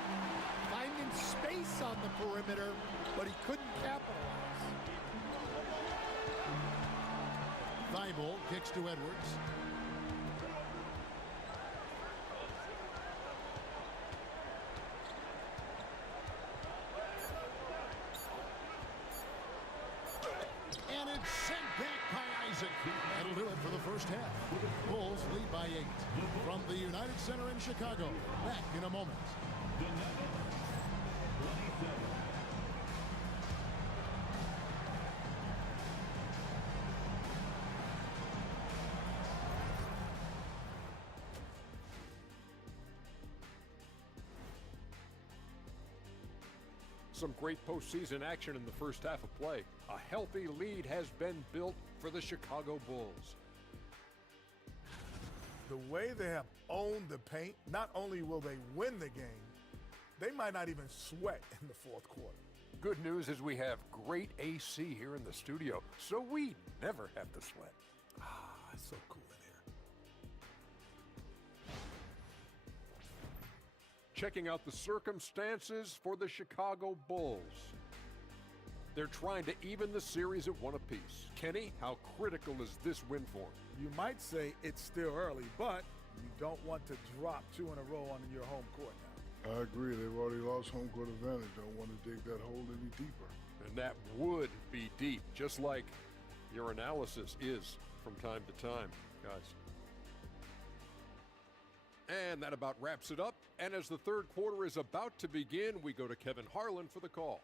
Finding space on the perimeter, but he couldn't capitalize. Thibault kicks to Edwards. And it's sent back by Isaac. That'll do it for the first half. Bulls lead by 8. From the United Center in Chicago. Back in a moment. The Nuggets. 27. Some great postseason action in the first half of play. A healthy lead has been built for the Chicago Bulls. The way they have owned the paint, not only will they win the game, they might not even sweat in the fourth quarter. Good news is we have great AC here in the studio, so we never have to sweat. It's so cool in here. Checking out the circumstances for the Chicago Bulls. They're trying to even the series at 1 apiece. Kenny, how critical is this win for them? You might say it's still early, but you don't want to drop 2 in a row on your home court now. I agree. They've already lost home court advantage. Don't want to dig that hole any deeper. And that would be deep, just like your analysis is from time to time, guys. And that about wraps it up. And as the third quarter is about to begin, we go to Kevin Harlan for the call.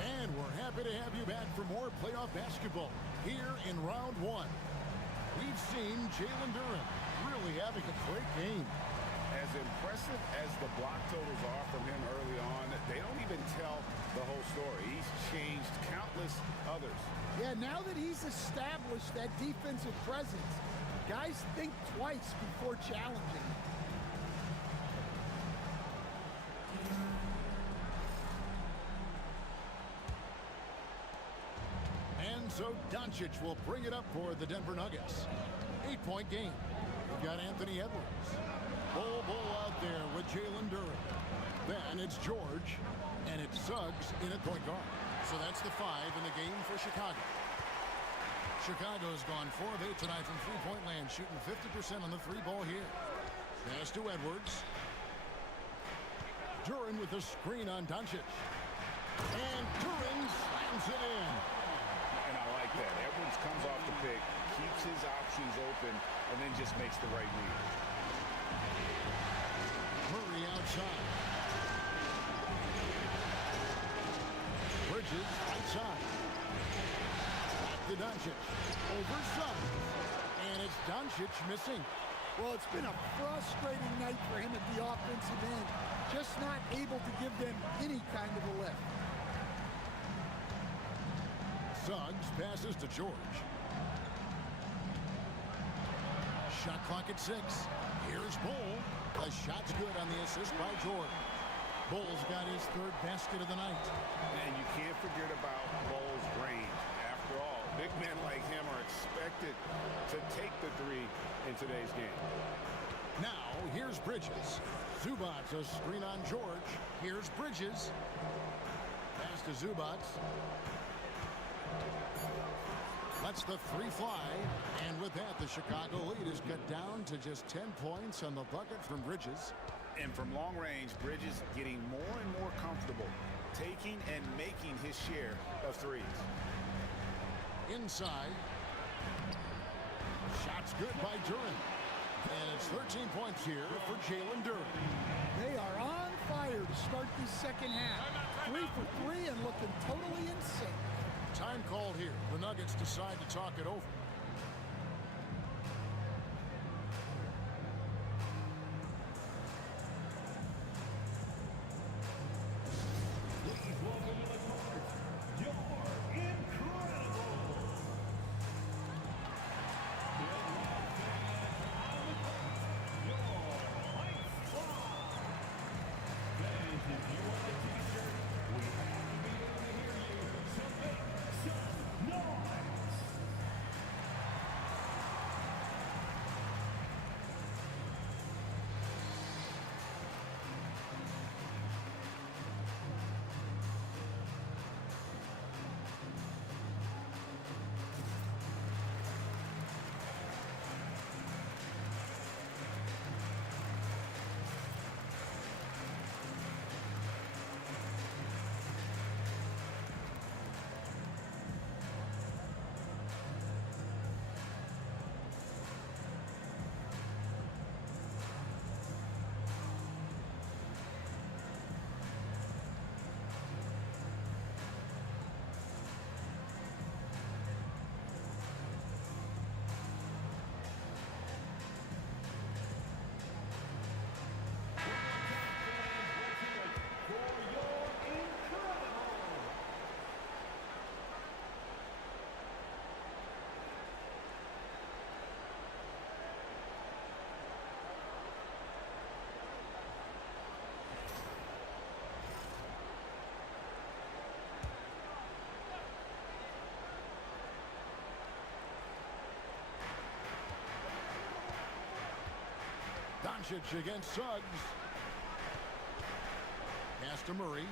And we're happy to have you back for more playoff basketball here in round 1. We've seen Jalen Duren really having a great game. As impressive as the block totals are from him early on, they don't even tell the whole story. He's changed countless others. Yeah, now that he's established that defensive presence, guys think twice before challenging him. And so Doncic will bring it up for the Denver Nuggets. 8-point game. We've got Anthony Edwards. Bull out there with Jalen Duren. Then it's George, and it's Suggs in at point guard. So that's the 5 in the game for Chicago. Chicago's gone 4 of 8 tonight from three-point land, shooting 50% on the 3-ball here. Pass to Edwards. Duren with the screen on Doncic. And Duren slams it in. And I like that. Edwards comes off the pick, keeps his options open, and then just makes the right read. Murray outside. Bridges right side. Back to Doncic. Over Suggs. And it's Doncic missing. Well, it's been a frustrating night for him at the offensive end. Just not able to give them any kind of a lift. Suggs passes to George. Shot clock at 6. Here's Bull. The shot's good on the assist by George. Bull's got his third basket of the night. And you can't forget about Bull's range. After all, big men like him are expected to take the three in today's game. Now, here's Bridges. Zubats a screen on George. Here's Bridges. Pass to Zubats. Lets the three fly. And with that, the Chicago lead is cut down to just 10 points on the bucket from Bridges. And from long range, Bridges getting more and more comfortable taking and making his share of threes. Inside. Shot's good by Duren. And it's 13 points here for Jalen Duren. They are on fire to start this second half. 3 for 3 and looking totally insane. Time called here. The Nuggets decide to talk it over. Doncic against Suggs. Pass to Murray.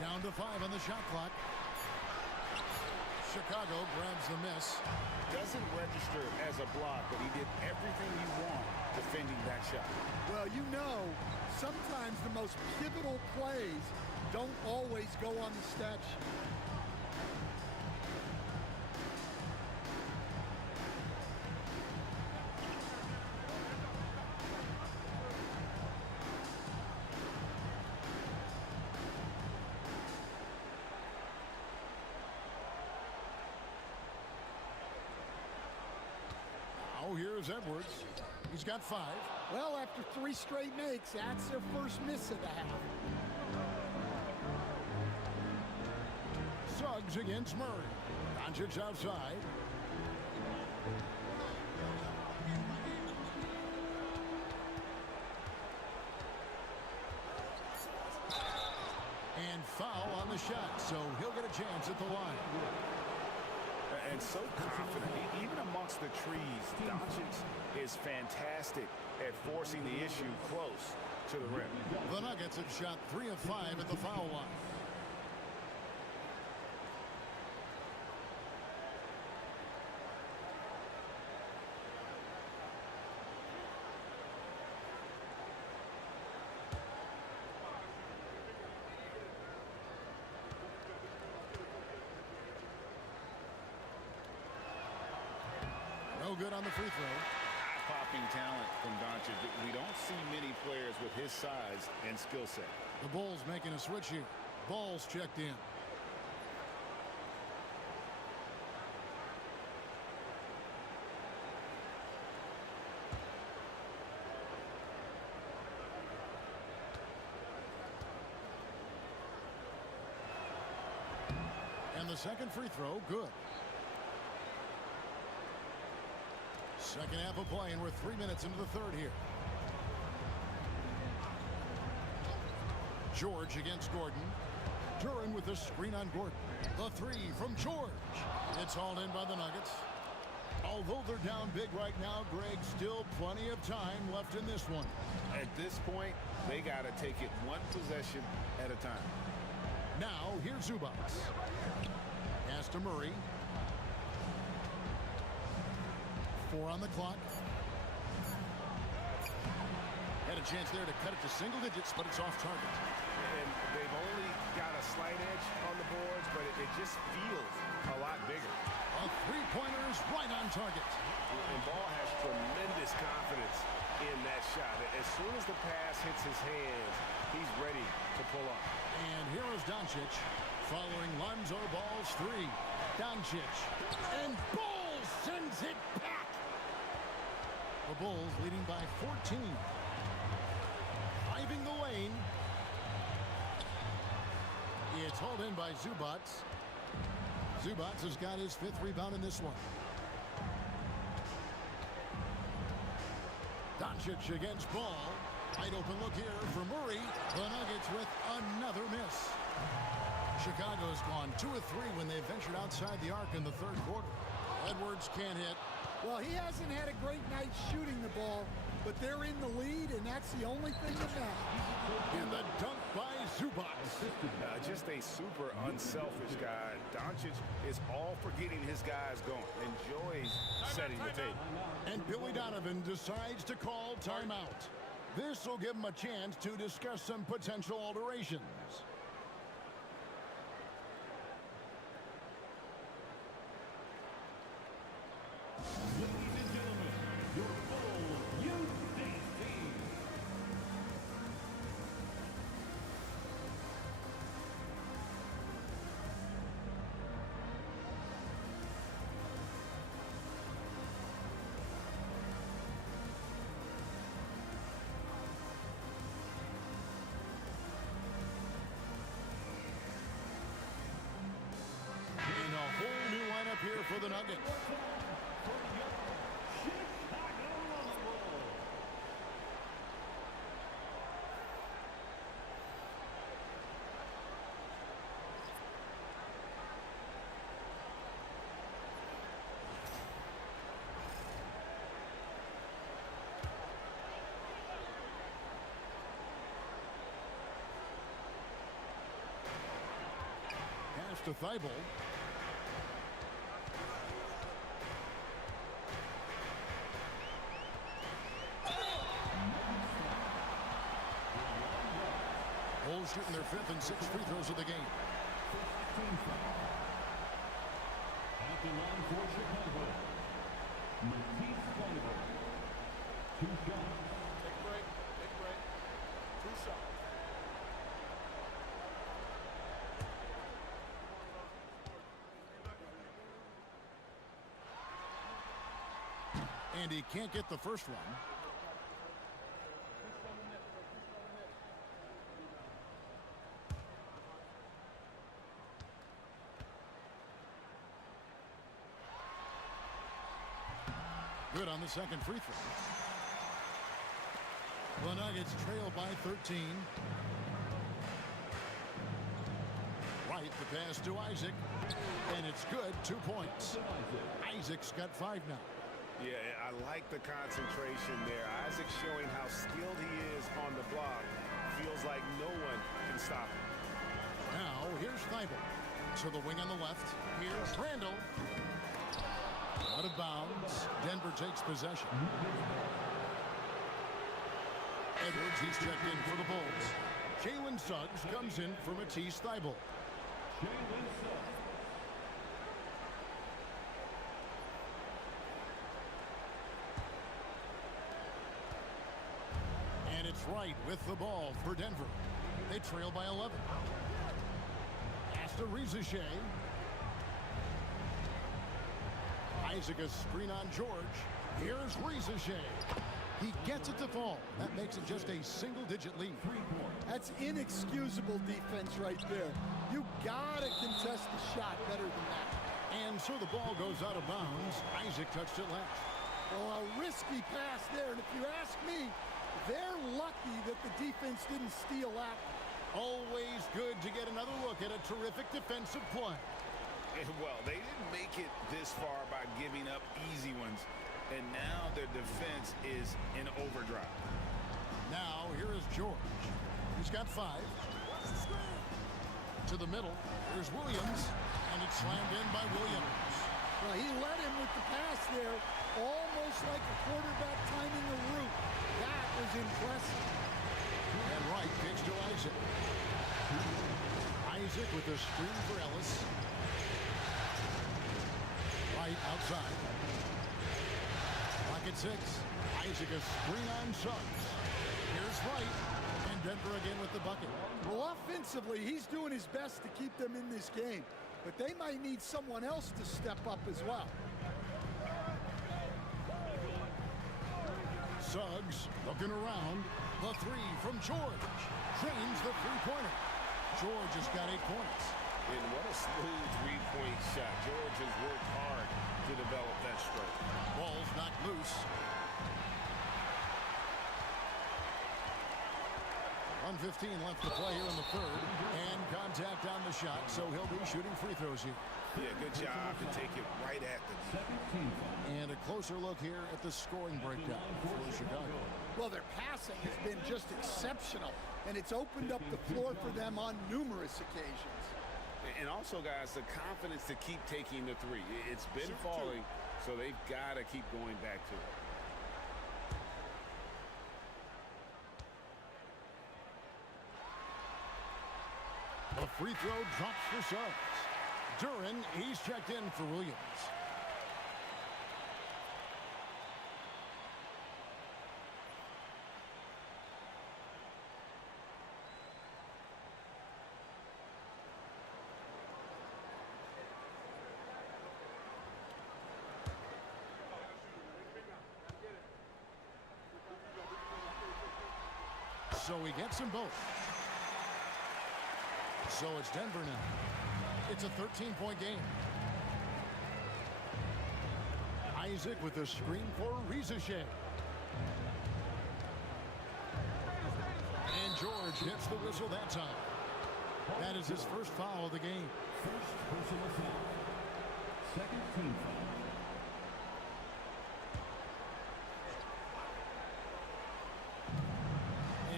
Down to 5 on the shot clock. Chicago grabs the miss. Doesn't register as a block, but he did everything you want defending that shot. Well, you know, sometimes the most pivotal plays don't always go on the stat sheet. Now here's Edwards. He's got 5. Well, after 3 straight makes, that's their first miss of the half. Suggs against Murray. Doncic outside. And foul on the shot, so he'll get a chance at the line. And so confident, even amongst the trees, Doncic is fantastic at forcing the issue close to the rim. The Nuggets have shot 3 of 5 at the foul line. good on the free throw. Eye-popping talent from Doncic. We don't see many players with his size and skill set. The Bulls making a switch here. Ball's checked in. And the second free throw, good. Second half of play, and we're 3 minutes into the third here. George against Gordon. Duran with the screen on Gordon. The three from George. It's hauled in by the Nuggets. Although they're down big right now, Greg, still plenty of time left in this one. At this point, they got to take it one possession at a time. Now, here's Zubac. Pass to Murray. 4 on the clock. Had a chance there to cut it to single digits, but it's off target. And they've only got a slight edge on the boards, but it just feels a lot bigger. A three-pointer is right on target. And Ball has tremendous confidence in that shot. As soon as the pass hits his hands, he's ready to pull up. And here is Doncic following Lonzo Ball's three. Doncic. And Ball sends it back. The Bulls leading by 14. Driving the lane. It's hauled in by Zubac. Zubac has got his 5th rebound in this one. Doncic against Ball. Wide open look here for Murray. The Nuggets with another miss. Chicago's gone 2 of 3 when they ventured outside the arc in the third quarter. Edwards can't hit. Well, he hasn't had a great night shooting the ball, but they're in the lead, and that's the only thing that matters. In the dunk by Zubac. Just a super unselfish guy. Doncic is all for getting his guys going. Enjoys setting the table. And Billy Donovan decides to call timeout. This will give him a chance to discuss some potential alterations. Ladies and gentlemen, your full youth team. And a whole new lineup here for the Nuggets. Pass to Thibault. Bulls shooting their 5th and 6th free throws of the game. At the line for Chicago, Matisse Thybulle. 2 shots. Take a break. 2 shots. And he can't get the first one. Good on the second free throw. The Nuggets trail by 13. White, the pass to Isaac. And it's good, 2 points. Isaac's got 5 now. Yeah, I like the concentration there. Isaac showing how skilled he is on the block. Feels like no one can stop him. Now, here's Thibault. To the wing on the left. Here's Randall. Out of bounds. Denver takes possession. Edwards, he's checked in for the Bulls. Jalen Suggs comes in for Matisse Thybulle. Jalen Suggs. it's Wright with the ball for Denver. They trail by 11. Pass to Rizachet. Isaac a screen on George. Here's Rizachet. He gets it to fall. That makes it just a single-digit lead. That's inexcusable defense right there. You gotta contest the shot better than that. And so the ball goes out of bounds. Isaac touched it last. Well, a risky pass there, and if you ask me, they're lucky that the defense didn't steal that. Always good to get another look at a terrific defensive play. Well, they didn't make it this far by giving up easy ones, and now their defense is in overdrive. Now, here is George. He's got 5. To the middle, there's Williams, and it's slammed in by Williams. Well, he led him with the pass there, almost like a quarterback timing a route. That was impressive. And Wright kicks to Isaac. Isaac with a screen for Ellis. Wright outside. Clock at 6. Isaac a screen on Suggs. Here's Wright. And Denver again with the bucket. Well, offensively, he's doing his best to keep them in this game. But they might need someone else to step up as well. Suggs looking around. The 3 from George. Drains the three-pointer. George has got 8 points. And what a smooth three-point shot. George has worked hard to develop that stroke. Ball's knocked loose. 1:15 left to play here in the third. And contact on the shot, so he'll be shooting free throws here. Yeah, good job to take it right at the net. And a closer look here at the scoring breakdown for Chicago. Well, their passing has been just exceptional, and it's opened up the floor for them on numerous occasions. And also, guys, the confidence to keep taking the 3. It's been falling, so they've got to keep going back to it. The free throw drops for Suggs. Duran, he's checked in for Williams. So he gets them both. So it's Denver now. It's a 13-point game. Isaac with a screen for Rizachet. And George hits the whistle that time. That is his first foul of the game. First personal foul. Second team foul.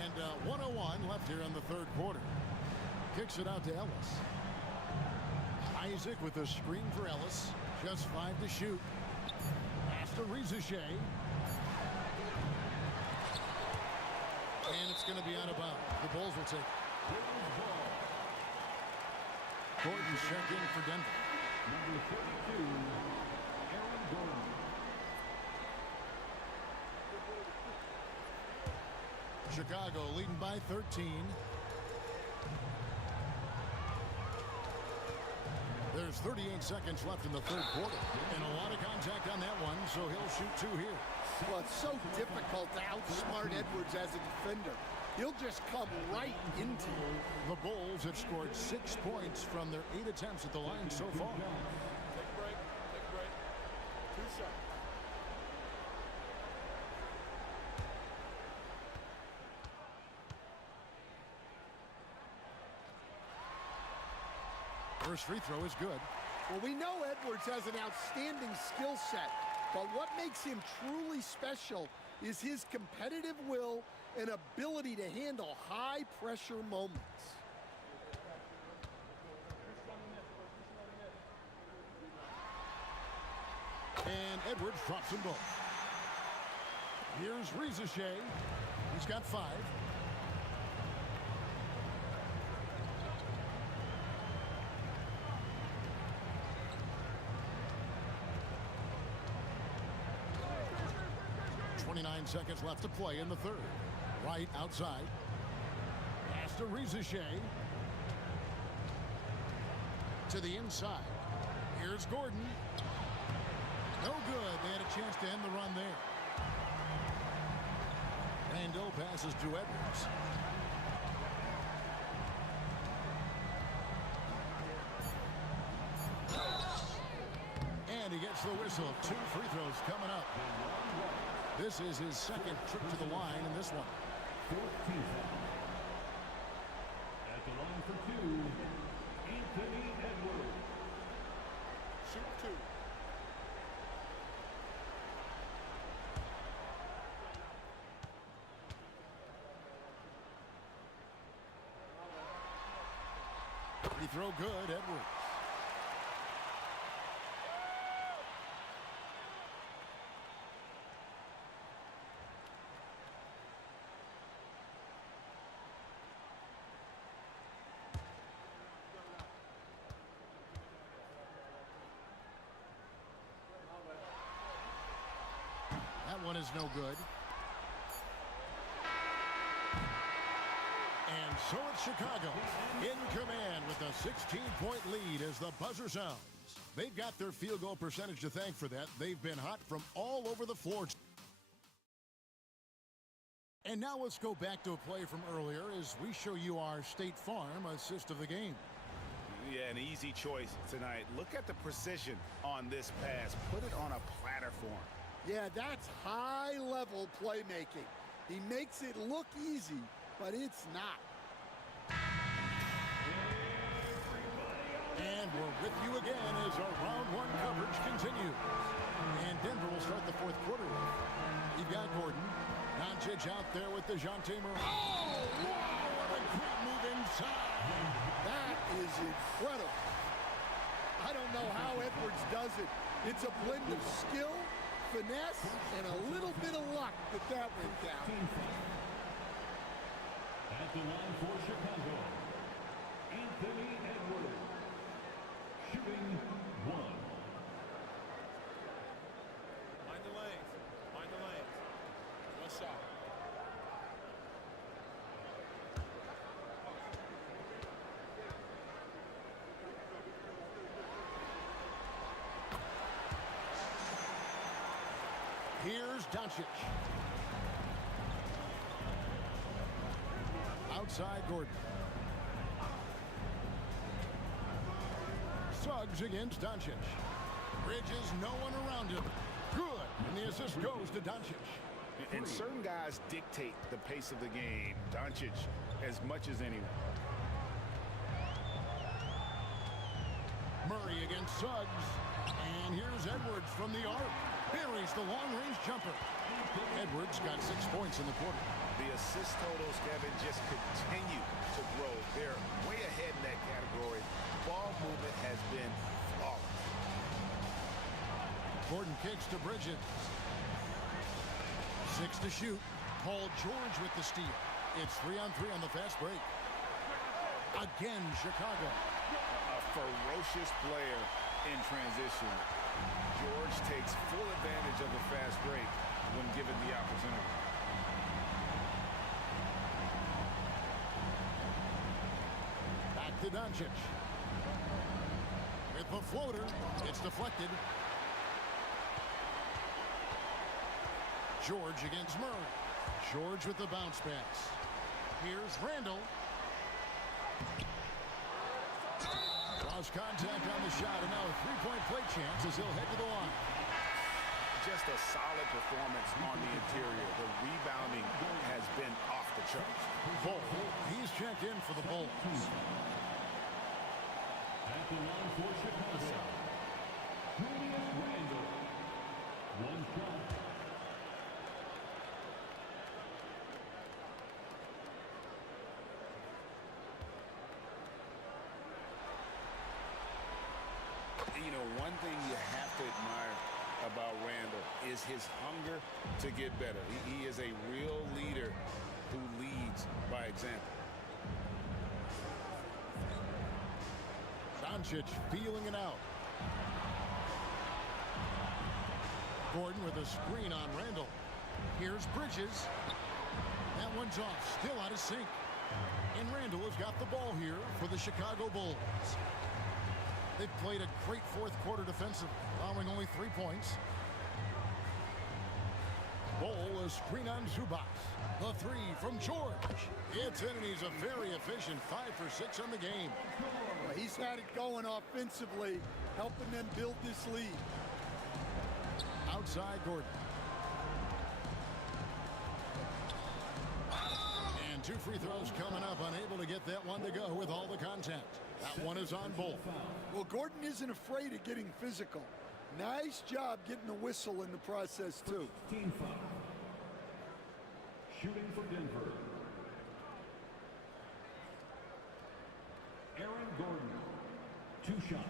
And 1:01 left here in the third quarter. Kicks it out to Ellis. Isaac with a screen for Ellis. Just 5 to shoot. Pass to Rizachet. And it's going to be out of bounds. The Bulls will take it. Gordon's checked in for Denver. Number 32, Aaron Gordon. Chicago leading by 13. There's 38 seconds left in the third quarter. And a lot of contact on that one, so he'll shoot 2 here. Well, it's so difficult to outsmart Edwards as a defender. He'll just come right into you. The Bulls have scored 6 points from their 8 attempts at the line so far. Take a break. 2 shots. First free throw is good. Well, we know Edwards has an outstanding skill set, but what makes him truly special is his competitive will and ability to handle high-pressure moments. And Edwards drops them both. Here's Rizachet. He's got 5. .29 seconds left to play in the third. Right outside. Pass to Rizachet. To the inside. Here's Gordon. No good. They had a chance to end the run there. Randall passes to Edwards. And he gets the whistle. 2 free throws coming up. This is his second trip to the line in this one. 14. At the line for 2, Anthony Edwards. Shoot 2. Free throw good, Edwards. That one is no good. And so it's Chicago in command with a 16-point lead as the buzzer sounds. They've got their field goal percentage to thank for that. They've been hot from all over the floor. And now let's go back to a play from earlier as we show you our State Farm assist of the game. Yeah, an easy choice tonight. Look at the precision on this pass. Put it on a platter for him. Yeah, that's high-level playmaking. He makes it look easy, but it's not. And we're with you again as our round 1 coverage continues. And Denver will start the 4th quarter. You've got Gordon. Doncic out there with DeJounte Murray. Oh, wow, what a great move inside. That is incredible. I don't know how Edwards does it. It's a blend of skill, finesse, and a little bit of luck that went down. At the line for Chicago, Anthony Edwards. Shooting 1. Mind the lanes. Mind the lanes. One shot. Here's Doncic. Outside Gordon. Suggs against Doncic. Bridges, no one around him. Good. And the assist goes to Doncic. And certain guys dictate the pace of the game. Doncic as much as anyone. Murray against Suggs. And here's Edwards from the arc. Buries the long-range jumper. Edwards got 6 points in the quarter. The assist totals, Kevin, just continue to grow. They're way ahead in that category. Ball movement has been flawless. Gordon kicks to Bridges. 6 to shoot. Paul George with the steal. It's 3-on-3 on the fast break. Again, Chicago. A ferocious player in transition. George takes full advantage of the fast break when given the opportunity. Back to Doncic. With the floater, it's deflected. George against Murray. George with the bounce pass. Here's Randall. Draws contact on the shot, and now a 3-point play chance as he'll head to the line. Just a solid performance on the interior. The rebounding has been off the charts. Bull, he's checked in for the Bulls. At the line for Chicago, Julius Randle. 1 shot. You know, one thing you have to admire about Randall is his hunger to get better. He is a real leader who leads by example. Doncic feeling it out. Gordon with a screen on Randall. Here's Bridges. That one's off, still out of sync. And Randall has got the ball here for the Chicago Bulls. They've played a great fourth quarter defensively, allowing only 3 points. Bull, a screen on Zubac. The three from George. It's in, and he's a very efficient 5 for 6 on the game. Well, he's had it going offensively, helping them build this lead. Outside Gordon. And 2 free throws coming up, unable to get that one to go with all the contact. That one is on Bull. Well, Gordon isn't afraid of getting physical. Nice job getting the whistle in the process, too. Team foul. Shooting for Denver. Aaron Gordon. 2 shots.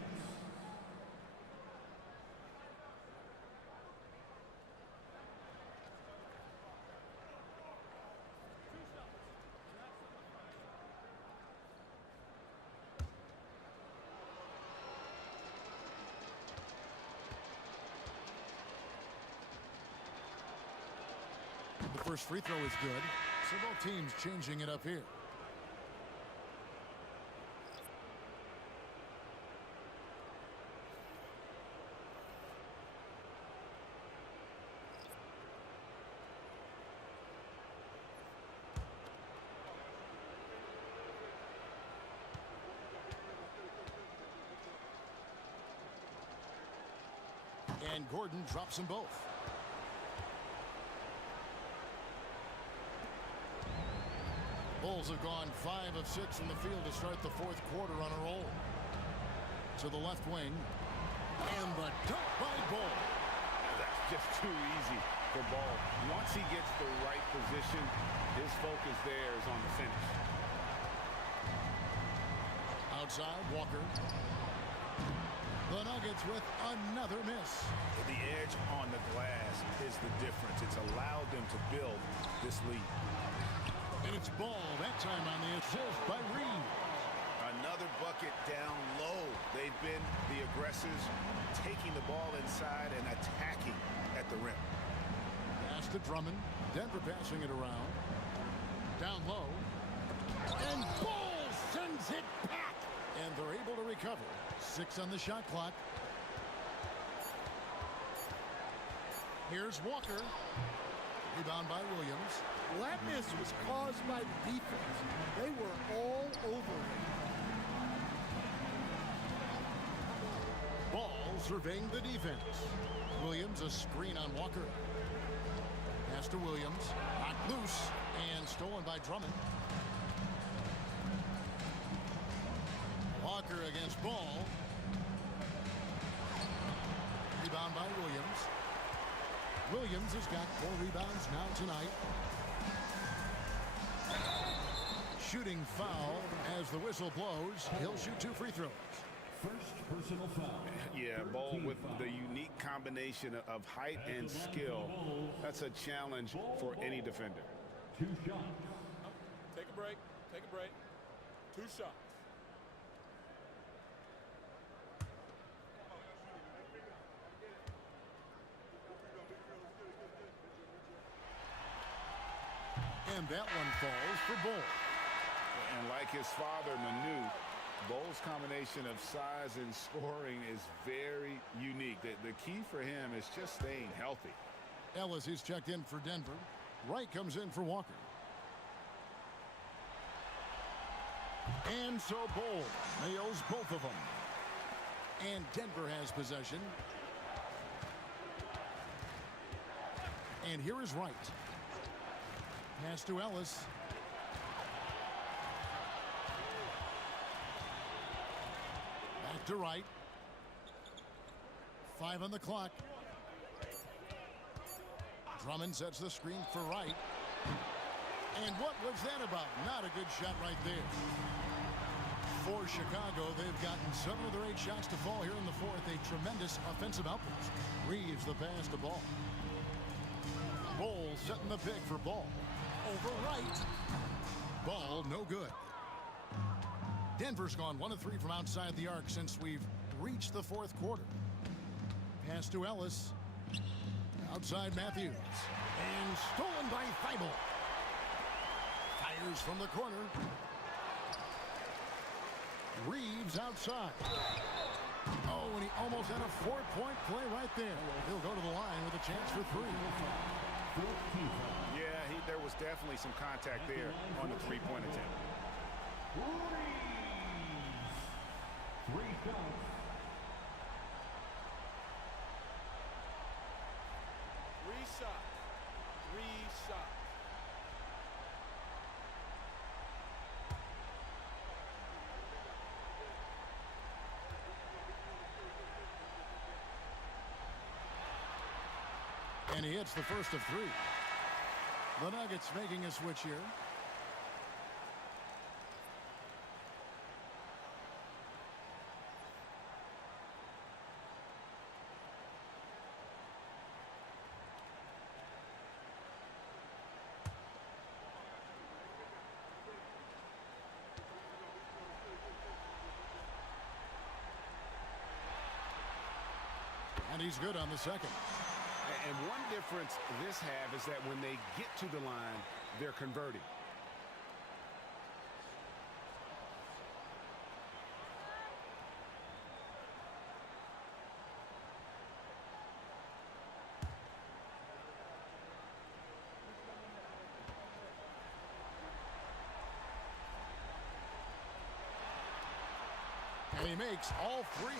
The first free throw is good, so both teams changing it up here. And Gordon drops them both. Bulls have gone 5 of 6 in the field to start the fourth quarter on a roll. To the left wing. And the dunk by Bull. That's just too easy for Ball. Once he gets the right position, his focus there is on the finish. Outside, Walker. The Nuggets with another miss. The edge on the glass is the difference. It's allowed them to build this lead. And it's Ball, that time on the assist by Reed. Another bucket down low. They've been the aggressors, taking the ball inside and attacking at the rim. Pass to Drummond. Denver passing it around. Down low. And Ball sends it back. And they're able to recover. 6 on the shot clock. Here's Walker. Rebound by Williams. Well, that miss was caused by the defense. They were all over him. Ball surveying the defense. Williams, a screen on Walker. Pass to Williams. Knocked loose and stolen by Drummond. Walker against Ball. Rebound by Williams. Williams has got 4 rebounds now tonight. Shooting foul as the whistle blows. He'll shoot 2 free throws. First personal foul. Yeah, Ball with the unique combination of height and skill. That's a challenge for any defender. 2 shots. Take a break. Take a break. 2 shots. And that one falls for Bull. And like his father, Manu, Bull's combination of size and scoring is very unique. The key for him is just staying healthy. Ellis is checked in for Denver. Wright comes in for Walker. And so Bull nails both of them. And Denver has possession. And here is Wright. Pass to Ellis. Back to Wright. 5 on the clock. Drummond sets the screen for Wright. And what was that about? Not a good shot right there. For Chicago, they've gotten 7 of their 8 shots to fall here in the fourth. A tremendous offensive outburst. Reeves the pass to Ball. Bull setting the pick for Ball. Over Wright. Ball no good. Denver's gone 1 of 3 from outside the arc since we've reached the fourth quarter. Pass to Ellis. Outside Matthews. And stolen by Thibault. Here's from the corner. Reeves outside. Oh, and he almost had a 4-point play right there. He'll go to the line with a chance for 3. Yeah, there was definitely some contact there on the three-point attempt. Three shots. Three shots. And he hits the first of 3. The Nuggets making a switch here. And he's good on the second. And one difference this half is that when they get to the line, they're converting. And he makes all 3.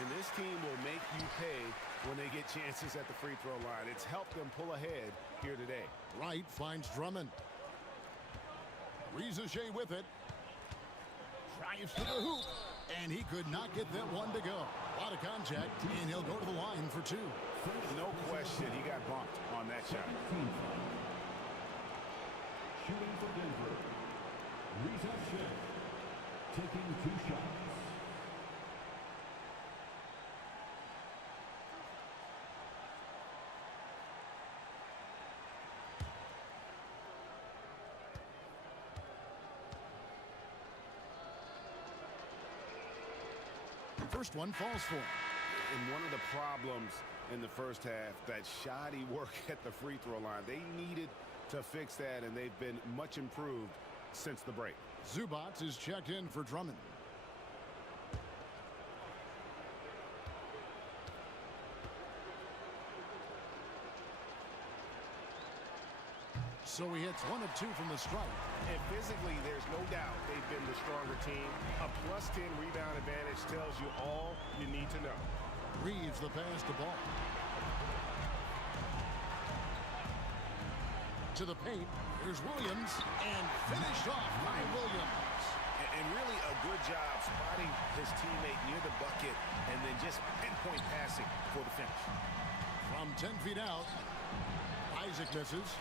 And this team will make you pay when they get chances at the free throw line. It's helped them pull ahead here today. Wright finds Drummond. Rizachet with it. Drives to the hoop. And he could not get that one to go. A lot of contact, and he'll go to the line for 2. No question, he got bumped on that shot. Shooting for Denver. Rizachet taking 2 shots. First one falls for him. And one of the problems in the first half, that shoddy work at the free throw line. They needed to fix that, and they've been much improved since the break. Zubac is checked in for Drummond. So he hits 1 of 2 from the stripe. And physically, there's no doubt they've been the stronger team. A +10 rebound advantage tells you all you need to know. Reeves the pass to Ball. To the paint. Here's Williams. And finished off by Williams. And really a good job spotting his teammate near the bucket and then just pinpoint passing for the finish. From 10 feet out, Isaac misses.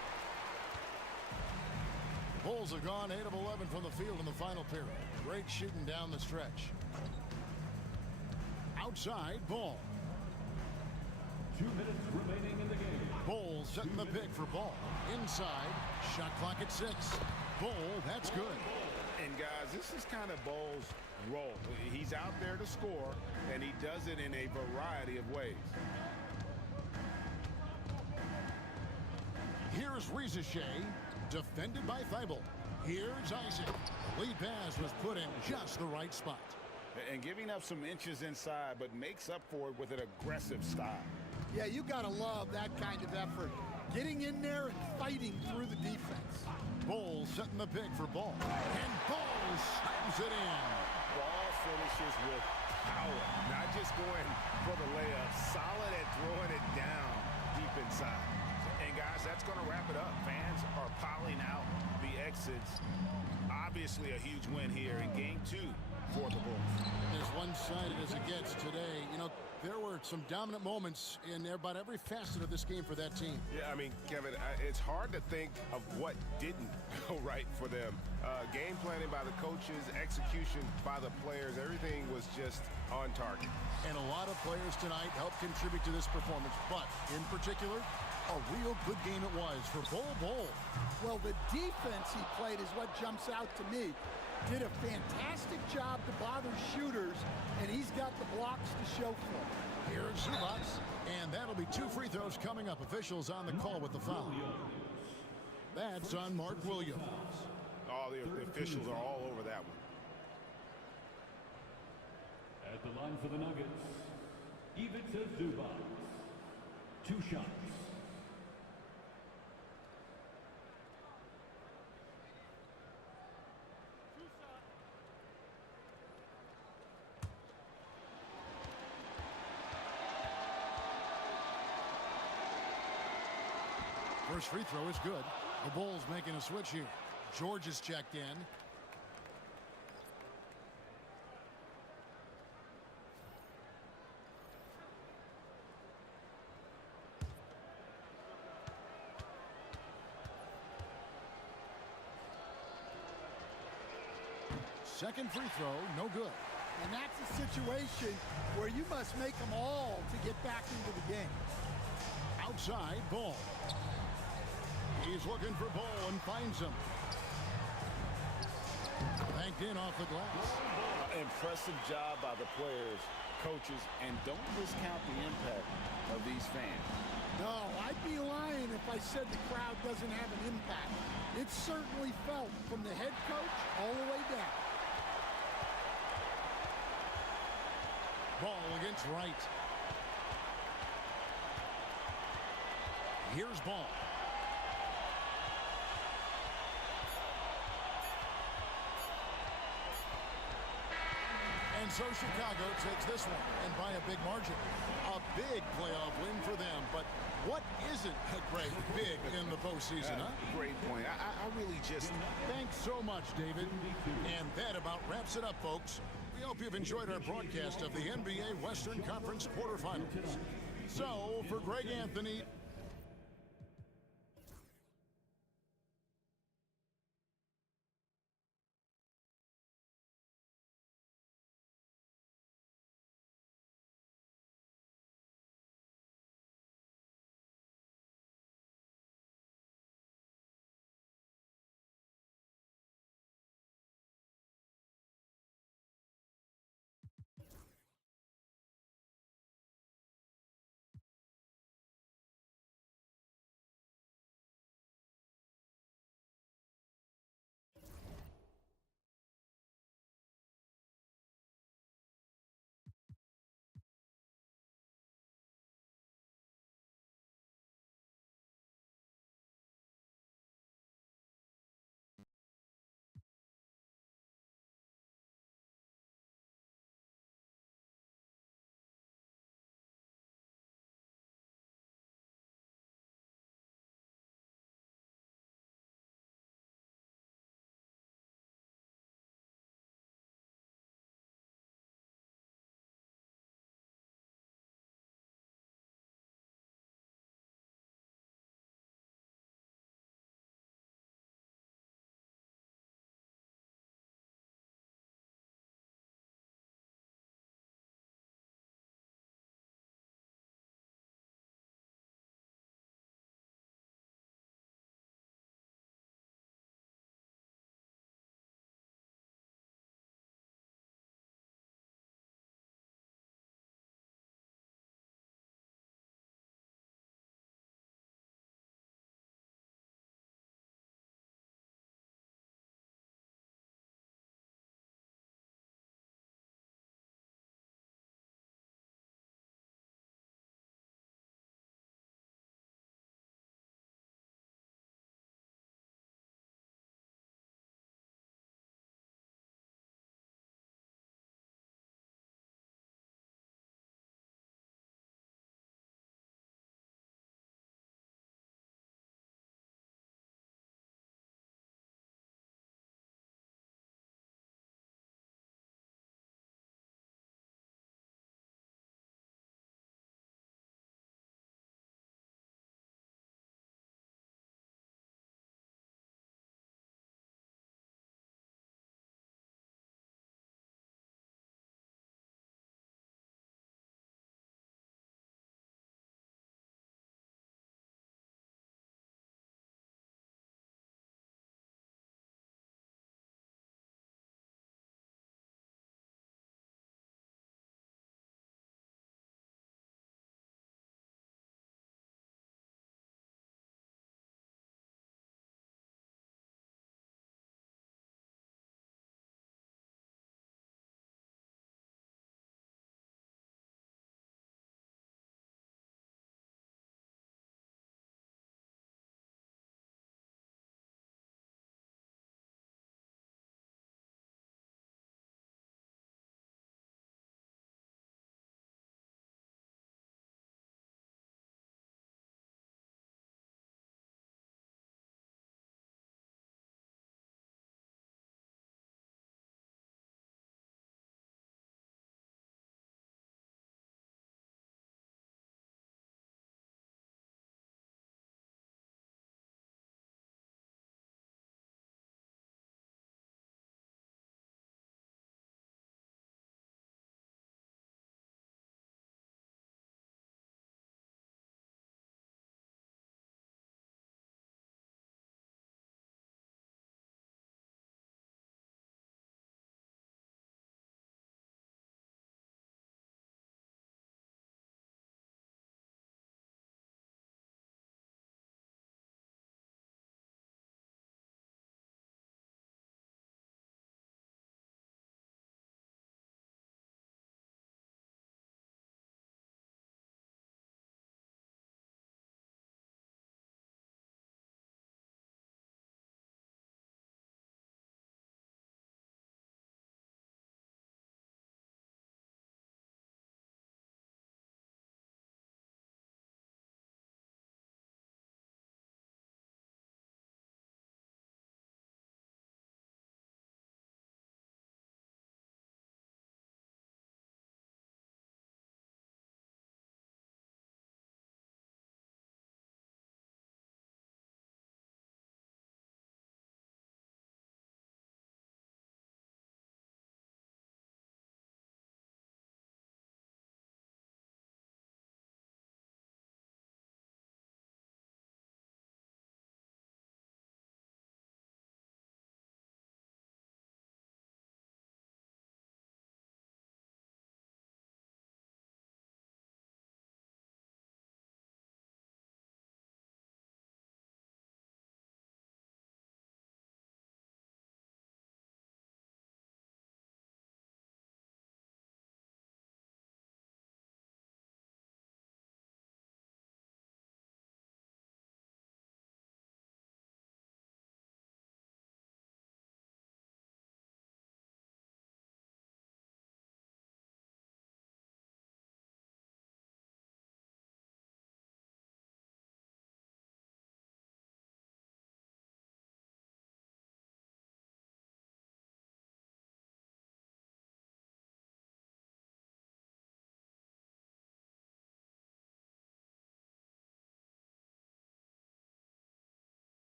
Bulls have gone 8 of 11 from the field in the final period. Great shooting down the stretch. Outside, Ball. 2 minutes remaining in the game. Ball setting the pick for Ball. Inside, shot clock at 6. Ball, that's good. And guys, this is kind of Ball's role. He's out there to score, and he does it in a variety of ways. Here's Rizachet. Defended by Thibault. Here's Isaac. The lead pass was put in just the right spot. And giving up some inches inside, but makes up for it with an aggressive style. Yeah, you got to love that kind of effort. Getting in there and fighting through the defense. Ball setting the pick for Ball. And Ball slams it in. Ball finishes with power. Not just going for the layup. Solid at throwing it down deep inside. And guys, that's going to wrap it up. Fans are piling out the exits. Obviously a huge win here in game 2 for the Bulls. As one-sided as it gets today, you know, there were some dominant moments in about every facet of this game for that team. Yeah, I mean, Kevin, it's hard to think of what didn't go right for them. Game planning by the coaches, execution by the players, everything was just on target. And a lot of players tonight helped contribute to this performance, but in particular, a real good game it was for Bol. Well, the defense he played is what jumps out to me. Did a fantastic job to bother shooters, and he's got the blocks to show for it. Here's Zubac, and that'll be 2 free throws coming up. Officials on the call with the foul. That's on Mark Williams. Oh, the officials are all over that one. At the line for the Nuggets, Ivica Zubac. 2 shots. First free throw is good. The Bulls making a switch here. George is checked in. Second free throw, no good. And that's a situation where you must make them all to get back into the game. Outside, Ball. He's looking for Ball and finds him. Banked in off the glass. Impressive job by the players, coaches, and don't discount the impact of these fans. No, I'd be lying if I said the crowd doesn't have an impact. It's certainly felt from the head coach all the way down. Ball against Wright. Here's Ball. And so Chicago takes this one, and by a big margin. A big playoff win for them, but what isn't a great big in the postseason, huh? Great point. I really just... Thanks so much, David. And that about wraps it up, folks. We hope you've enjoyed our broadcast of the NBA Western Conference quarterfinals. So, for Greg Anthony,